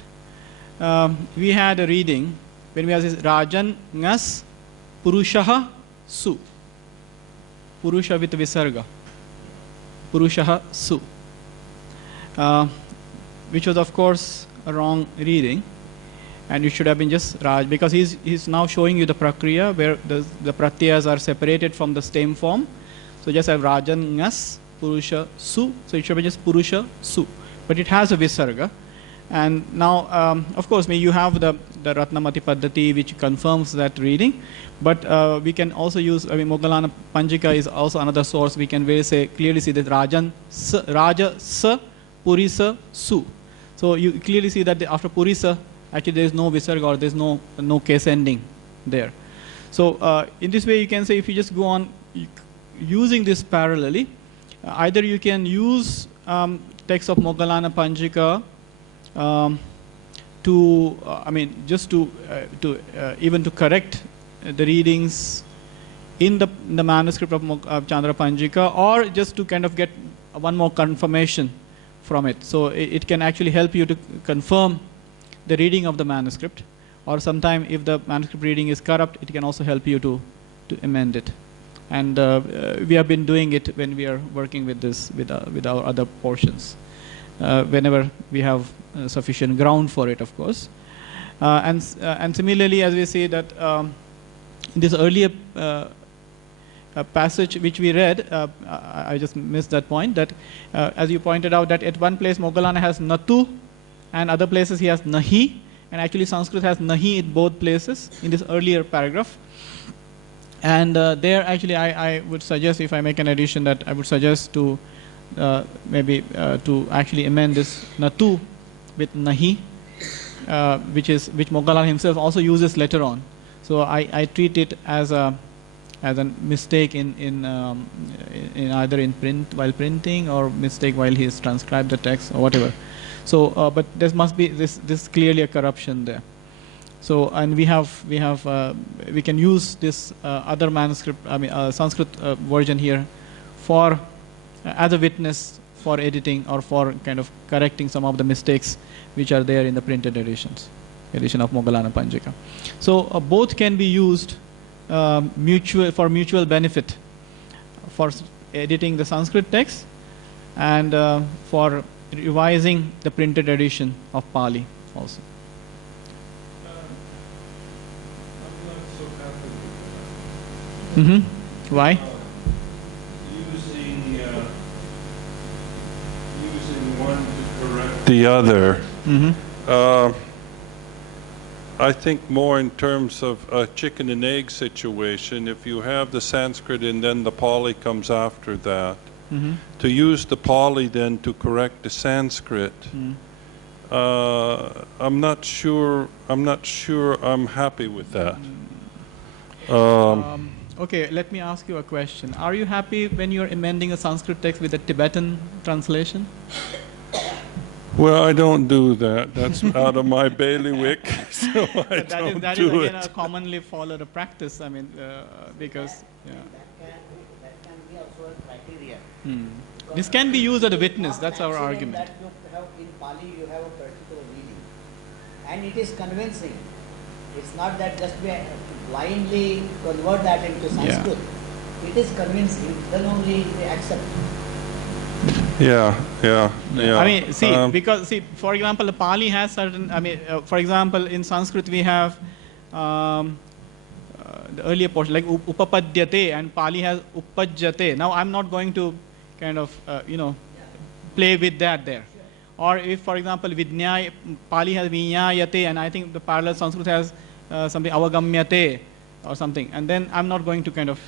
we had a reading when we have this Rajan Ngas Purushaha Su. Purusha with Visarga. Purushaha Su. Which was of course a wrong reading, and it should have been just Raj, because he's now showing you the Prakriya where the Pratyas are separated from the stem form. So just have Rajan Ngas Purusha Su. So it should be just Purusha Su. But it has a Visarga. And now, of course, you have the Ratnamati Paddhati which confirms that reading. But we can also use, Moggallana Panjika is also another source. We can clearly see that Raja Sa Purisa Su. So you clearly see that after Purisa, actually there is no Visarga or there is no case ending there. So in this way, you can say if you just go on using this parallelly, either you can use text of Moggallana Panjika even to correct the readings in the manuscript of Chandra Panjika, or just to kind of get one more confirmation from it. So it can actually help you to confirm the reading of the manuscript, or sometime if the manuscript reading is corrupt, it can also help you to amend it. And we have been doing it when we are working with this with our other portions, whenever we have sufficient ground for it, of course. And similarly, as we say that in this earlier passage which we read, I just missed that point, that as you pointed out, that at one place Moggallana has Natu, and other places he has Nahi, and actually Sanskrit has Nahi in both places in this earlier paragraph. And there actually I would suggest, if I make an addition, that I would suggest to to actually amend this Natu with Nahi, which Moggallana himself also uses later on. So I treat it as a mistake in either in print while printing, or mistake while he has transcribed the text, or whatever. So but there must be this clearly a corruption there. So, and we can use this other manuscript, Sanskrit version here for as a witness for editing or for kind of correcting some of the mistakes which are there in the printed edition of Moggallana Panjika. So both can be used for mutual benefit, for editing the Sanskrit text and for revising the printed edition of Pali also. Why? Using one to correct the other. I think more in terms of a chicken and egg situation. If you have the Sanskrit and then the Pali comes after that, to use the Pali then to correct the Sanskrit, I'm not sure I'm happy with that. Okay, let me ask you a question. Are you happy when you're amending a Sanskrit text with a Tibetan translation? Well, I don't do that. That's out of my bailiwick, so I don't that do is again it. a commonly followed practice. I mean, because That can be also a criteria. This can be used as a witness. That's our argument. That you have in Pali, you have a particular reading, and it is convincing. It's not that just we blindly convert that into Sanskrit. It is convincing. Then only they accept. Yeah. I mean, see, for example, the Pali has certain. I mean, for example, in Sanskrit we have the earlier portion like upapadyate, and Pali has upajjate. Now, I'm not going to kind of play with that there. Or if, for example, Vidnyaya, Pali has Vinyayate, and I think the parallel Sanskrit has something Avagamyate or something, and then I'm not going to kind of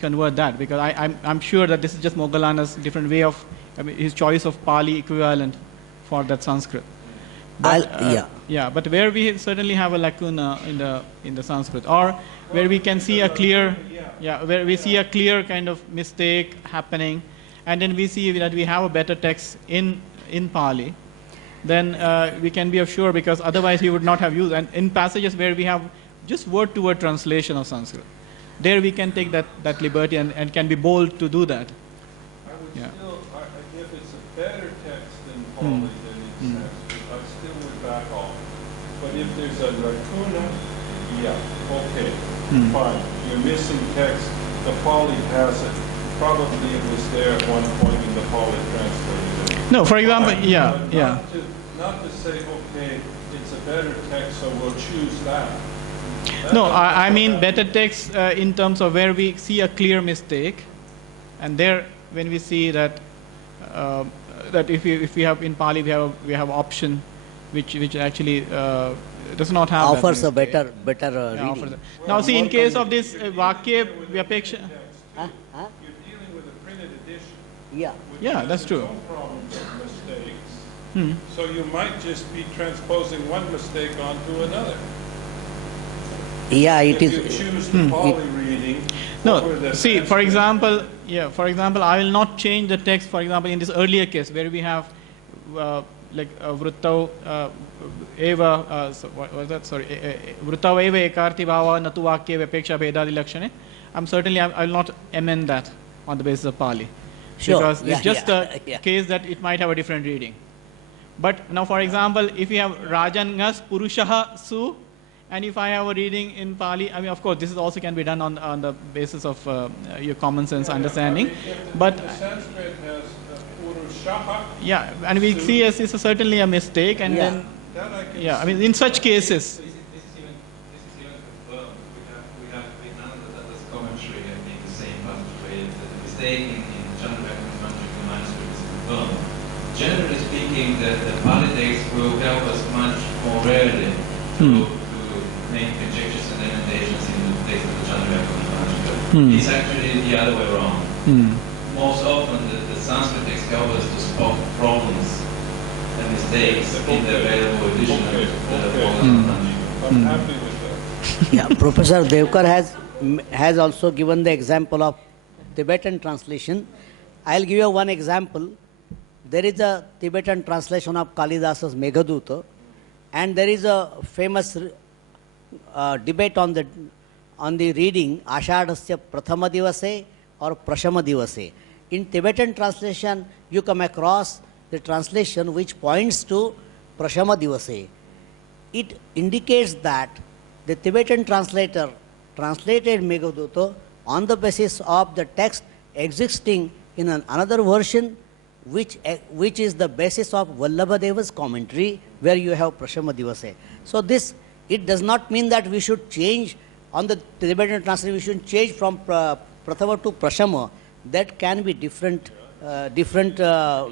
convert that, because I'm sure that this is just Moggallana's different way of his choice of Pali equivalent for that Sanskrit. But, but where we certainly have a lacuna in the Sanskrit, or where we can see a clear, where we see a clear kind of mistake happening, and then we see that we have a better text in Pali, then we can be sure, because otherwise we would not have used. And in passages where we have just word-to-word translation of Sanskrit, there we can take that liberty and can be bold to do that. Pali, then I still would back off. But if there's a lacuna, yeah, okay, fine. You're missing text. The Pali has it. Probably it was there at one point in the Pali translated it. No, for example, But not to say, okay, it's a better text, so we'll choose that. No, I mean better text in terms of where we see a clear mistake, and there when we see that that if we have in Pali we have option which actually does not have offers that a better yeah, reading. Now see, in case of this Vakya Vyapeksha, You're dealing with a printed edition. Yeah. Yeah, that's true. No problems with mistakes. So you might just be transposing one mistake onto another. Yeah, it if is. You choose the Pali reading. over no, the see, for Sanskrit. example, I will not change the text. For example, in this earlier case where we have Vrittau eva, what was that? Sorry, Vrittau eva ekarthi bhava natu vakya vyapeksha bhedadi lakshane. I will not amend that on the basis of Pali. Sure. Because it's just a yeah. case that it might have a different reading. But now, for example, if you have Rajangas Purushaha Su, and if I have a reading in Pali, I mean, of course, this is also can be done on the basis of your common sense understanding. But The Sanskrit has Purushaha. yeah, and we see as it's certainly a mistake, and then That I can yeah, I mean, in such cases. Commentary and being the same passage, the mistake in Chandravakana Manjushri manuscript is confirmed. Generally speaking, the Pali text will help us much more rarely to make conjectures and emendations in the text of the Chandravakana Manjushri. It's actually the other way around. Most often, the Sanskrit text helps us to spot problems and mistakes in the available edition of the Manjushri. I'm happy with that. Yeah, Professor Devkar has also given the example of Tibetan translation. I'll give you one example. There is a Tibetan translation of Kalidasa's Meghaduta, and there is a famous debate on the reading Ashadasya Prathama Divase or Prashama Divase. In Tibetan translation, you come across the translation which points to Prashama Divase. It indicates that the Tibetan translator translated Meghaduta on the basis of the text existing in another version, which is the basis of Vallabhadeva's commentary, where you have Prashama Divase. So this, it does not mean that we should change on the Tibetan translation, we should change from Prathama to Prashama. That can be different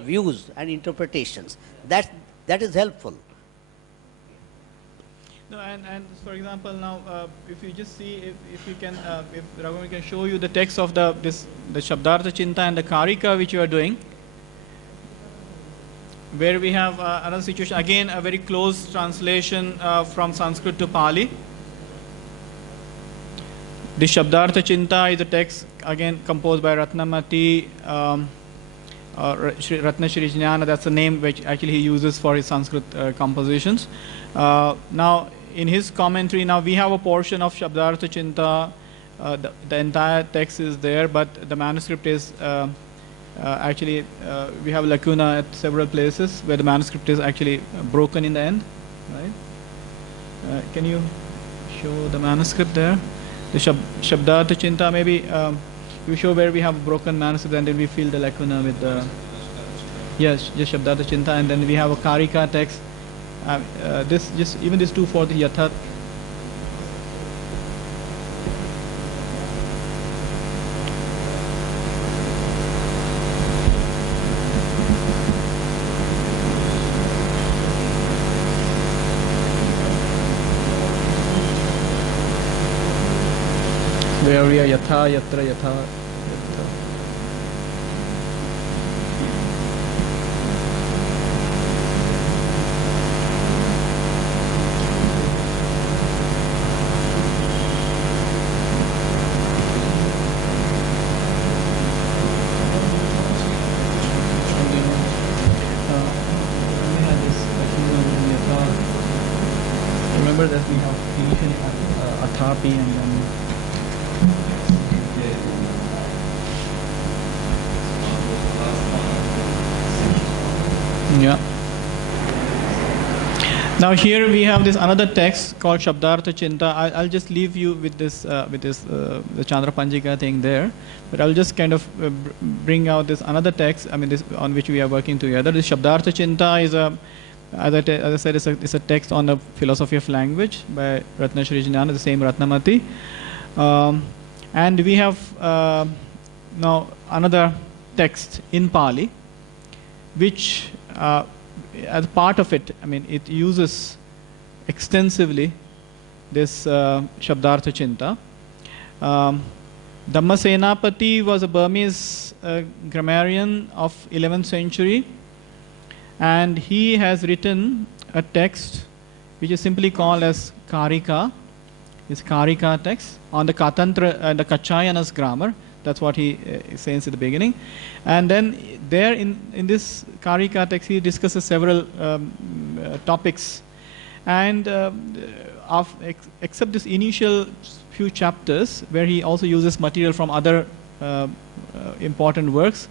views and interpretations. That is helpful. No, and for example, now if you just see if you can if Raghuram can show you the text of the Shabdartha Chinta and the Karika which you are doing, where we have another situation, again a very close translation from Sanskrit to Pali. The Shabdartha Chinta is a text again composed by Ratnamati Ratna Shri Jnana. That's the name which actually he uses for his Sanskrit compositions. Now in his commentary, now we have a portion of Shabdartha Chinta. The entire text is there, but the manuscript is actually we have lacuna at several places where the manuscript is actually broken in the end, right? Can you show the manuscript there? The Shabdartha Chinta, maybe you show where we have broken manuscript, and then we fill the lacuna with the yes, just Shabdartha Chinta, and then we have a Karika text. Even this 240 Yathat. Where we are Yatha, Yatra, Yatha. Remember that we have creation at Atharpi and then yeah. Now here we have this another text called Shabdartha Chinta. I'll just leave you with this the Chandra Panjika thing there, but I'll just kind of bring out this another text. I mean, this on which we are working together. This Shabdartha Chinta is as I said, it's a text on the philosophy of language by Ratnashri Jnana, the same Ratnamati, and we have now another text in Pali, which as part of it, I mean, it uses extensively this Shabdartha Chinta. Dhammasenapati was a Burmese grammarian of 11th century, and he has written a text which is simply called as Karika. It's Karika text on the Katantra, the Kachayanas grammar. That's what he says at the beginning. And then there in this Karika text, he discusses several topics. And except this initial few chapters, where he also uses material from other important works,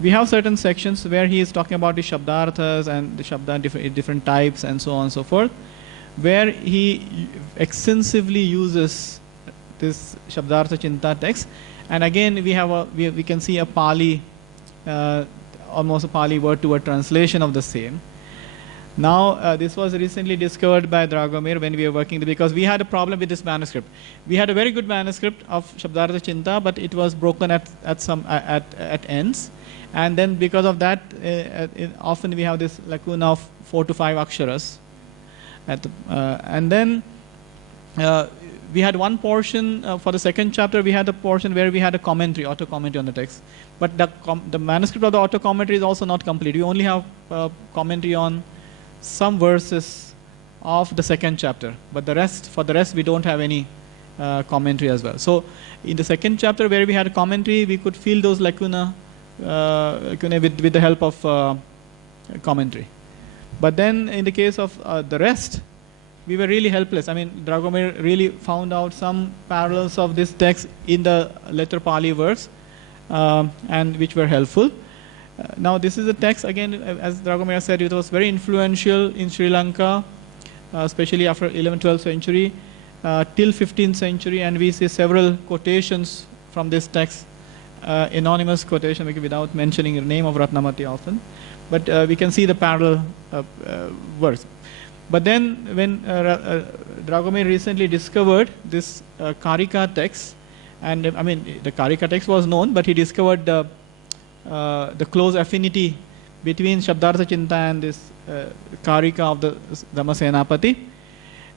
we have certain sections where he is talking about the Shabdarthas and the Shabda different types and so on and so forth, where he extensively uses this Shabdartha Chinta text. And again, we can see a Pali, almost a Pali word-to-word translation of the same. Now, this was recently discovered by Dragomir when we were working, because we had a problem with this manuscript. We had a very good manuscript of Shabdartha Chinta, but it was broken at ends. And then because of that, often we have this lacuna of 4 to 5 aksharas. And then we had one portion for the second chapter. We had a portion where we had a commentary, auto commentary on the text. But the manuscript of the auto commentary is also not complete. We only have commentary on some verses of the second chapter. But for the rest, we don't have any commentary as well. So in the second chapter, where we had a commentary, we could fill those lacuna with the help of commentary. But then in the case of the rest, we were really helpless. I mean, Dragomir really found out some parallels of this text in the later Pali works, and which were helpful. Now this is a text, again, as Dragomir said, it was very influential in Sri Lanka, especially after 11th, 12th century, till 15th century, and we see several quotations from this text, anonymous quotation without mentioning the name of Ratnamati often. But we can see the parallel works. But then when Dragomir recently discovered this Karika text, and I mean the Karika text was known, but he discovered the close affinity between Shabdartha Chinta and this Karika of the Dhammasenapati.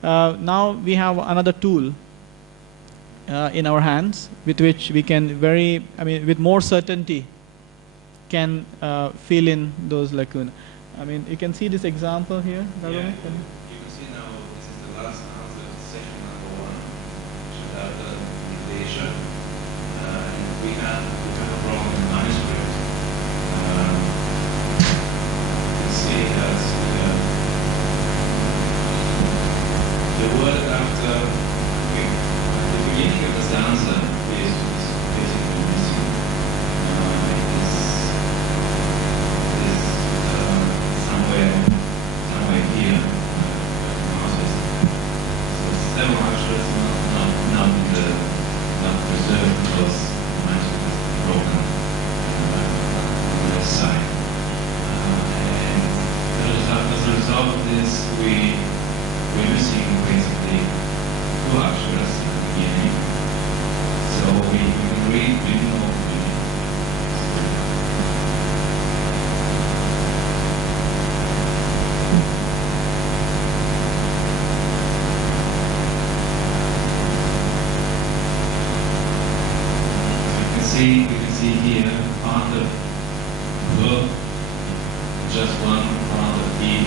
Now we have another tool in our hands with which we can with more certainty can fill in those lacunae. I mean, you can see this example here. Yeah. You can see now this is the last answer, section number 1, Shabdartha Nidesha. And we have a problem in manuscript. You can see that the word after the beginning of the stanza is basically missing. Somewhere here, so several aksharas not preserved because the manuscript is broken on the side. And as a result of this, we're missing basically 2 aksharas at the beginning. So we can read, we know. You can see here part of verb, just one part of E.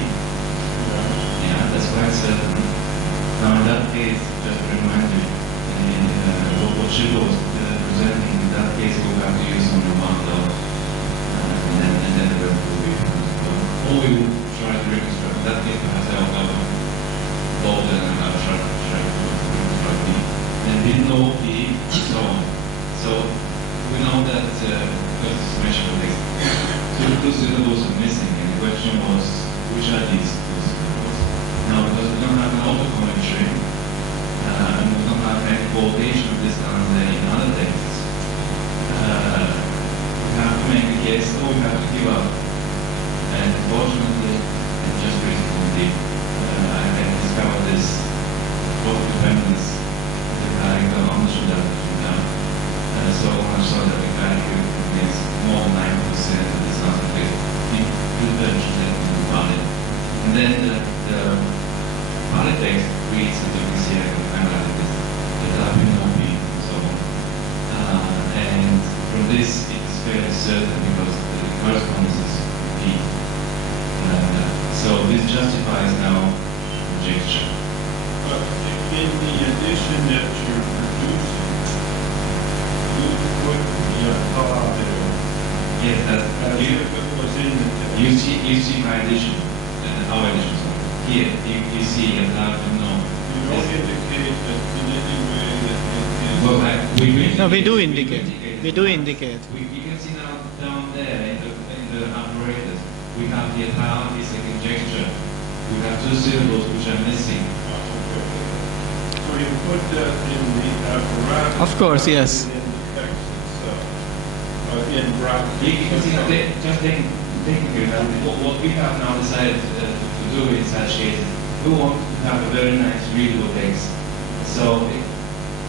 Yeah, that's quite certain. Now in that case, just to remind you, what Shiva was presenting, in that case we'll have to use only one dot, and then the rest will be or we will try to reconstruct. In that case, perhaps I'll have a bold and I'll try to reconstruct E. And didn't know E, and so on. So we know that because it's mentioned text, 2 syllables are missing, and the question was, which are these 2 yes, or we have to give up. And unfortunately, just recently, I had discovered this both dependence that I got on the shoulder now. So much so that we value against more than 9% of the Sanskrit in Pali. And then the Pali text reads, as you can see, I can highlight this, the Tapinopi and so on. And from this, it's fairly certain because the correspondence is repeat. So this justifies now rejection. But in the edition that you're producing, you put the yatha there. Yes, that's as if it was in the text. You see my edition, our edition. Here, you see yatha and no. You don't indicate that in any way that it is. No, we do indicate. We do indicate. You can see now down there in the apparatus, we have the yatha is a conjecture. We have two syllables which are missing. So you put that in the apparatus. Of course, yes. In the text itself. In brackets. You can see now, just technically, what we have now decided to do in such cases, we want to have a very nice readable text. So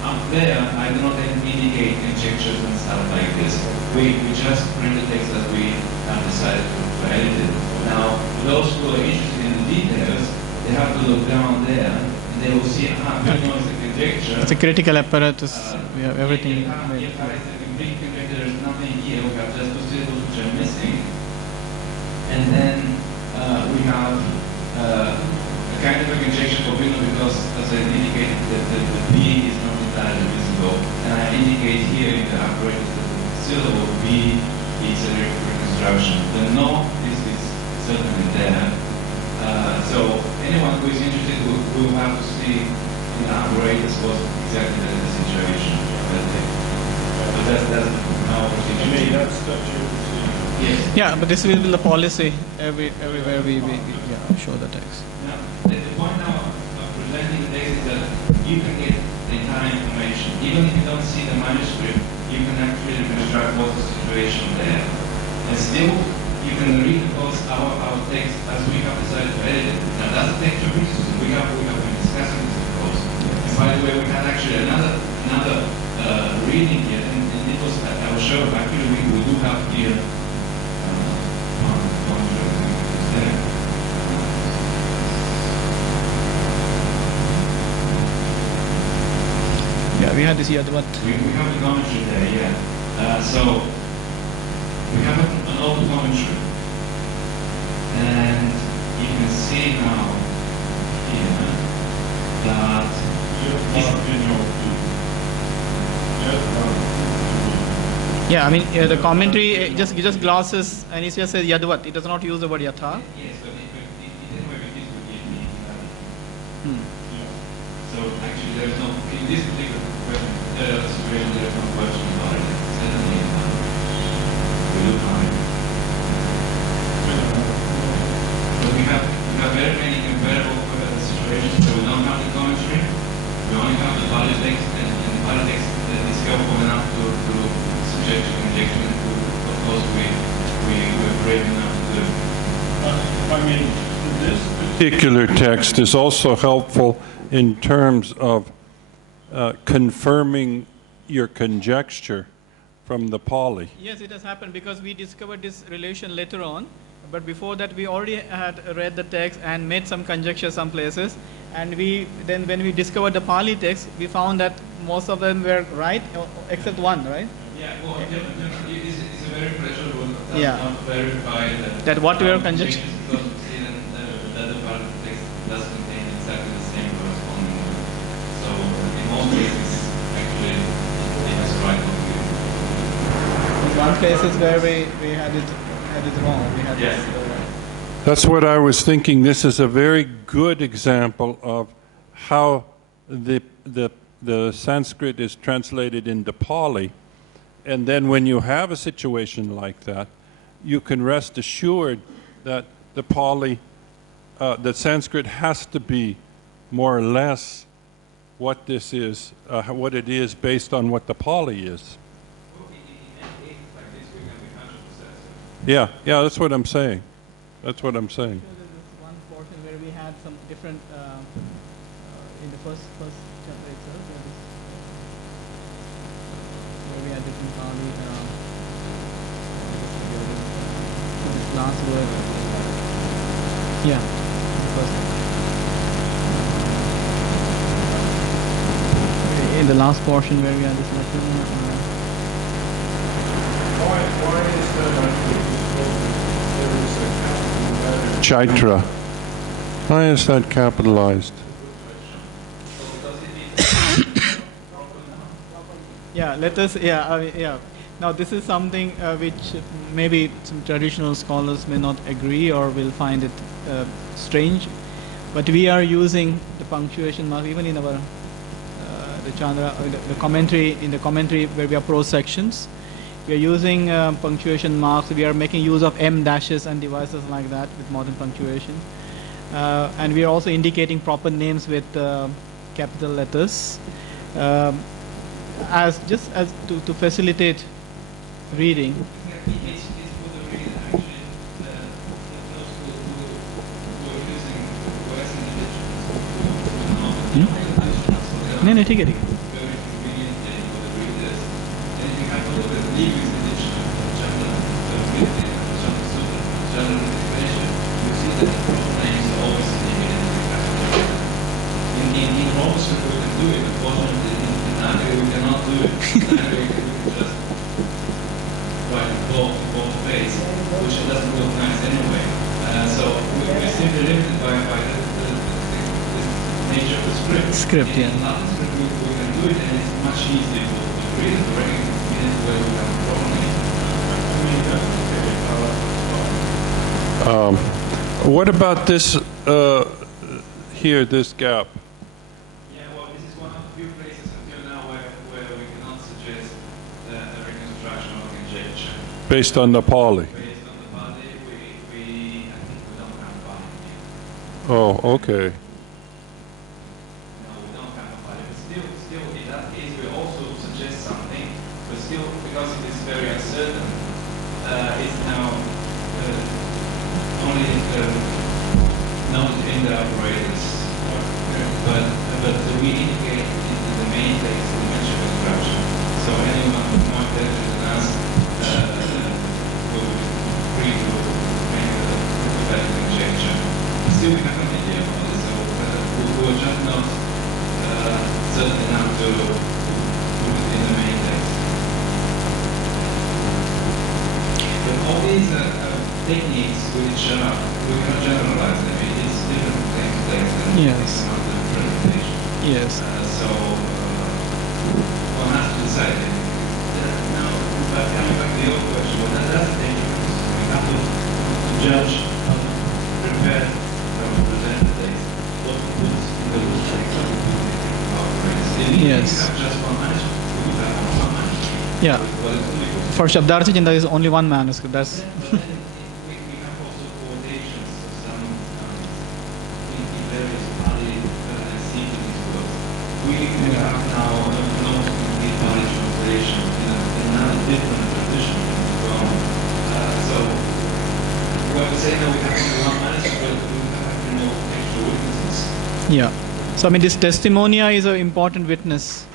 up there, I do not indicate conjectures and stuff like this. We just print the text that we have decided to edit it. Now, those who are interested in the details, they have to look down there, and they will see, it's a conjecture. It's a critical apparatus. We have everything made. There is nothing here. We have just two syllables which are missing. And then we have a kind of a conjecture for Vino because, as I indicated, the P is not entirely visible. And I indicate here in the apparatus that the syllable B is a reconstruction. The no is certainly there. So anyone who is interested will have to see in the apparatus what exactly the situation. But that's how that's such a yes. Yeah, but this will be the policy everywhere we show the text. Now, the point now of presenting the text is that you can get the entire information. Even if you don't see the manuscript, you can actually reconstruct what's the situation there. And still, you can read our text as we have decided to edit it. Now, that's a textual criticism. We have been discussing this, of course. And by the way, we had actually another reading here, and it was, I will show, actually, we do have here Yeah, we had this Yadvat. We have a commentary there, yeah. So, we have an old commentary. And you can see now here that Yeah, I mean the commentary just glosses and it just says Yadvat. It does not use the word Yatha. Yes, but it So actually there is no, in this particular situation, there is no question about it. Certainly, we look on it. But we have very many comparable situations where we don't have the commentary, we only have the Pali text, and the Pali text is helpful enough to subject to conjecture, and of course we're brave enough to do it. I mean, this particular text is also helpful in terms of confirming your conjecture from the Pali. Yes, it has happened because we discovered this relation later on. But before that, we already had read the text and made some conjecture some places. And then when we discovered the Pali text, we found that most of them were right, except one, right? Yeah, well, it's a very pleasurable Yeah. to verify That what we are conjecturing. Because we see that the Pali text does contain exactly the same corresponding word. So in most cases, actually, it is right. In one places where we had it wrong. We had this, That's what I was thinking. This is a very good example of how the Sanskrit is translated into Pali. And then when you have a situation like that, you can rest assured that the Pali, that Sanskrit has to be more or less what this is, what it is based on what the Pali is. Yeah, yeah, that's what I'm saying. That's what I'm saying. So there was one portion where we had some different, in the first chapter itself, where we had different Pali, this last word. Yeah, the first. In the last portion where we had this lesson. Why is that Chaitra? Why is that capitalized? Yeah, let us, yeah. Now this is something which maybe some traditional scholars may not agree or will find it strange, but we are using the punctuation mark even in our the Chandra, the commentary, in the commentary where we have prose sections. We are using punctuation marks. We are making use of M dashes and devices like that with modern punctuation. And we are also indicating proper names with capital letters, as just as to facilitate reading. No, take it. Script, yeah. We can do it, and it's much easier to read it, to recognize where we come from. What about this here, this gap? Yeah, well, this is one of the few places until now where we cannot suggest a reconstruction of conjecture. Based on the Pali? Based on the Pali, I think we don't have Pali. Oh, okay. Techniques which we cannot generalize them. It's different text and yes. interpretation. Yes. So one has to decide. Now, but coming back to your question, what does that take? We have to judge, prepare, present the text, what to put in the book text. Yes. We have just one manuscript. We have one manuscript. Yeah. For Shabdarthi Chinta, there is only one manuscript. That's. Yeah. So, I mean, this testimonia is an important witness.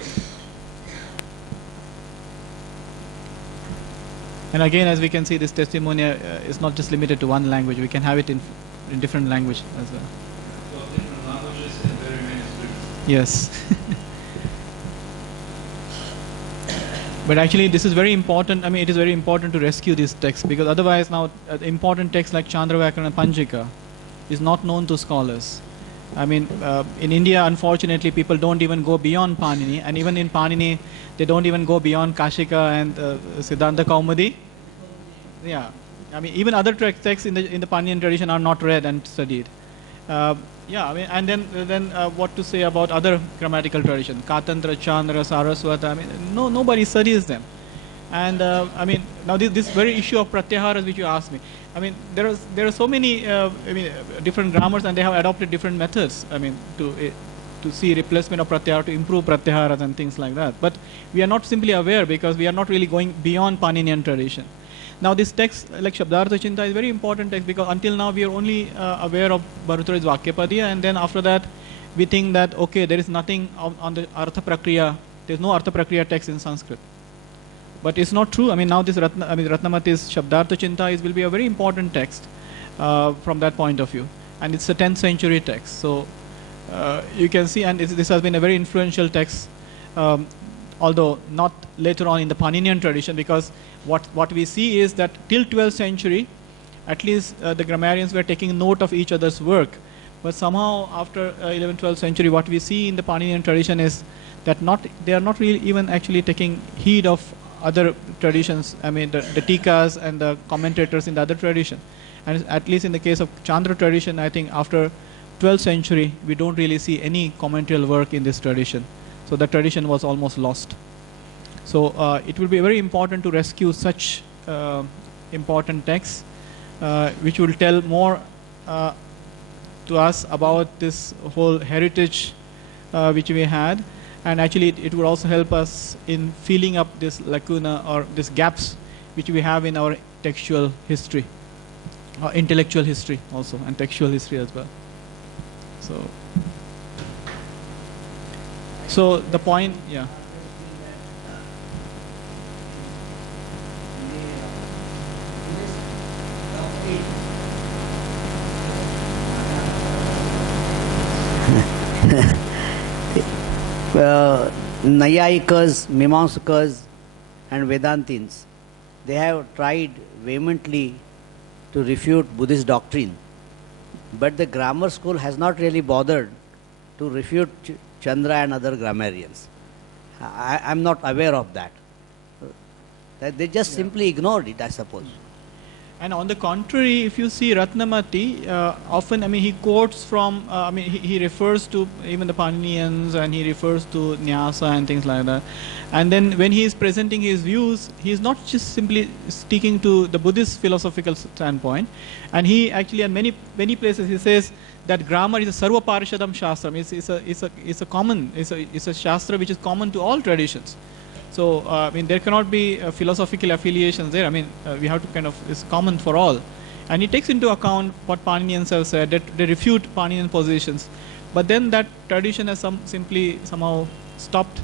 And again, as we can see, this testimonia is not just limited to one language. We can have it in different language as well. So, different languages and very many scripts. Yes. But actually, this is very important. I mean, it is very important to rescue this text, because otherwise now important texts like Chandravyakarana Panjika is not known to scholars. I mean, in India, unfortunately, people don't even go beyond Panini, and even in Panini, they don't even go beyond Kashika and Siddhanta Kaumudi. Yeah, I mean, even other texts in the Paninian tradition are not read and studied. Yeah, I mean, and then what to say about other grammatical traditions? Katantra, Chandra, Saraswata. I mean, nobody studies them. And I mean, now this very issue of pratyaharas which you asked me. I mean, there are so many different grammars, and they have adopted different methods. I mean, to see replacement of pratyahara, to improve pratyaharas and things like that. But we are not simply aware, because we are not really going beyond Paninian tradition. Now this text, like Shabdartha Chinta, is a very important text because until now we are only aware of Bharutar's Vakyapadya, and then after that we think that, okay, there is nothing on the Artha Prakriya, there is no Artha Prakriya text in Sanskrit. But it's not true. I mean, now this Ratnamati's Shabdartha Chinta will be a very important text from that point of view. And it's a 10th century text. So you can see, and this has been a very influential text, although not later on in the Paninian tradition, because what we see is that till 12th century, at least the grammarians were taking note of each other's work. But somehow after 11th, 12th century, what we see in the Paninian tradition is that they are not really even actually taking heed of other traditions, I mean the tikas and the commentators in the other tradition. And at least in the case of Chandra tradition, I think after 12th century, we don't really see any commentarial work in this tradition. So the tradition was almost lost. So it will be very important to rescue such important texts, which will tell more to us about this whole heritage which we had. And actually it would also help us in filling up this lacuna or these gaps which we have in our textual history, intellectual history also, and textual history as well. So the point, yeah. Nayayikas, Mimamsakas and Vedantins, they have tried vehemently to refute Buddhist doctrine. But the grammar school has not really bothered to refute Chandra and other grammarians. I'm not aware of that. They just simply ignored it, I suppose. And on the contrary, if you see Ratnamati, often, I mean, he quotes from, I mean, he refers to even the Paninians, and he refers to Nyasa and things like that. And then when he is presenting his views, he is not just simply sticking to the Buddhist philosophical standpoint. And he actually, in many places, he says that grammar is a sarva parishadam shastram. It's a shastra which is common to all traditions. So, I mean, there cannot be philosophical affiliations there. I mean, we have to kind of, it's common for all. And he takes into account what Paninians have said, that they refute Paninian positions. But then that tradition has simply somehow stopped.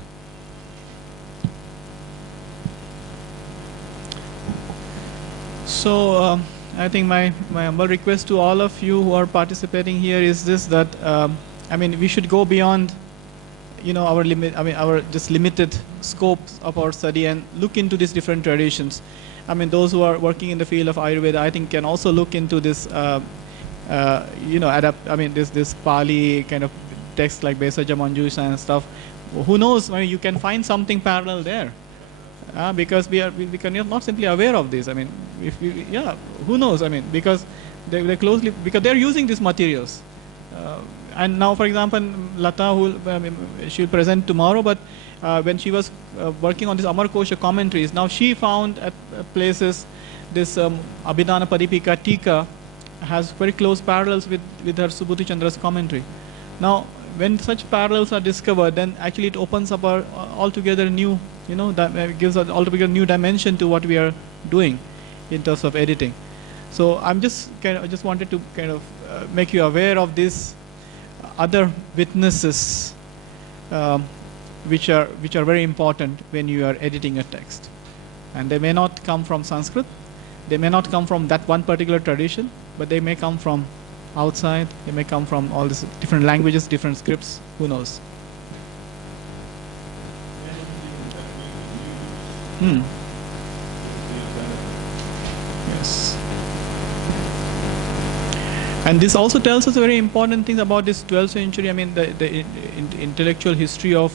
So, I think my humble request to all of you who are participating here is this, that, I mean, we should go beyond, you know, our limit, I mean, our just limited scopes of our study and look into these different traditions. I mean, those who are working in the field of Ayurveda, I think, can also look into this, you know, this Pali kind of text like Besaja Manjushra and stuff. Who knows? I mean, you can find something parallel there, because we are not simply aware of this. I mean, who knows? I mean, because they're closely, because they're using these materials. And now, for example, Lata, she'll present tomorrow, but when she was working on this Amar Kosha commentaries, now she found at places this Abhidhana Paripika Tika has very close parallels with her Subhuti Chandra's commentary. Now, when such parallels are discovered, then actually it opens up a altogether new, you know, that gives an altogether new dimension to what we are doing in terms of editing. So I'm just I just wanted to kind of make you aware of this other witnesses which are very important when you are editing a text. And they may not come from Sanskrit, they may not come from that one particular tradition, but they may come from outside, they may come from all these different languages, different scripts, who knows. Yes. And this also tells us very important things about this 12th century, I mean, the intellectual history of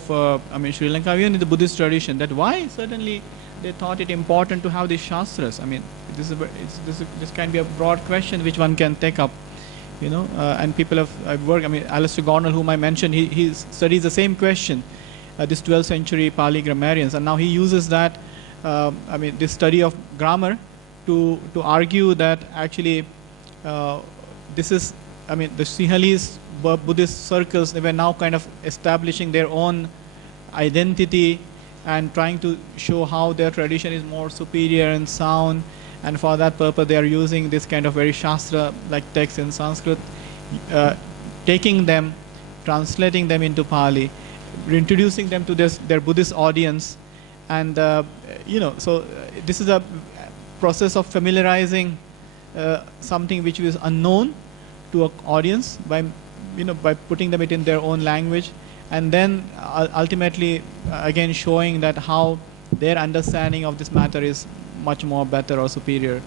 Sri Lanka, even in the Buddhist tradition, that why suddenly they thought it important to have these shastras. I mean, this can be a broad question which one can take up, you know, and people have worked, I mean, Alistair Gornall, whom I mentioned, he studies the same question, this 12th century Pali grammarians, and now he uses that, I mean, this study of grammar to argue that actually this is, I mean, the Sinhalese Buddhist circles, they were now kind of establishing their own identity and trying to show how their tradition is more superior and sound, and for that purpose they are using this kind of very Shastra-like text in Sanskrit, taking them, translating them into Pali, introducing them to their Buddhist audience, and so this is a process of familiarizing something which is unknown to an audience by putting them in their own language, and then ultimately again showing that how their understanding of this matter is much more better or superior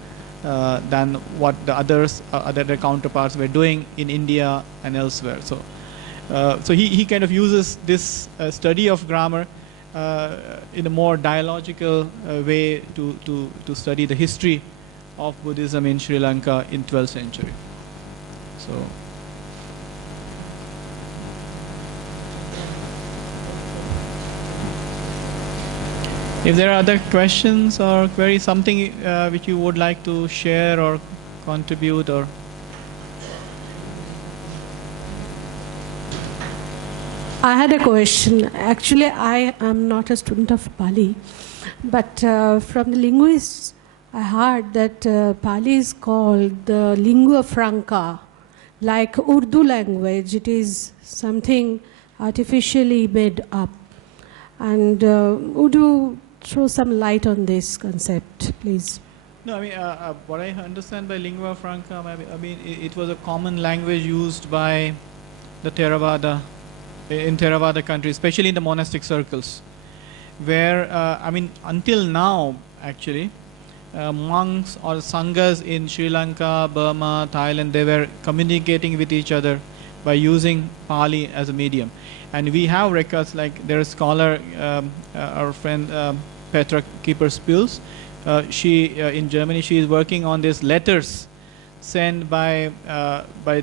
than what the other counterparts were doing in India and elsewhere. So he kind of uses this study of grammar in a more dialogical way to study the history of Buddhism in Sri Lanka in 12th century. So. If there are other questions or queries, something which you would like to share or contribute, or I had a question. Actually, I am not a student of Pali, but from the linguists, I heard that Pali is called the lingua franca, like Urdu language. It is something artificially made up. And would you throw some light on this concept, please? No, I mean, what I understand by lingua franca, I mean, it was a common language used by the Theravada, in Theravada countries, especially in the monastic circles, where, I mean, until now, actually, monks or sanghas in Sri Lanka, Burma, Thailand, they were communicating with each other by using Pali as a medium. And we have records, like there's a scholar, our friend Petra Keeper-Spils, she in Germany, she is working on these letters sent by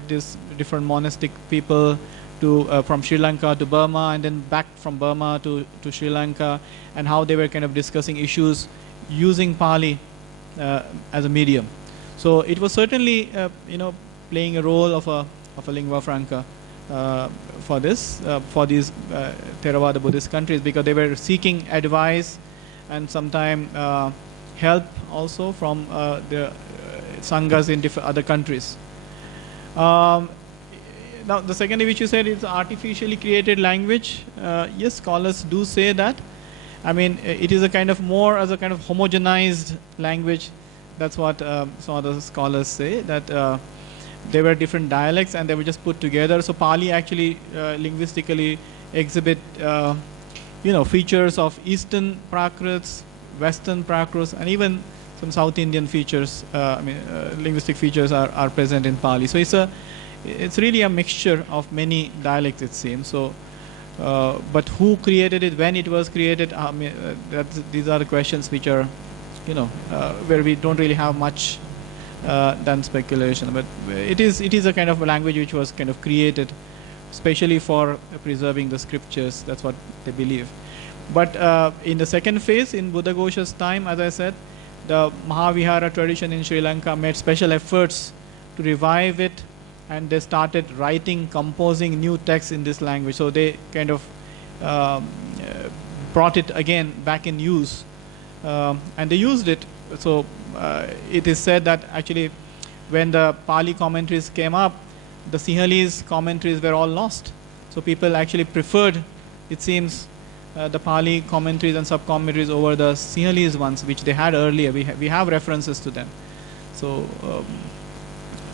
these different monastic people to from Sri Lanka to Burma, and then back from Burma to Sri Lanka, and how they were kind of discussing issues using Pali as a medium. So it was certainly playing a role of a lingua franca for these Theravada Buddhist countries, because they were seeking advice and sometimes help also from the sanghas in different other countries. Now, the second which you said is artificially created language. Yes, scholars do say that. I mean, it is a kind of more as a kind of homogenized language. That's what some other scholars say, that there were different dialects and they were just put together. So Pali actually linguistically exhibit features of Eastern Prakrits, Western Prakrits, and even some South Indian features. Linguistic features are present in Pali. So it's really a mixture of many dialects, it seems. So, but who created it, when it was created? These are the questions which are, where we don't really have much than speculation. But it is a kind of a language which was kind of created, especially for preserving the scriptures. That's what they believe. But in the second phase, in Buddhaghosa's time, as I said, the Mahavihara tradition in Sri Lanka made special efforts to revive it, and they started writing, composing new texts in this language. So they kind of brought it again back in use, and they used it. So it is said that actually when the Pali commentaries came up, the Sinhalese commentaries were all lost. So people actually preferred, it seems, the Pali commentaries and sub-commentaries over the Sinhalese ones, which they had earlier. We have references to them. So,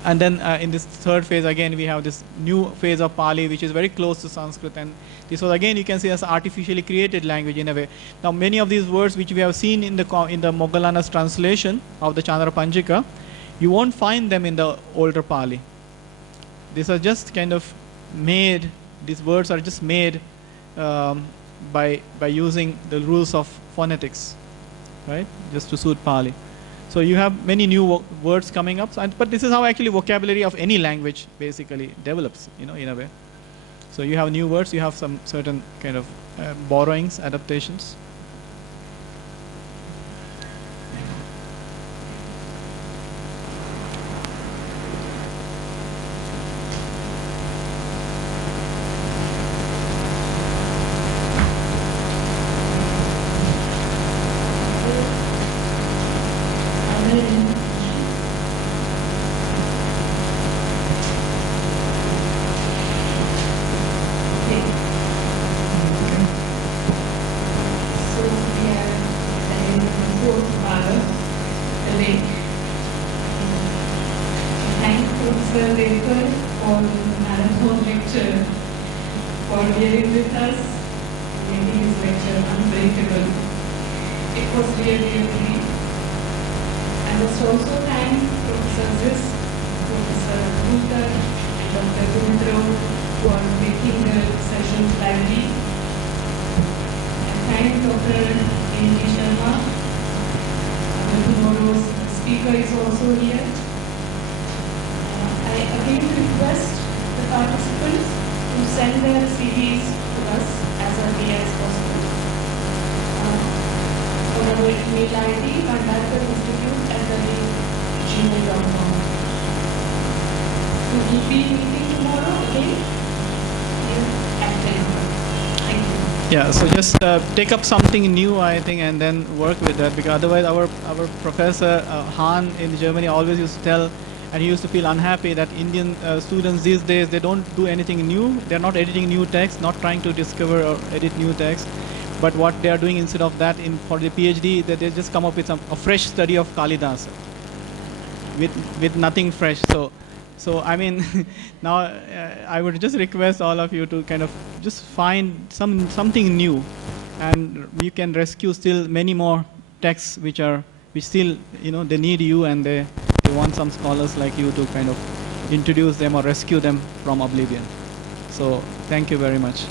and then in this third phase, again, we have this new phase of Pali, which is very close to Sanskrit. And this was, again, you can see as artificially created language in a way. Now, many of these words which we have seen in the Moggallana's translation of the Chandra Panjika, you won't find them in the older Pali. These are just kind of made, these words are just made by using the rules of phonetics, right? Just to suit Pali. So you have many new words coming up, but this is how actually vocabulary of any language basically develops, in a way. So you have new words, you have some certain kind of borrowings, adaptations. Professor Dekar for the marathon lecture, for being with us, making his lecture unbreakable. It was really a treat. I must also thank Professor Zis, Professor Bhutar, and Dr. Gundro for making the sessions lively. I thank Dr. A.G. Sharma. Tomorrow's speaker is also here. I again request the participants to send their CVs to us as early as possible. On our email ID, bhandarkarinstitute@gmail.com. So we'll be meeting tomorrow again at 10 o'clock. Thank you. Yeah, so just take up something new, I think, and then work with that, because otherwise our professor Hahn in Germany always used to tell, and he used to feel unhappy that Indian students these days, they don't do anything new. They're not editing new text, not trying to discover or edit new text. But what they are doing instead of that for the PhD, that they just come up with a fresh study of Kalidas with nothing fresh. So I mean, now I would just request all of you to kind of just find something new, and you can rescue still many more texts which still, you know, they need you, and they want some scholars like you to kind of introduce them or rescue them from oblivion. So thank you very much.